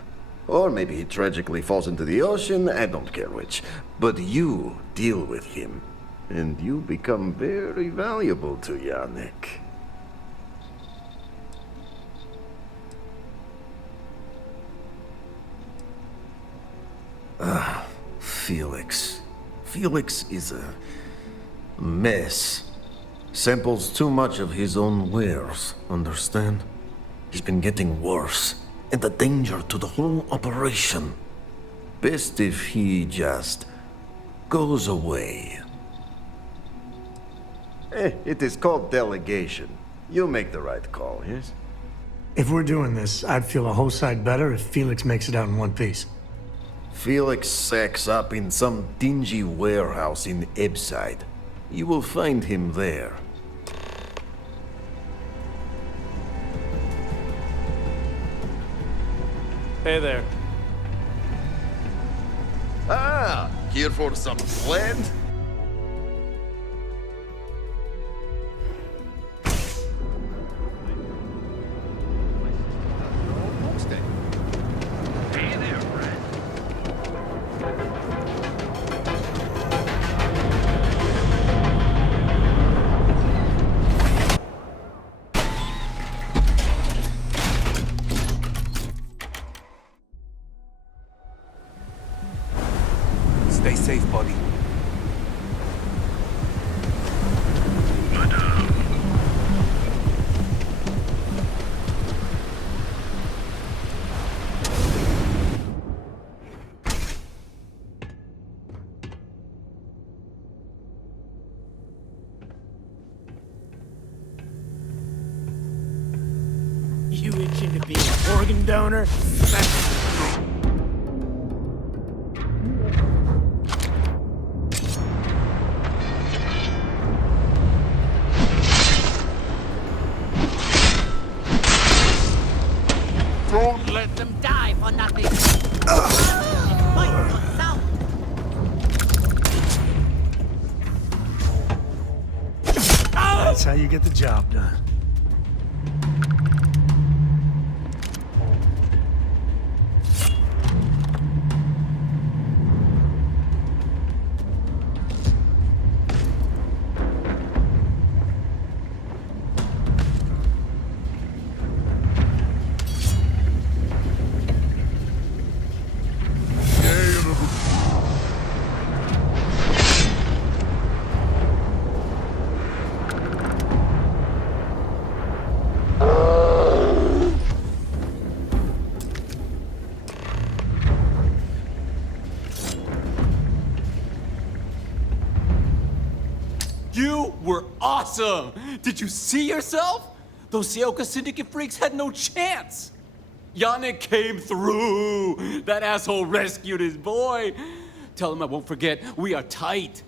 Or maybe he tragically falls into the ocean, I don't care which. But you deal with him, and you become very valuable to Yannick. Felix. Felix is a mess. Samples too much of his own wares, understand? He's been getting worse, and a danger to the whole operation. Best if he just goes away. It is called delegation. You make the right call, yes? If we're doing this, I'd feel a whole side better if Felix makes it out in one piece. Felix sacks up in some dingy warehouse in Ebside. You will find him there. Hey there. Ah, here for some blend? Hey there, friend. Stay safe, buddy. You itching to be an organ donor? Don't let them die for nothing. That's how you get the job done. You were awesome! Did you see yourself? Those Sioka Syndicate freaks had no chance! Yannick came through! That asshole rescued his boy! Tell him I won't forget, we are tight!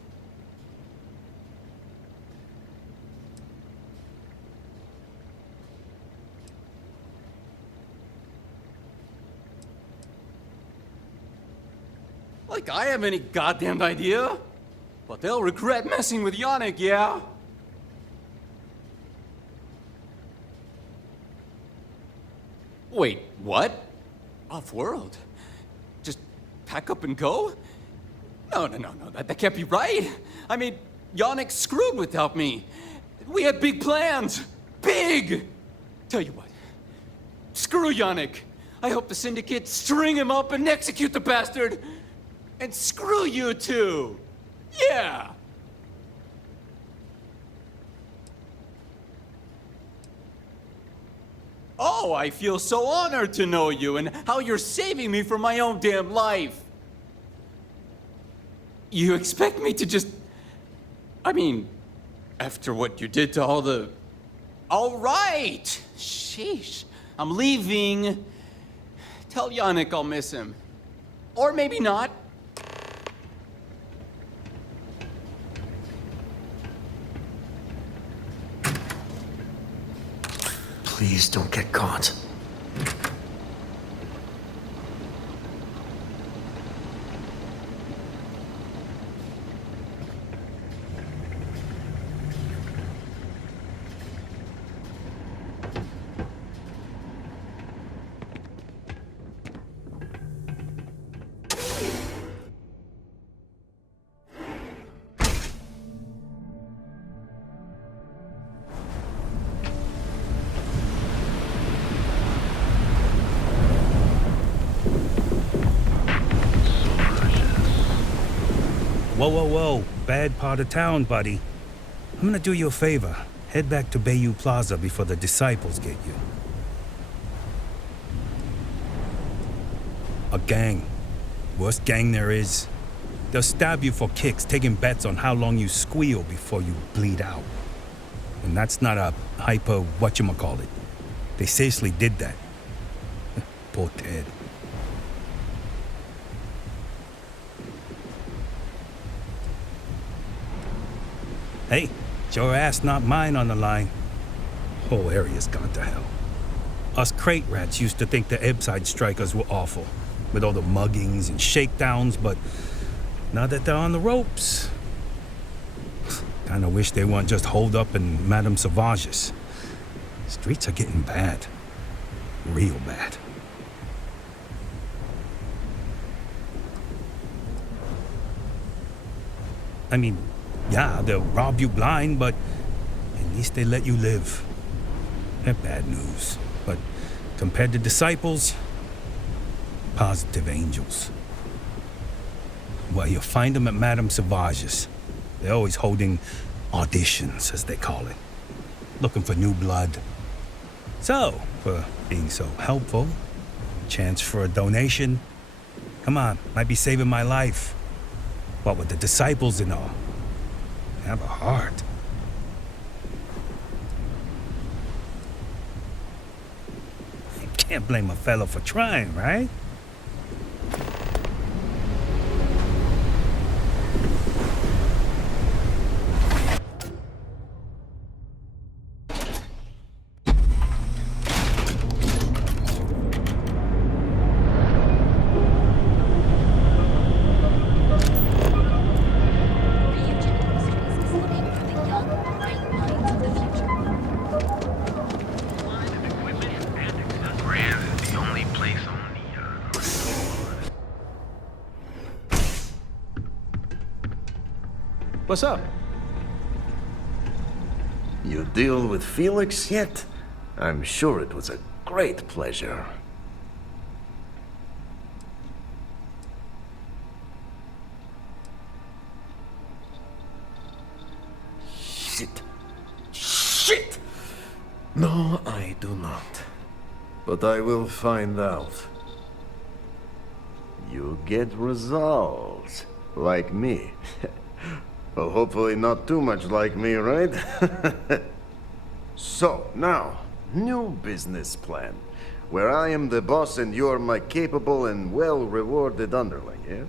Like I have any goddamn idea? But they'll regret messing with Yannick, yeah? Wait, what? Off-world? Just pack up and go? No, that can't be right. I mean, Yannick screwed without me. We had big plans. Big! Tell you what, screw Yannick. I hope the Syndicate string him up and execute the bastard. And screw you too. Yeah! Oh, I feel so honored to know you and how you're saving me from my own damn life. You expect me to just... I mean, After what you did to all the... All right! Sheesh. I'm leaving. Tell Yannick I'll miss him. Or maybe not. Please don't get caught. Whoa, whoa, whoa. Bad part of town, buddy. I'm gonna do you a favor. Head back to Bayou Plaza before the disciples get you. A gang. Worst gang there is. They'll stab you for kicks, taking bets on how long you squeal before you bleed out. And that's not a hyper whatchamacallit. They seriously did that. Poor Ted. Hey, it's your ass, not mine on the line. Whole area's gone to hell. Us crate rats used to think the Ebbside strikers were awful, with all the muggings and shakedowns, but now that they're on the ropes, kinda wish they weren't just holed up in Madame Sauvage's. Streets are getting bad. Real bad. I mean, yeah, they'll rob you blind, but at least they let you live. They're bad news, but compared to disciples, positive angels. Well, you'll find them at Madame Sauvage's. They're always holding auditions, as they call it, looking for new blood. So, for being so helpful, chance for a donation. Come on, might be saving my life. What with the disciples and all. Have a heart. Can't blame a fellow for trying, right? What's up? You deal with Felix yet? I'm sure it was a great pleasure. Shit. Shit! No, I do not. But I will find out. You get results. Like me. Well, hopefully not too much like me, right? So, now, new business plan. Where I am the boss and you're my capable and well-rewarded underling, yeah?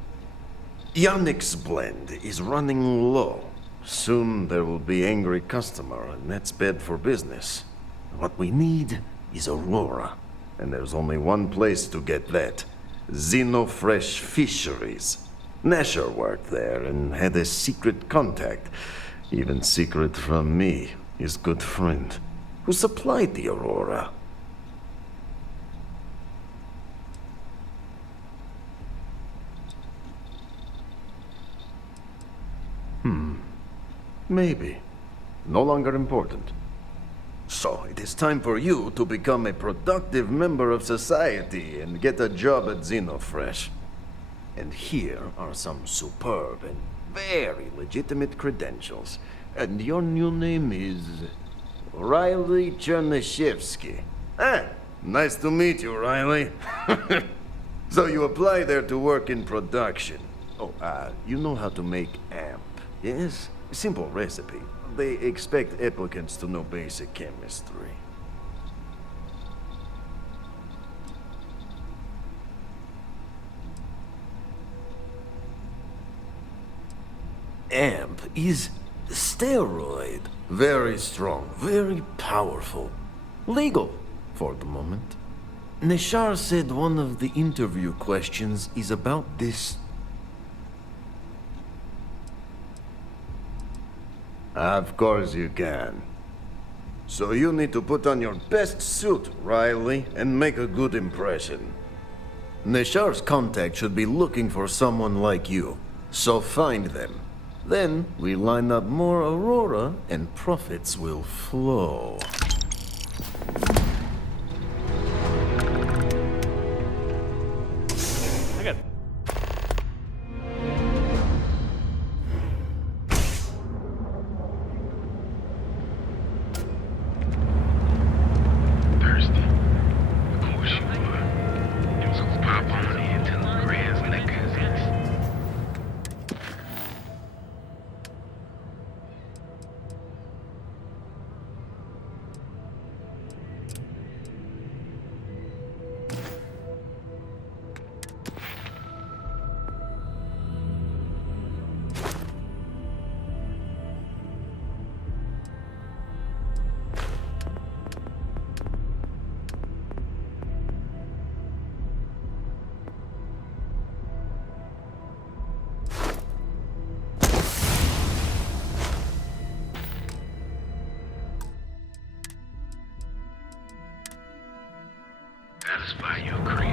Yannick's blend is running low. Soon there will be angry customer, and that's bad for business. What we need is Aurora. And there's only one place to get that. Xenofresh Fisheries. Nasher worked there and had a secret contact, even secret from me, his good friend, who supplied the Aurora. Maybe. No longer important. So, it is time for you to become a productive member of society and get a job at Xenofresh. And here are some superb and very legitimate credentials. And your new name is... Riley Chernyshevsky. Ah, nice to meet you, Riley. So you apply there to work in production. Oh, you know how to make amp. Yes, simple recipe. They expect applicants to know basic chemistry. AMP is steroid. Very strong, very powerful. Legal, for the moment. Nishar said one of the interview questions is about this. Of course you can. So you need to put on your best suit, Riley, and make a good impression. Nishar's contact should be looking for someone like you. So find them. Then we line up more Aurora and profits will flow. I got Thirsty. Of course you would. Them some pop on in till the grass like cousins. Satisfy your creed.